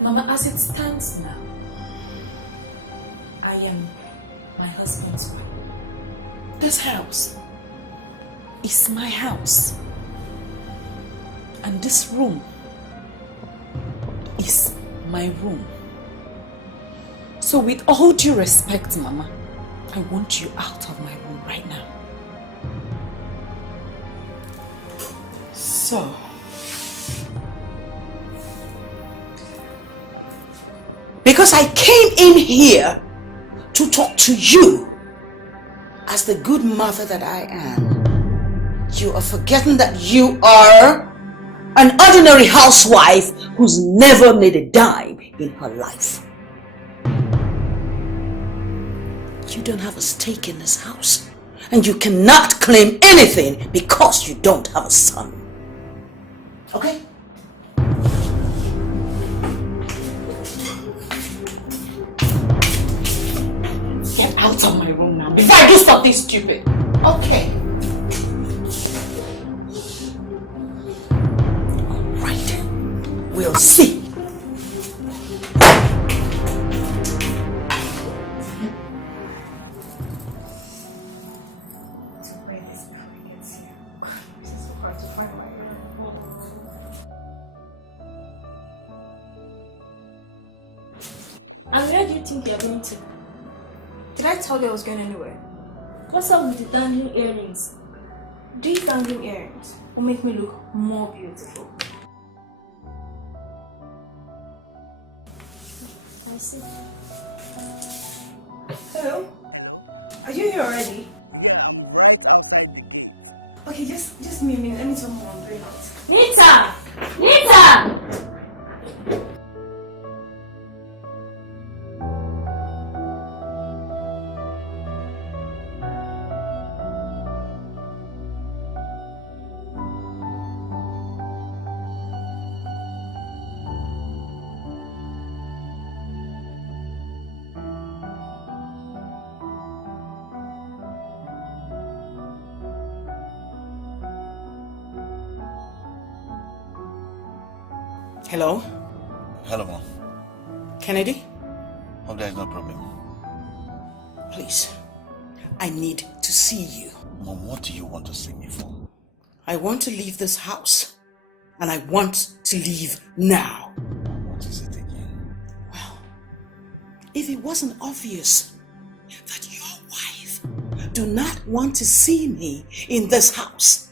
Mama, as it stands now, I am my husband's wife. This house is my house. And this room is my room. So with all due respect, Mama, I want you out of my room right now. So, because I came in here to talk to you as the good mother that I am, you are forgetting that you are an ordinary housewife who's never made a dime in her life. You don't have a stake in this house, and you cannot claim anything because you don't have a son. Okay? Get out of my room now before I do something stupid. Okay. Alright. We'll see. And where do you think you're going to? Did I tell you I was going anywhere? What's up with the dangling earrings? These dangling earrings will make me look more beautiful. I see. Hello? Are you here already? Okay, just me a minute. Let me tell Mom I'm very hot. Nita! Nita! Hello? Hello, Mom. Kennedy? Hope there is no problem. Please, I need to see you. Mom, what do you want to see me for? I want to leave this house, and I want to leave now. What is it again? Well, if it wasn't obvious that your wife do not want to see me in this house,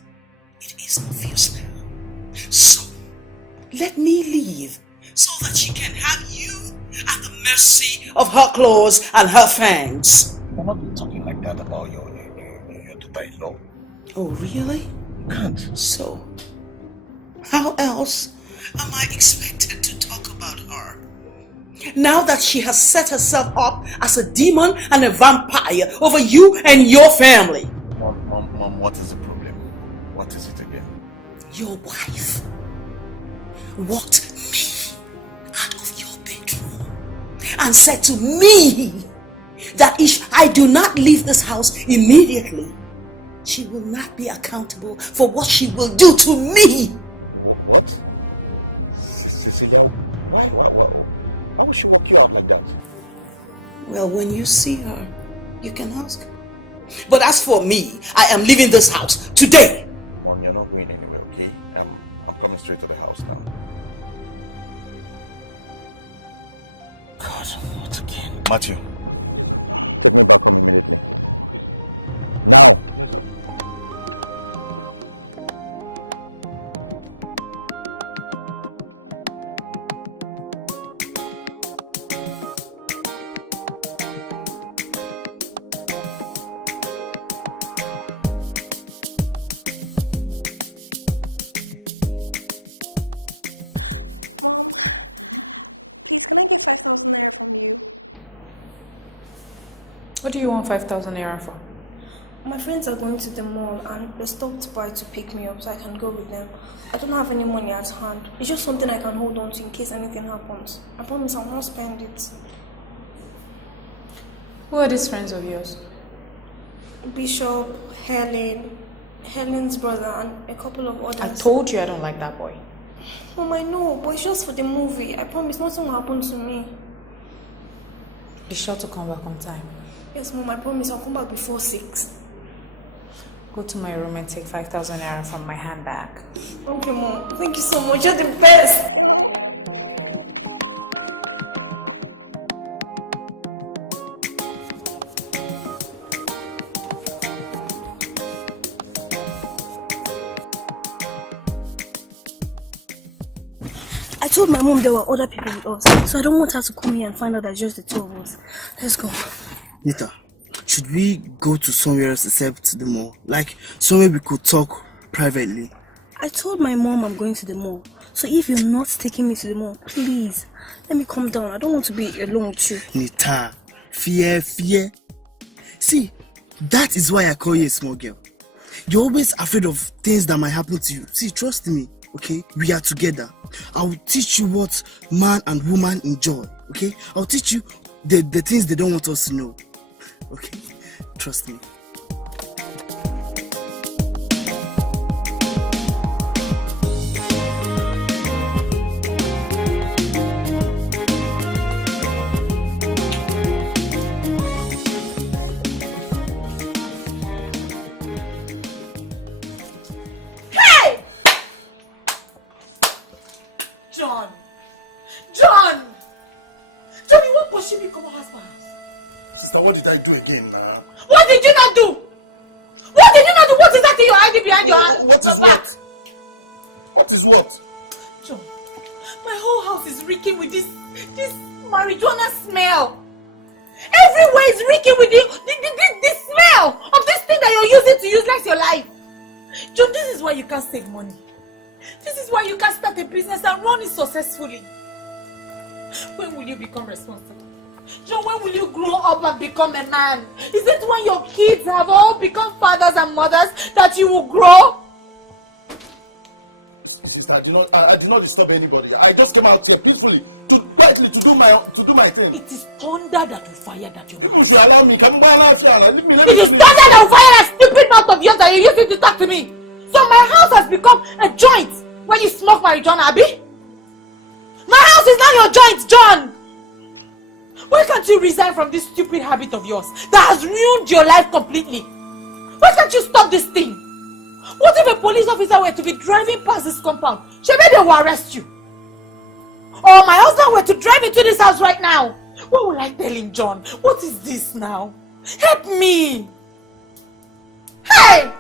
it is obvious now. So, let me leave so that she can have you at the mercy of her claws and her fangs. You're not talking like that about your daughter-in-law. Oh, really? You can't. So, how else am I expected to talk about her? Now that she has set herself up as a demon and a vampire over you and your family. Mom, what is the problem? What is it again? Your wife walked me out of your bedroom and said to me that if I do not leave this house immediately, she will not be accountable for what she will do to me. What? Cecilia, why would she walk you out like that? Well, when you see her, you can ask. But as for me, I am leaving this house today. Mom, you're not going anywhere, okay? I'm coming straight to the house now. God, what again? Matthew. What do you want 5,000 naira for? My friends are going to the mall and they stopped by to pick me up so I can go with them. I don't have any money at hand. It's just something I can hold on to in case anything happens. I promise I'll not spend it. Who are these friends of yours? Bishop, Helen's brother, and a couple of others. I told you I don't like that boy. Mom, I know, but it's just for the movie. I promise nothing will happen to me. Be sure to come back on time. Yes, Mom, I promise I'll come back before 6. Go to my room and take 5,000 naira from my handbag. Okay, Mom. Thank you so much. You're the best. I told my mom there were other people with us, so I don't want her to come here and find out that it's just the two of us. Let's go. Nita, should we go to somewhere else except the mall? Like, somewhere we could talk privately. I told my mom I'm going to the mall. So if you're not taking me to the mall, please, let me calm down. I don't want to be alone with you. Nita, fear. See, that is why I call you a small girl. You're always afraid of things that might happen to you. See, trust me, okay? We are together. I will teach you what man and woman enjoy, okay? I'll teach you the things they don't want us to know, okay? Trust me. John, you won't pursue me come on husband. Sister, what did I do again now? What did you not do? What did you not do? What is that thing you're hiding behind your back? What is what? John, my whole house is reeking with this marijuana smell. Everywhere is reeking with the smell of this thing that you're using to utilize your life. John, this is why you can't save money. This is why you can't start a business and run it successfully. When will you become responsible? John, when will you grow up and become a man? Is it when your kids have all become fathers and mothers that you will grow? Sister, I did not disturb anybody. I just came out here peacefully to do my thing. It is thunder that will fire that you People should allow me. It is thunder that will fire that stupid mouth of yours that you used to talk to me. So my house has become a joint where you smoke marijuana, Abby? My house is now your joint, John! Why can't you resign from this stupid habit of yours that has ruined your life completely? Why can't you stop this thing? What if a police officer were to be driving past this compound? Maybe they will arrest you. Or my husband were to drive into this house right now. What will I tell him, John? What is this now? Help me! Hey!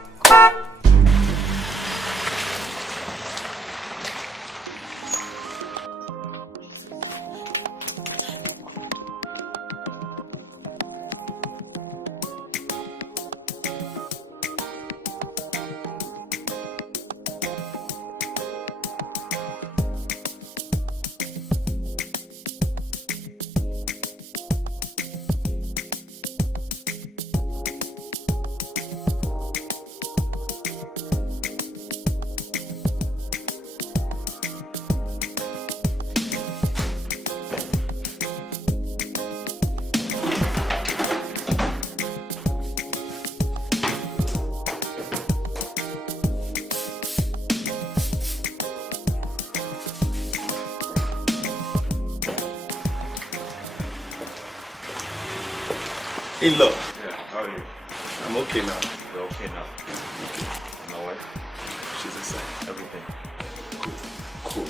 INLAW. Yeah, how are you? I'm okay now. You're okay now. My wife? She's inside. Everything. Cool.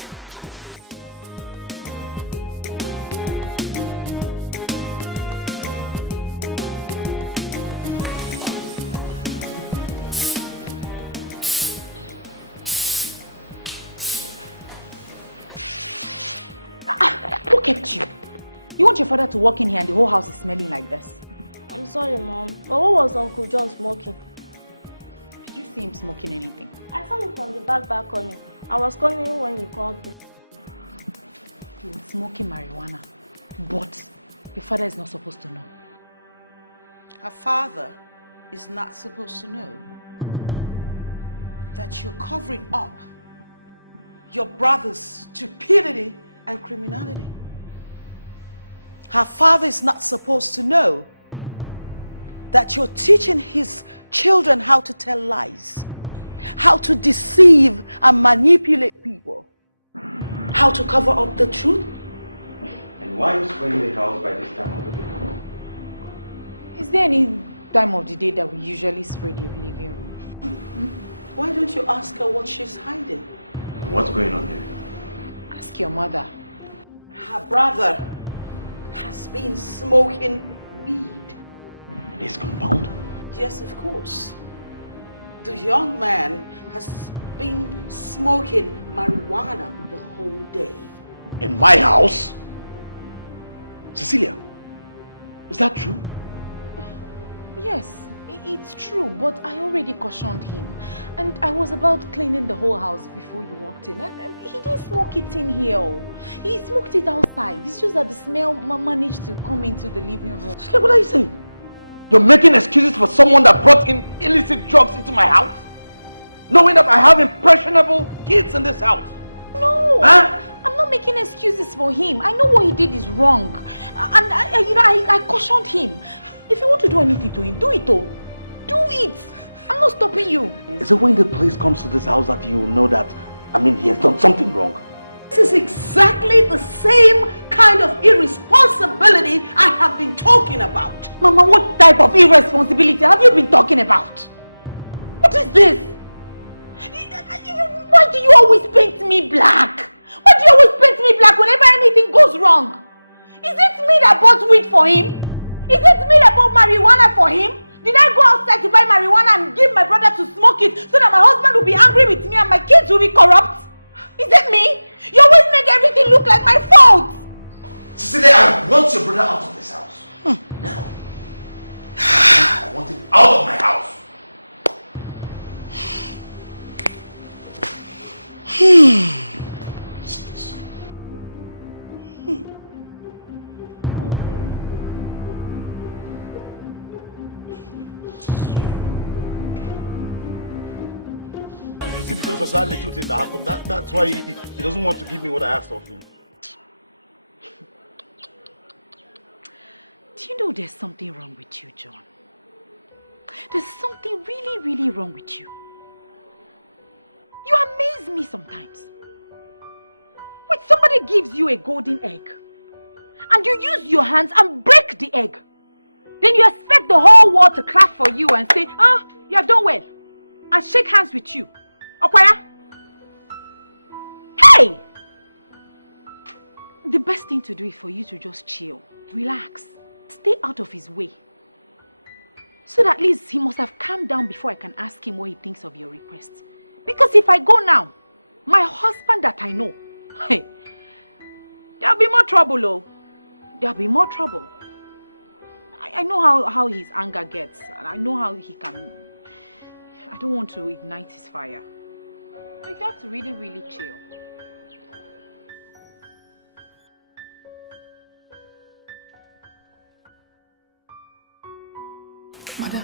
Madam,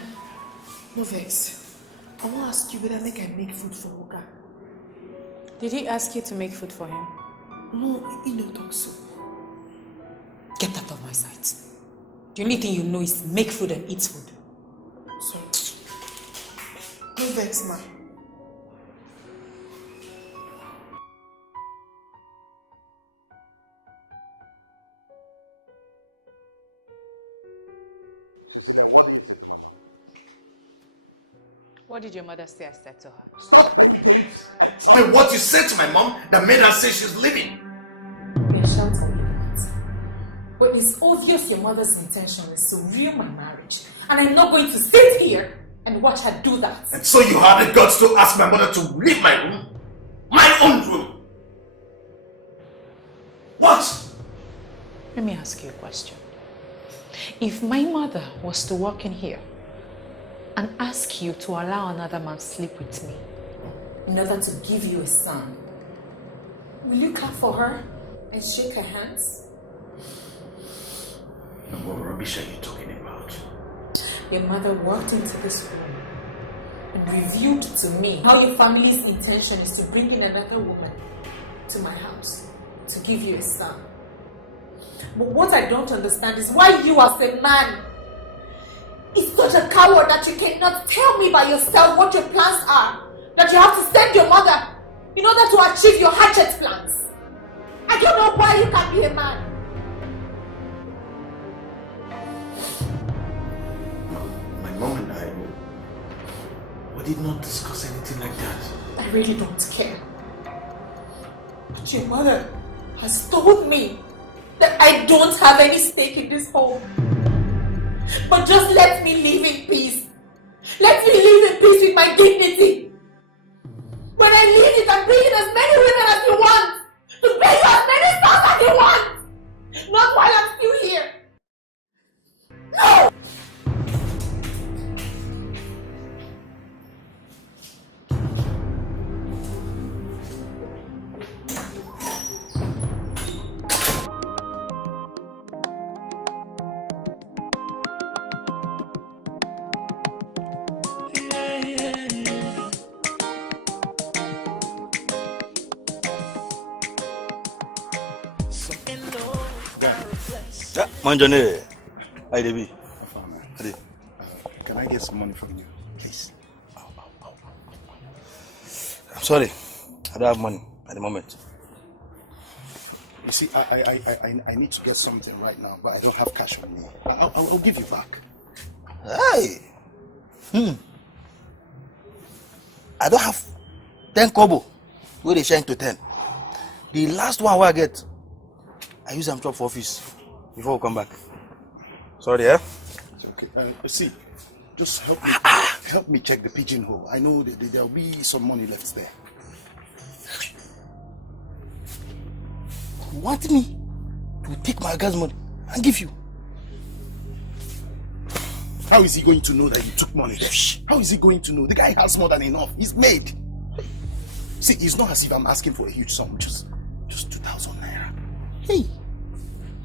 no vex. I want to ask you whether I make food for Oga. Did he ask you to make food for him? No, he no talk so. Get out of my sight. The only thing you know is make food and eat food. Sorry. No vex, ma. What did your mother say I said to her? Stop the videos and tell me what you said to my mom that made her say she's leaving. We are shouting that. But it's obvious your mother's intention is to ruin my marriage. And I'm not going to sit here and watch her do that. And so you had the guts to ask my mother to leave my room? My own room? What? Let me ask you a question. If my mother was to walk in here and ask you to allow another man sleep with me in order to give you a son, will you clap for her and shake her hands? What rubbish are you talking about? Your mother walked into this room and revealed to me how your family's intention is to bring in another woman to my house to give you a son. But what I don't understand is why you as a man is such a coward that you cannot tell me by yourself what your plans are, that you have to send your mother in order to achieve your hatchet plans. I don't know why you can't be a man. My mom and I, we did not discuss anything like that. I really don't care. But your mother has told me that I don't have any stake in this home. But just let me live in peace. Let me live in peace with my dignity. When I leave it, I'm bringing as many women as you want. To pay you as many stars as you want. Not while I'm still here. No! Manjane, hi Debbie. Can I get some money from you, please? I'm sorry, I don't have money at the moment. You see, I need to get something right now, but I don't have cash on me. I'll give you back. Hey! I don't have 10 kobo. Where they shine to 10. The last one where I get, I use them chop for office before we come back. Sorry, eh? It's okay. See, just help me check the pigeonhole. I know that there'll be some money left there. You want me to take my guy's money and give you? How is he going to know that you took money there? How is he going to know? The guy has more than enough. He's made. See, it's not as if I'm asking for a huge sum. Just 2,000 naira. Hey,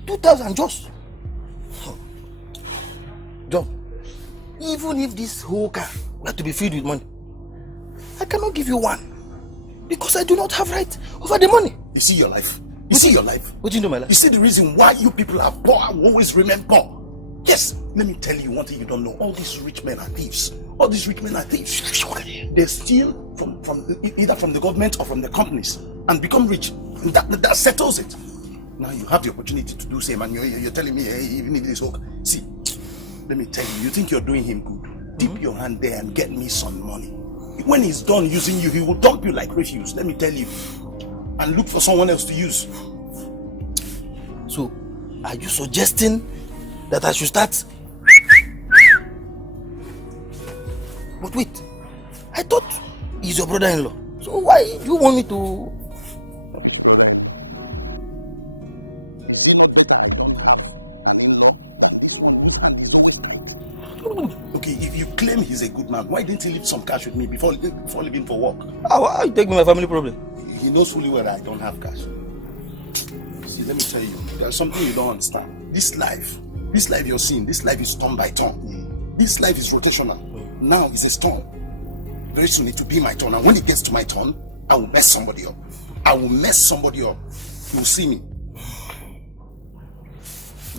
2,000 just. John, even if this whole car were to be filled with money, I cannot give you one because I do not have right over the money. You see your life? You see your life? What do you know my life? You see the reason why you people are poor and always remain poor? Yes, let me tell you one thing you don't know. All these rich men are thieves. All these rich men are thieves. They steal either from the government or from the companies and become rich. And that settles it. Now you have the opportunity to do same, and you're telling me, hey, even if this hook. See, let me tell you, you think you're doing him good. Dip your hand there and get me some money. When he's done using you, he will dump you like refuse. Let me tell you. And look for someone else to use. So, are you suggesting that I should start? But wait, I thought he's your brother-in-law. So why do you want me to? Okay, if you claim he's a good man, why didn't he leave some cash with me before leaving for work? How you take me my family problem? He knows fully well that I don't have cash. See, let me tell you, there's something you don't understand. This life you're seeing, this life is turn by turn. This life is rotational. Now it's a storm. Very soon it will be my turn, and when it gets to my turn, I will mess somebody up. You'll see me.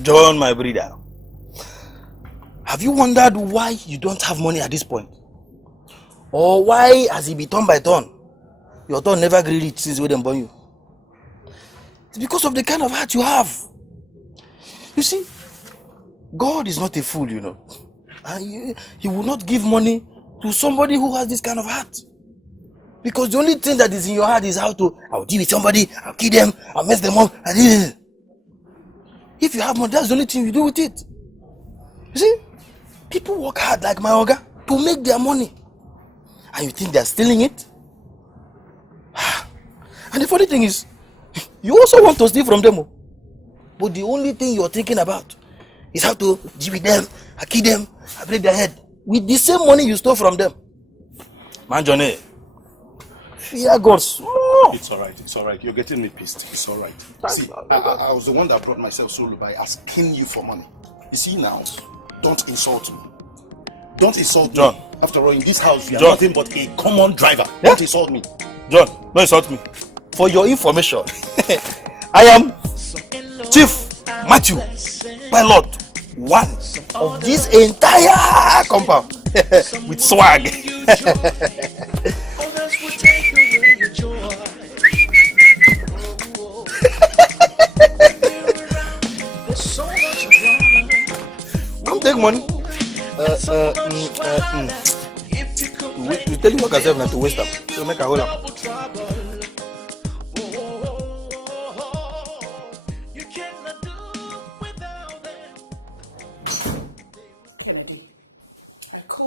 John, my brother, have you wondered why you don't have money at this point? Or why, as it be turn by turn, your turn never grew rich since we didn't born you? It's because of the kind of heart you have. You see, God is not a fool, you know. And he will not give money to somebody who has this kind of heart. Because the only thing that is in your heart is I'll deal with somebody, I'll kill them, I'll mess them up. If you have money, that's the only thing you do with it. You see, people work hard like my Oga to make their money. And you think they're stealing it? And the funny thing is, you also want to steal from them. But the only thing you're thinking about is how to deal with them, I kill them, I break their head. With the same money you stole from them. Man, Johnny, fear God small. It's alright. You're getting me pissed. It's alright. See, I was the one that brought myself solo by asking you for money. You see now, don't insult me. Don't insult John. me. After all, in this house, you are John. nothing but a common driver. Yeah? Don't insult me. John, don't insult me. For your information, I am Chief Matthew Pilot 1 of this entire compound with swag. Come take money. We tell you what yourself not to waste them. So make a hold up.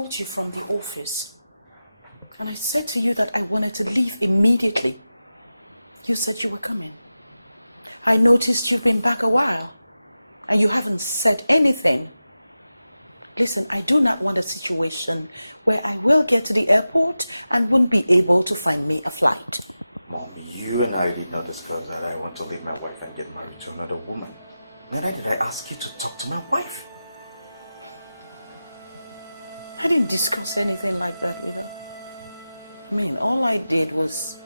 called you from the office and I said to you that I wanted to leave immediately, you said you were coming. I noticed you've been back a while and you haven't said anything. Listen, I do not want a situation where I will get to the airport and won't be able to find me a flight. Mom, you and I did not discuss that I want to leave my wife and get married to another woman. Neither did I ask you to talk to my wife. I didn't discuss anything like that with her. I mean, all I did was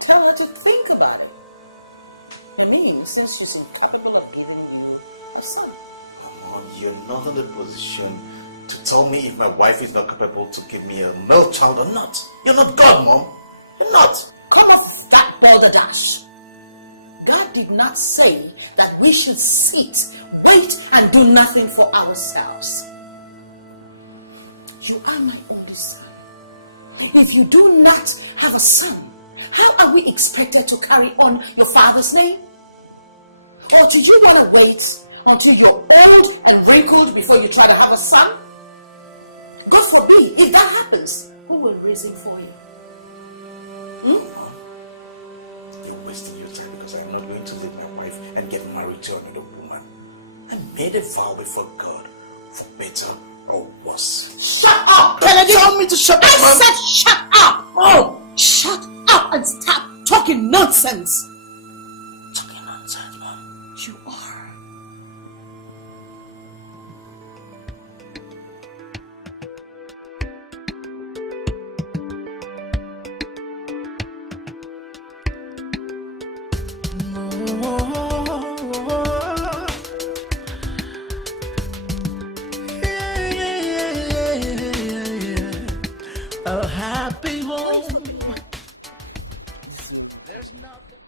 tell her to think about it. I mean, since she's incapable of giving you a son. Mom, you're not in the position to tell me if my wife is not capable to give me a male child or not. You're not God, Mom. You're not. Come off that balderdash. God did not say that we should sit, wait, and do nothing for ourselves. You are my only son. If you do not have a son, how are we expected to carry on your father's name? Or did you want to wait until you're old and wrinkled before you try to have a son? God forbid, if that happens, who will raise him for you? You're wasting your time because I'm not going to leave my wife and get married to another woman. I made a vow before God, for better or worse. Shut up, Kennedy! Tell me to shut up, I said shut up! Oh, shut up and stop talking nonsense! Talking nonsense, Mom. You are. A happy home. There's nothing.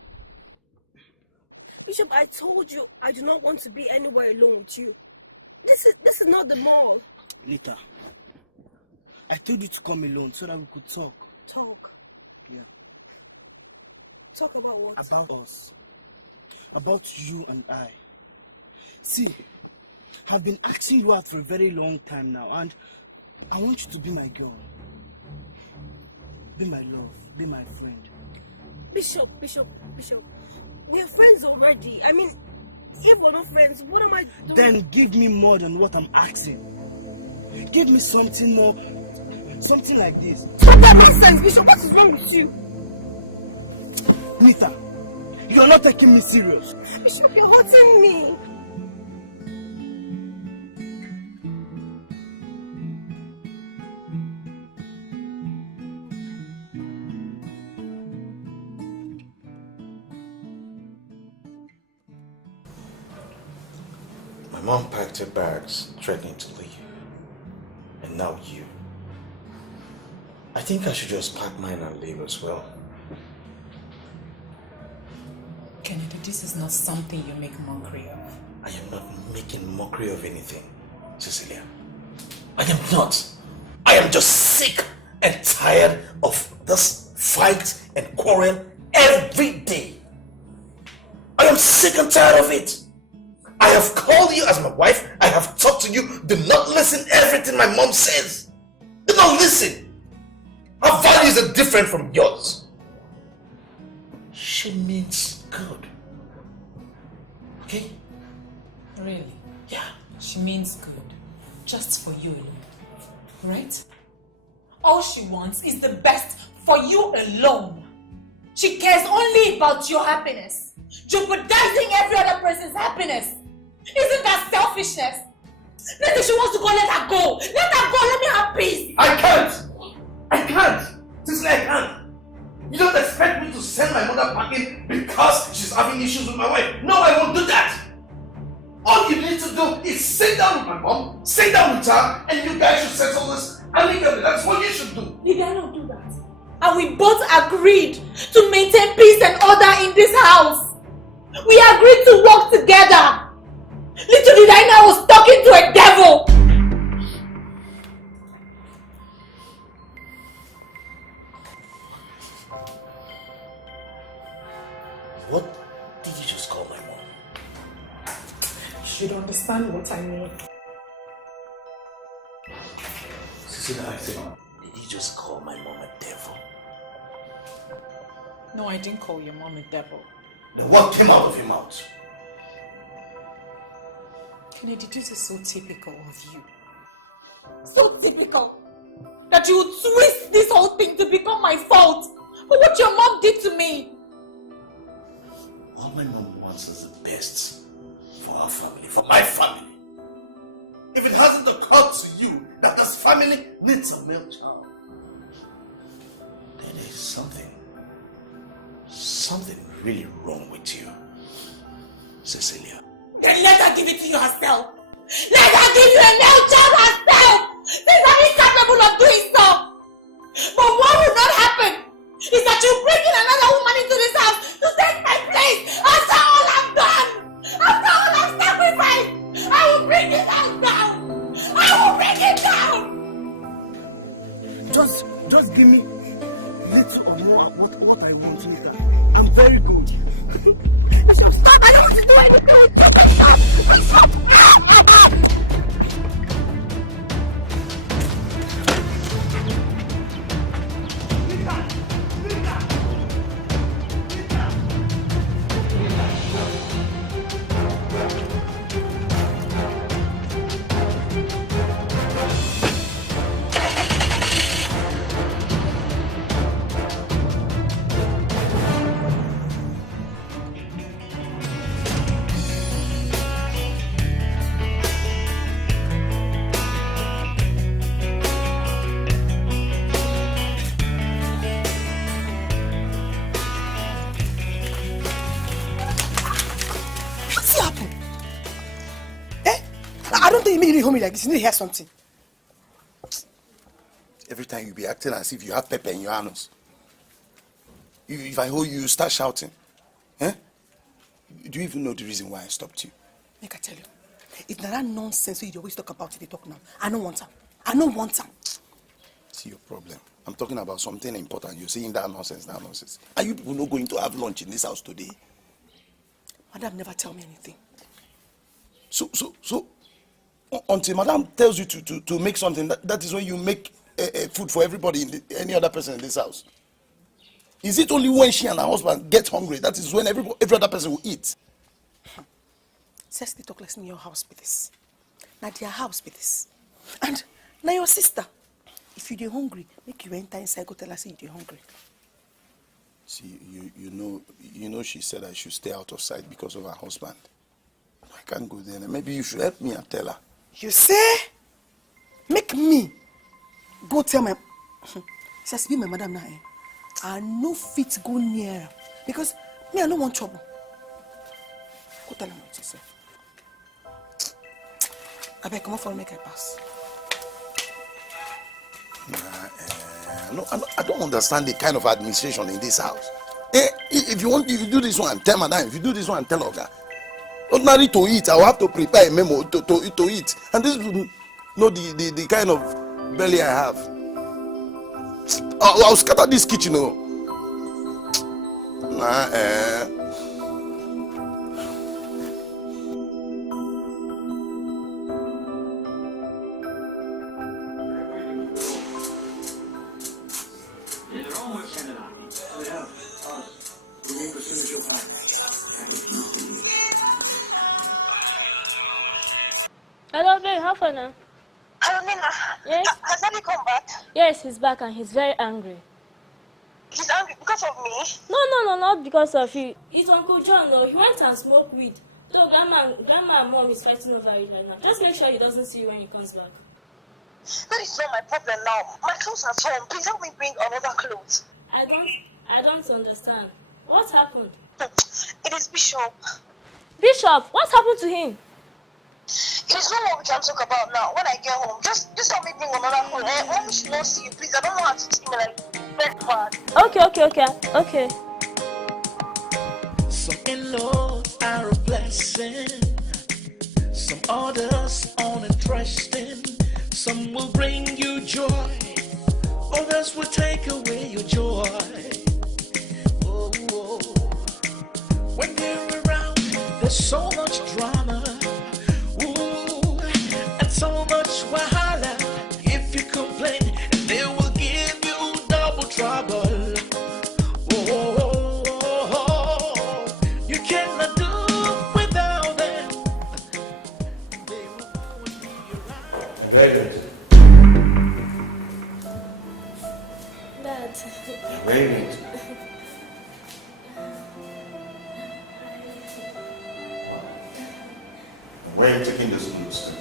Bishop, I told you I do not want to be anywhere alone with you. This is not the mall. Later. I told you to come alone so that we could talk. Talk. Yeah. Talk about what? About us. About you and I. See, I've been asking you out for a very long time now, and I want you to be my girl. Be my love. Be my friend. Bishop. We are friends already. I mean, if we're not friends, what am I doing? Then give me more than what I'm asking. Give me something more. Something like this. That makes sense, Bishop. What is wrong with you? Nita, you're not taking me serious. Bishop, you're hurting me. My mom packed her bags, threatening to leave. And now you. I think I should just pack mine and leave as well. Kennedy, this is not something you make mockery of. I am not making mockery of anything, Cecilia. I am not. I am just sick and tired of this fight and quarrel every day. I am sick and tired of it. I have called you as my wife. I have talked to you. Do not listen to everything my mom says. Do not listen. Her values are different from yours. She means good. Okay? Really? Yeah. She means good. Just for you alone. Right? All she wants is the best for you alone. She cares only about your happiness, jeopardizing every other person's happiness. Isn't that selfishness? Maybe she wants to go, let her go. Let her go, let me have peace. I can't. Cicely, I can't. You don't expect me to send my mother packing because she's having issues with my wife. No, I won't do that. All you need to do is sit down with my mom, sit down with her, and you guys should settle this amicably. That's what you should do. Did I not do that? And we both agreed to maintain peace and order in this house. We agreed to work together. Little did I know I was talking to a devil. What did you just call my mom? You should understand what I mean. See how I think? Did you just call my mom a devil? No, I didn't call your mom a devil. Then what came out of your mouth? Kennedy, this is so typical of you. So typical that you would twist this whole thing to become my fault for what your mom did to me. All my mom wants is the best for our family, for my family. If it hasn't occurred to you that this family needs a male child, then there's something really wrong with you, Cecilia. Then let her give it to you herself. Let her give you a male child herself. Since I'm incapable of doing so. But what will not happen is that you bring in another woman into this house to take my place. After all I've done, after all I've sacrificed, I will bring this house down. I will bring it down. Just give me little or more what I want later. I'm very good. Bishop, stop! I don't want to do anything with you, Bishop! Bishop! Hold me like this, you need to hear something. Every time you be acting as if you have pepper in your anus. If I hold you, you start shouting. Eh? Do you even know the reason why I stopped you? Make I tell you, if that nonsense you always talk about it, they talk now. I don't want her. I don't want her. See your problem. I'm talking about something important. You're saying that nonsense, that nonsense. Are you people not going to have lunch in this house today? Madam never tell me anything. So, until Madam tells you to make something, that is when you make food for everybody, any other person in this house. Is it only when she and her husband get hungry, that is when every other person will eat? Says they talk less in your house with this. Now their house with this. And now your sister, if you're hungry, make you enter inside, go tell her say you're hungry. See, you know she said I should stay out of sight because of her husband. I can't go there. Maybe you should help me and tell her. You say, make me go tell my... Says be my madam now. I no fit go near her. Because me, I don't want trouble. Go tell her what you say. I beg, come on for make I pass. No, I don't understand the kind of administration in this house. If you do this one, tell madam. If you do this one, tell Oga. Ordinary to eat, I will have to prepare a memo to eat. And this is not the kind of belly I have. I'll scatter this kitchen. Hello, babe. How far now? Hello, Nina. Yes? Has Daddy come back? Yes, he's back and he's very angry. He's angry because of me? No, not because of you. It's Uncle John, though. He went and smoked weed. So grandma and mom is fighting over it right now. Just make sure he doesn't see you when he comes back. That is not my problem now. My clothes are home. Please help me bring another clothes. I don't understand. What happened? It is Bishop. Bishop? What happened to him? It is not what we can talk about now. When I get home, just help me bring another clothes. Mommy should not see you, please. I don't know how to see me like very bad. Okay. Some in-laws are a blessing. Some others uninteresting. Some will bring you joy. Others will take away your joy. Oh. When they're around, there's so much drama. Ooh, and so much wahala. If you complain Raymond. Dad. Raymond. Where are you taking this clothes to?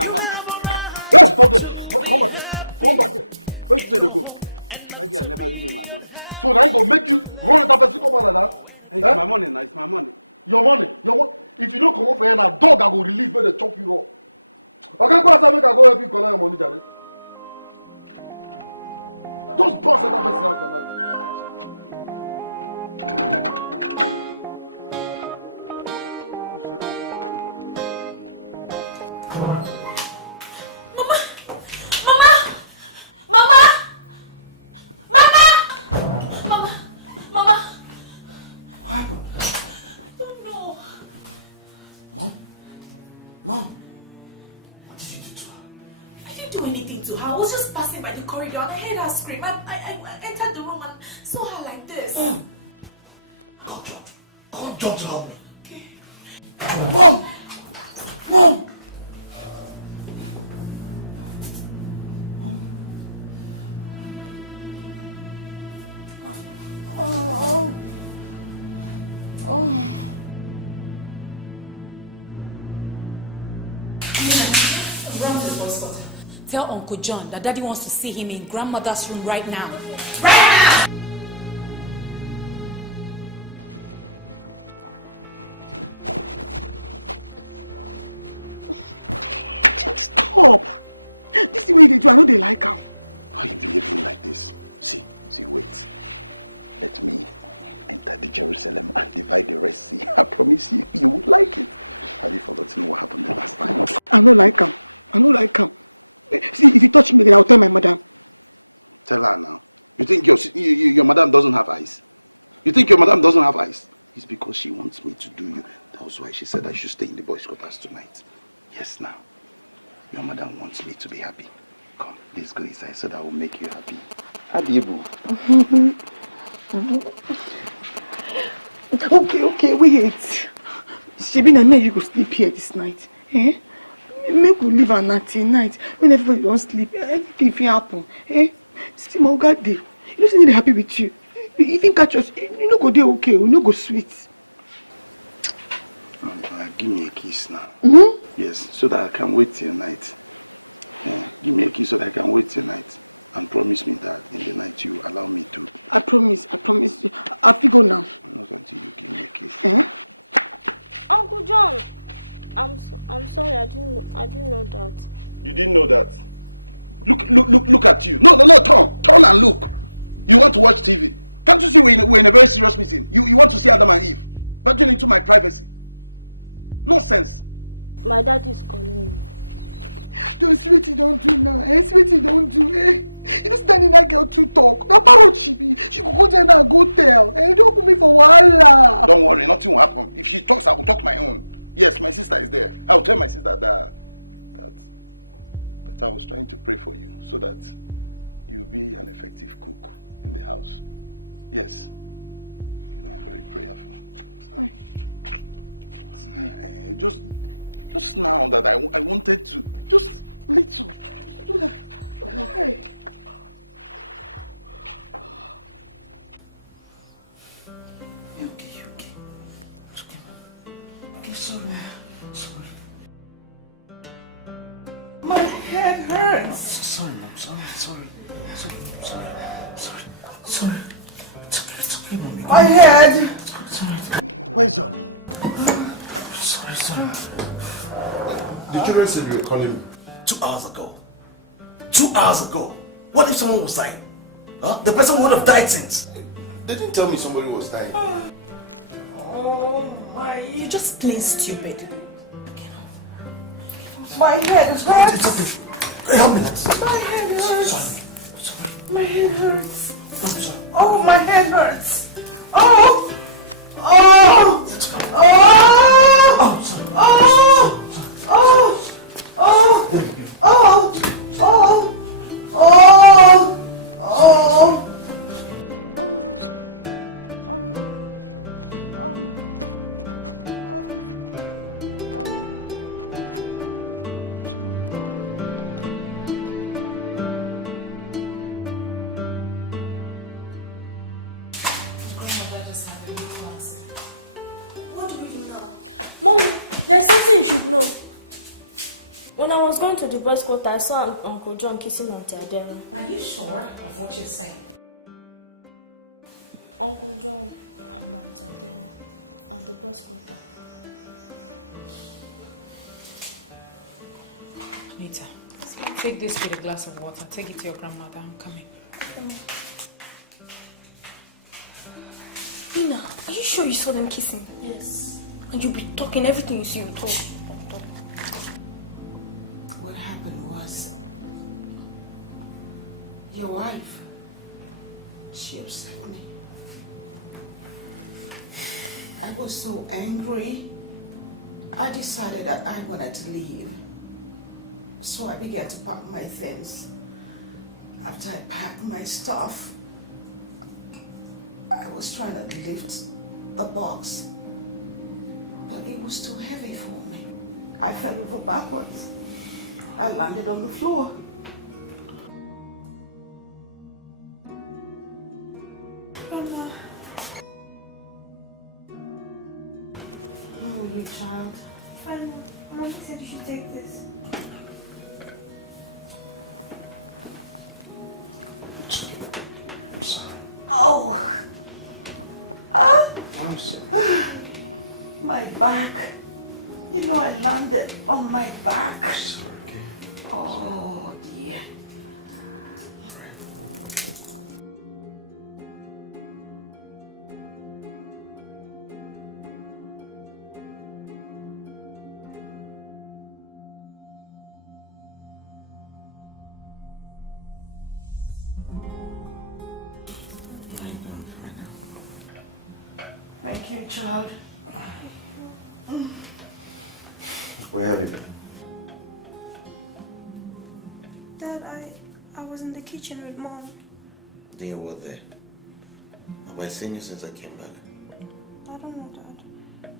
You have a right to be happy in your home and not to be unhappy. To let go or anything. Do anything to her. I was just passing by the corridor and I heard her scream. I entered the room and saw her like this. Call John to help me. Okay. Mom! Run to the boys' quarter. Tell Uncle John that Daddy wants to see him in grandmother's room right now. head hurts. Sorry, Mom. Sorry, It's okay, Mommy. My head. Sorry. The children said you were calling me. 2 hours ago. 2 hours ago. What if someone was dying? Huh? The person would have died since. They didn't tell me somebody was dying. Oh my. You're just plain stupid. My head hurts. It's okay. Help me. My head hurts. Sorry. My head hurts. I'm sorry. Oh, my head hurts. Oh. What do we do now? Mom, there's something you should know. When I was going to the boys' quarter, I saw Uncle John kissing Auntie Adele. Are you sure of what you're saying? Nita, take this with a glass of water. Take it to your grandmother. I'm coming. Nina, are you sure you saw them kissing? Yes. And you'll be talking everything you see you talk. What happened was, your wife, she upset me. I was so angry, I decided that I wanted to leave. So I began to pack my things. After I packed my stuff, I was trying to lift the box, but it was too heavy for me. I fell over backwards. I landed on the floor. Grandma. Oh, you child. Fine. Mommy said you should take this. Oh. I'm sorry. My back. You know, I landed on my back. Sorry, okay? Oh, dear. Thank you, child. Where have you been? Dad, I was in the kitchen with Mom. Then you were there. Have I seen you since I came back? I don't know, Dad.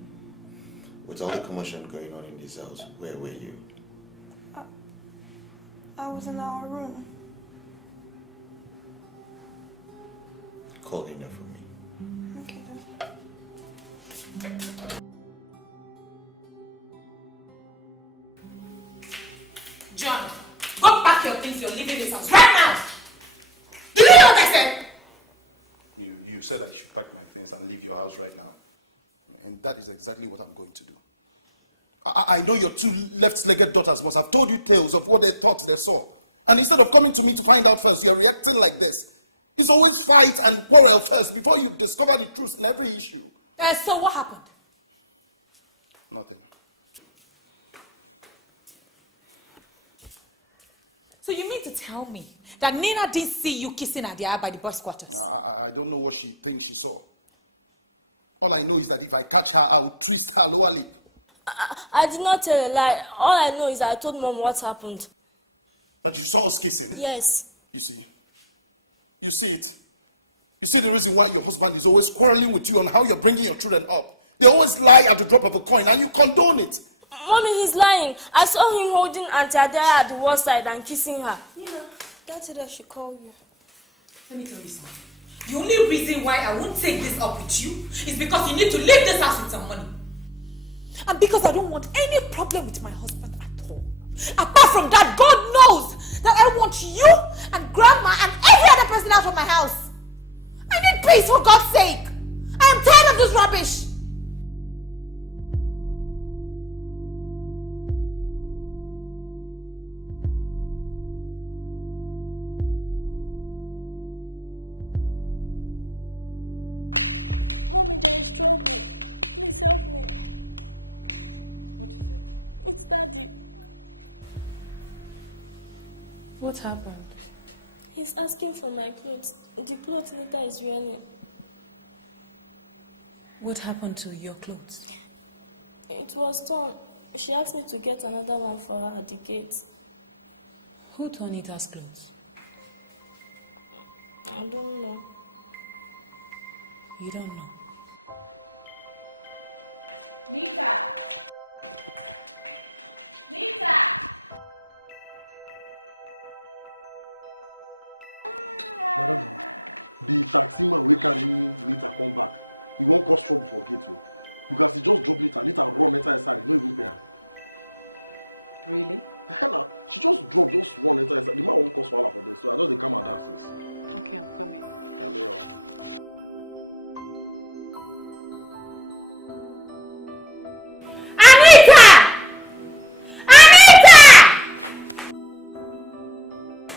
With all the commotion going on in this house, where were you? I was in our room. Call Ina for me. Okay, Dad. John, go pack your things. You're leaving this house right now. Do you hear what I said? You said I should pack my things and leave your house right now. And that is exactly what I'm going to do. I know your two left-legged daughters must have told you tales of what they thought they saw. And instead of coming to me to find out first, you're reacting like this. It's always fight and quarrel first before you discover the truth in every issue. So what happened? Nothing. So you mean to tell me that Nina didn't see you kissing Adia by the boys' quarters? I don't know what she thinks she saw. All I know is that if I catch her, I will twist her lower lip. I did not tell a lie. All I know is I told Mom what happened. That you saw us kissing? Yes. You see? You see it? You see the reason why your husband is always quarreling with you on how you're bringing your children up? They always lie at the drop of a coin and you condone it. Mommy, he's lying. I saw him holding Auntie Adele at the wall side and kissing her. Nina, Dad said I should call you. Let me tell you something. The only reason why I won't take this up with you is because you need to leave this house with some money. And because I don't want any problem with my husband at all. Apart from that, God knows that I want you and Grandma and every other person out of my house. I need peace, for God's sake. I am tired of this rubbish. What happened? He's asking for my clothes. The clothes Nita is wearing. What happened to your clothes? It was torn. She asked me to get another one for her at the gate. Who tore Nita's clothes? I don't know. You don't know?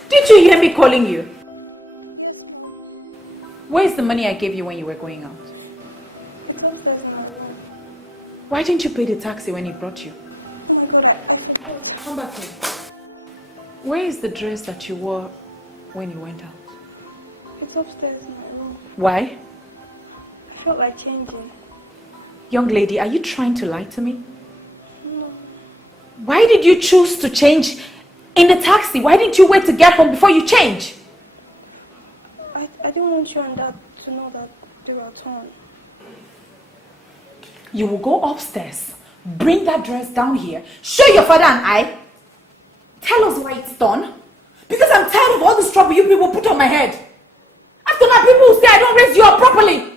Did you hear me calling you? Where's the money I gave you when you were going out? Why didn't you pay the taxi when he brought you? Come back here. Where is the dress that you wore when you went out? It's upstairs in my room. Why? I felt like changing. Young lady, are you trying to lie to me? No. Why did you choose to change in the taxi? Why didn't you wait to get home before you change? I didn't want you and Dad to know that they were torn. You will go upstairs, bring that dress down here, show your father and I, tell us why it's torn. Because I'm tired of all this trouble you people put on my head. After that, people will say I don't raise you up properly.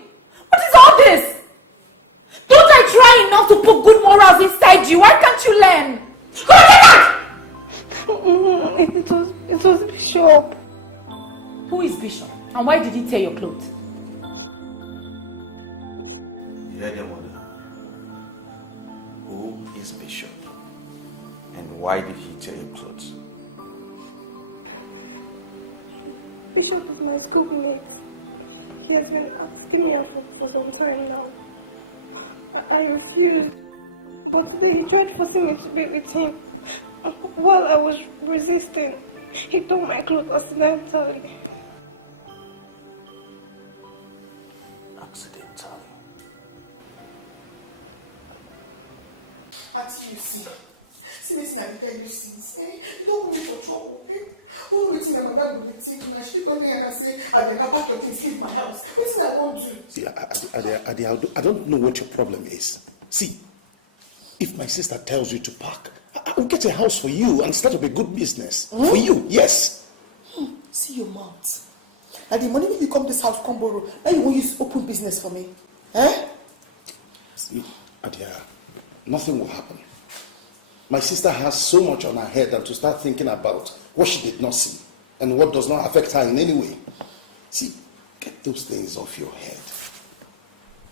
What is all this? Don't I try enough to put good morals inside you? Why can't you learn? Go get that! It was Bishop. Who is Bishop? And why did he tear your clothes? You heard your mother. Who is Bishop? And why did he tear your clothes? Bishop is my schoolmate. He has been asking me out for some time now. I refused. But today he tried forcing me to be with him. While I was resisting, he tore my clothes accidentally. Accidentally? Auntie, you see Miss Nnaji, you see, don't wait for trouble. All waiting my mother will think she told me I can say, I pack your things, leave my house. What's I won't do? See, I don't know what your problem is. See, if my sister tells you to pack, I will get a house for you and start up a good business. For you, yes. See your mouth. Now the money when you come this house, come borrow. Now you won't use open business for me. Eh? See, Adia, nothing will happen. My sister has so much on her head than to start thinking about what she did not see and what does not affect her in any way. See, get those things off your head.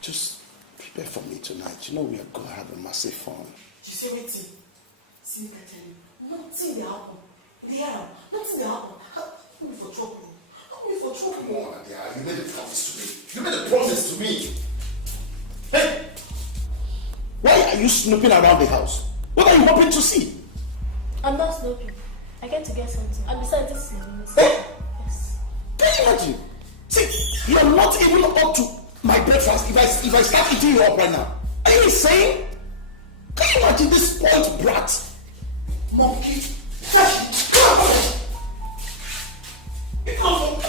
Just prepare for me tonight. You know we are going to have a massive fun. You see what? See, I tell you, nothing will happen. Yeah, nothing will happen. I'm going for trouble. I'm going for trouble. Come on, Adia, you made a promise to me. You made a promise to me. Hey! Why are you snooping around the house? What are you hoping to see? I'm not snooping. I get to get something. And besides, this is a mistake. Hey! Yes. Can you imagine? See, you're not even up to my breakfast if I start eating you up right now. Are you insane? Can you imagine this spoiled brat? Monkey. Come on.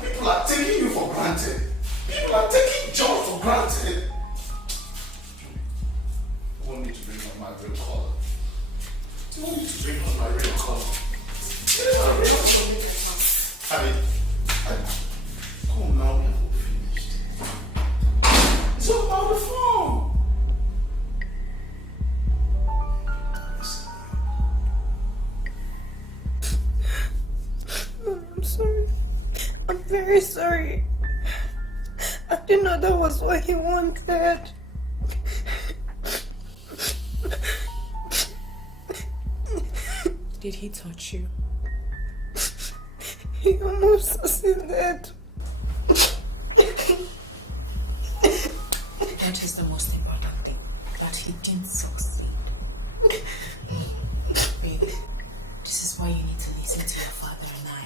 People are taking you for granted. People are taking John for granted. You want me to bring on my real color? You want me to bring on my real color? I mean, come now, we have finished. It's all about the phone. very sorry. I didn't know that was what he wanted. Did he touch you? He almost succeeded. That is the most important thing, that he didn't succeed. Baby, this is why you need to listen to your father and I.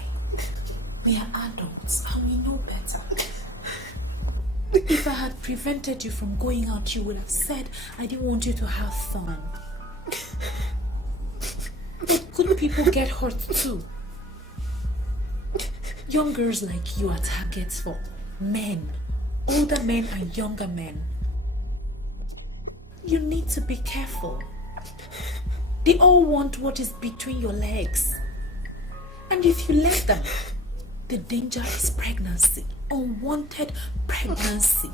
We are adults and we know better. If I had prevented you from going out, you would have said, I didn't want you to have fun. But good people get hurt too. Young girls like you are targets for men, older men and younger men. You need to be careful. They all want what is between your legs. And if you let them, the danger is pregnancy, unwanted pregnancy.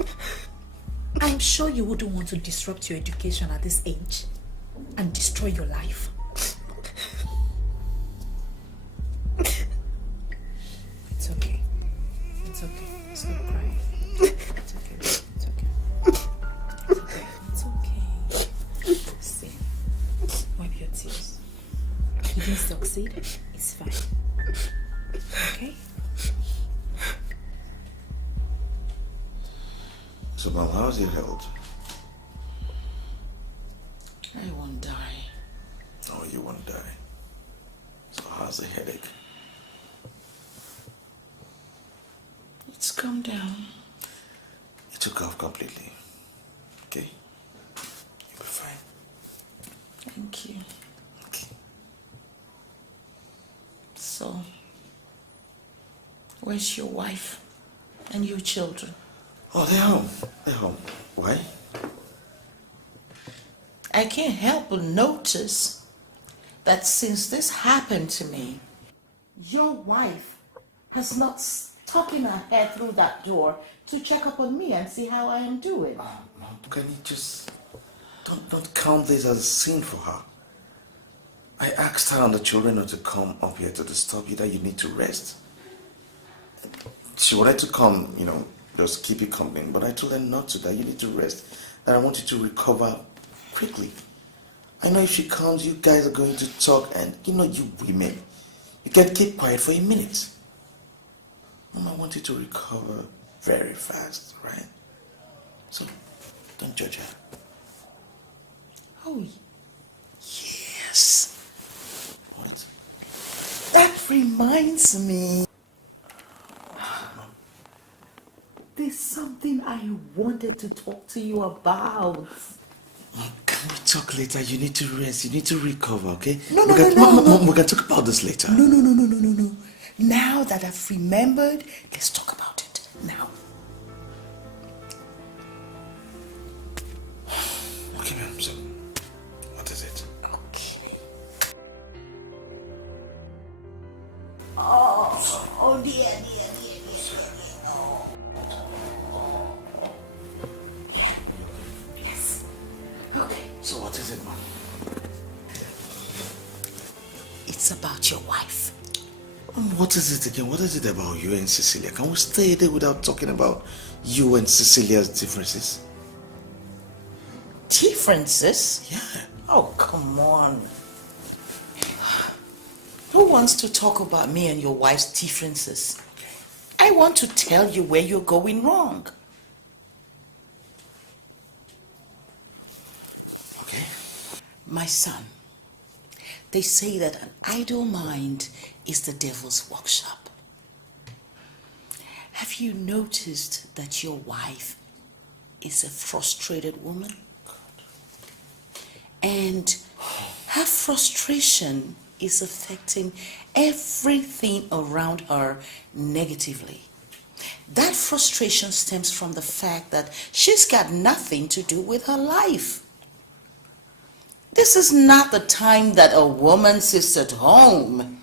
I'm sure you wouldn't want to disrupt your education at this age and destroy your life. It's okay. It's okay. Stop crying. It's okay. It's okay. It's okay. It's okay. See, wipe your tears. You didn't succeed. It's fine. Okay? So, Mal, how's your health? I won't die. Oh, you won't die. So, how's the headache? It's come down. It took off completely. Okay? You'll be fine. Thank you. Okay. So, where's your wife and your children? Oh, they're home. They're home. Why? I can't help but notice that since this happened to me, your wife has not stuck in her head through that door to check up on me and see how I am doing. Mom, can you just... Don't count this as a sin for her. I asked her and the children not to come up here to disturb you, that you need to rest. She wanted to come, just keep you company, but I told her not to, that you need to rest, that I want you to recover quickly. I know if she comes, you guys are going to talk, and you women, you can keep quiet for a minute. Mom, I want you to recover very fast, right? So, don't judge her. Oh, Yes. What? that reminds me. There's something I wanted to talk to you about. Can we talk later? You need to rest. You need to recover, okay? No. Mom, we can talk about this later. No. Now that I've remembered, let's talk about it now. Okay, ma'am. So, what is it? Okay. Oh dear. Yes. Okay. So, what is it, Mom? It's about your wife. What is it again? What is it about you and Cecilia? Can we stay there without talking about you and Cecilia's differences? Differences? Yeah. Oh, come on. Who wants to talk about me and your wife's differences? I want to tell you where you're going wrong. Okay. My son, they say that an idle mind is the devil's workshop. Have you noticed that your wife is a frustrated woman? And her frustration is affecting everything around her negatively. That frustration stems from the fact that she's got nothing to do with her life. This is not the time that a woman sits at home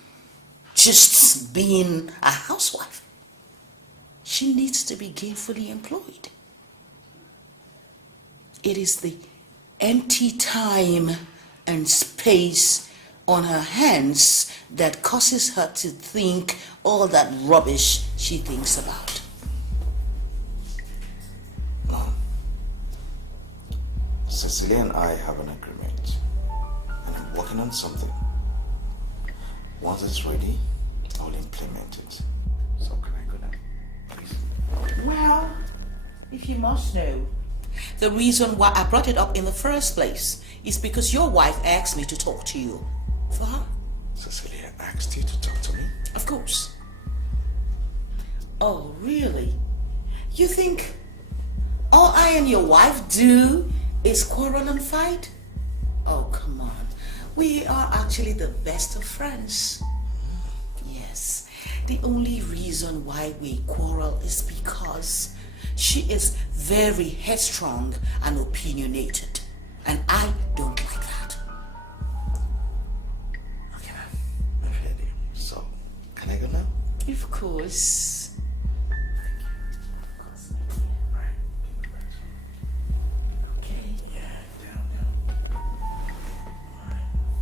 just being a housewife. She needs to be gainfully employed. It is the empty time and space on her hands that causes her to think all that rubbish she thinks about? Mom, Cecilia and I have an agreement, and I'm working on something. Once it's ready, I'll implement it. So can I go now, please? Well, if you must know, the reason why I brought it up in the first place is because your wife asked me to talk to you for her. Cecilia asked you to talk to me? Of course. Oh, really? You think all I and your wife do is quarrel and fight? Oh, come on. We are actually the best of friends. Yes. The only reason why we quarrel is because she is very headstrong and opinionated. And I don't like that. Okay, I'm ready. So, can I go now? Of course.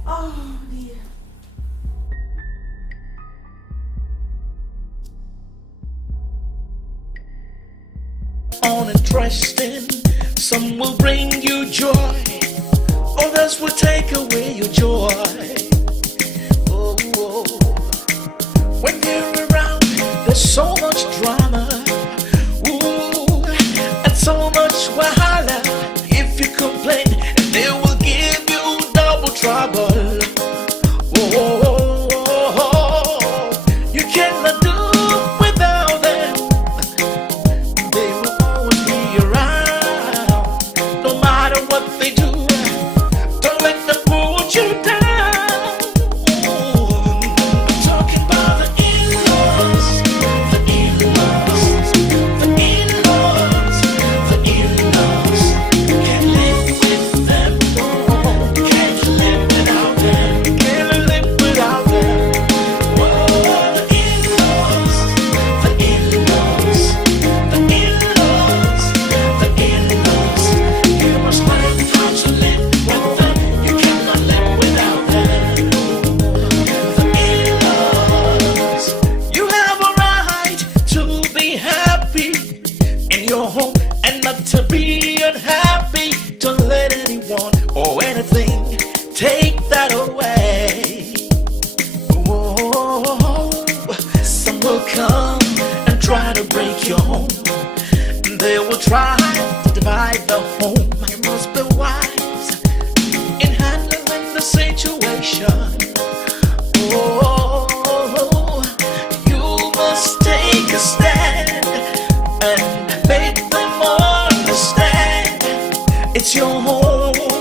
Oh, dear. Uninteresting, some will bring you joy, others will take away your joy. Oh, oh. When you're around, there's so much drama, ooh, and so much wahala. If you complain, they will give you double trouble. Oh, oh, oh, oh. You cannot do without them. They will always be around, no matter what they do. Don't let them put you down. Talking about the in-laws, the in-laws, the in-laws, the in-laws. Can't live with them, no. Can't live without them. Can't live without them. Whoa, the in-laws, the in-laws, the in-laws, the in-laws. You must learn how to live with them. You cannot live without them. The in-laws. You have a right to be happy in your home and not to be unhappy. Don't let anyone or anything take that away. Whoa. Some will come and try to break your home. They will try to divide the home. You must be wise in handling the situation. Oh, you must take a stand and make them understand. It's your home.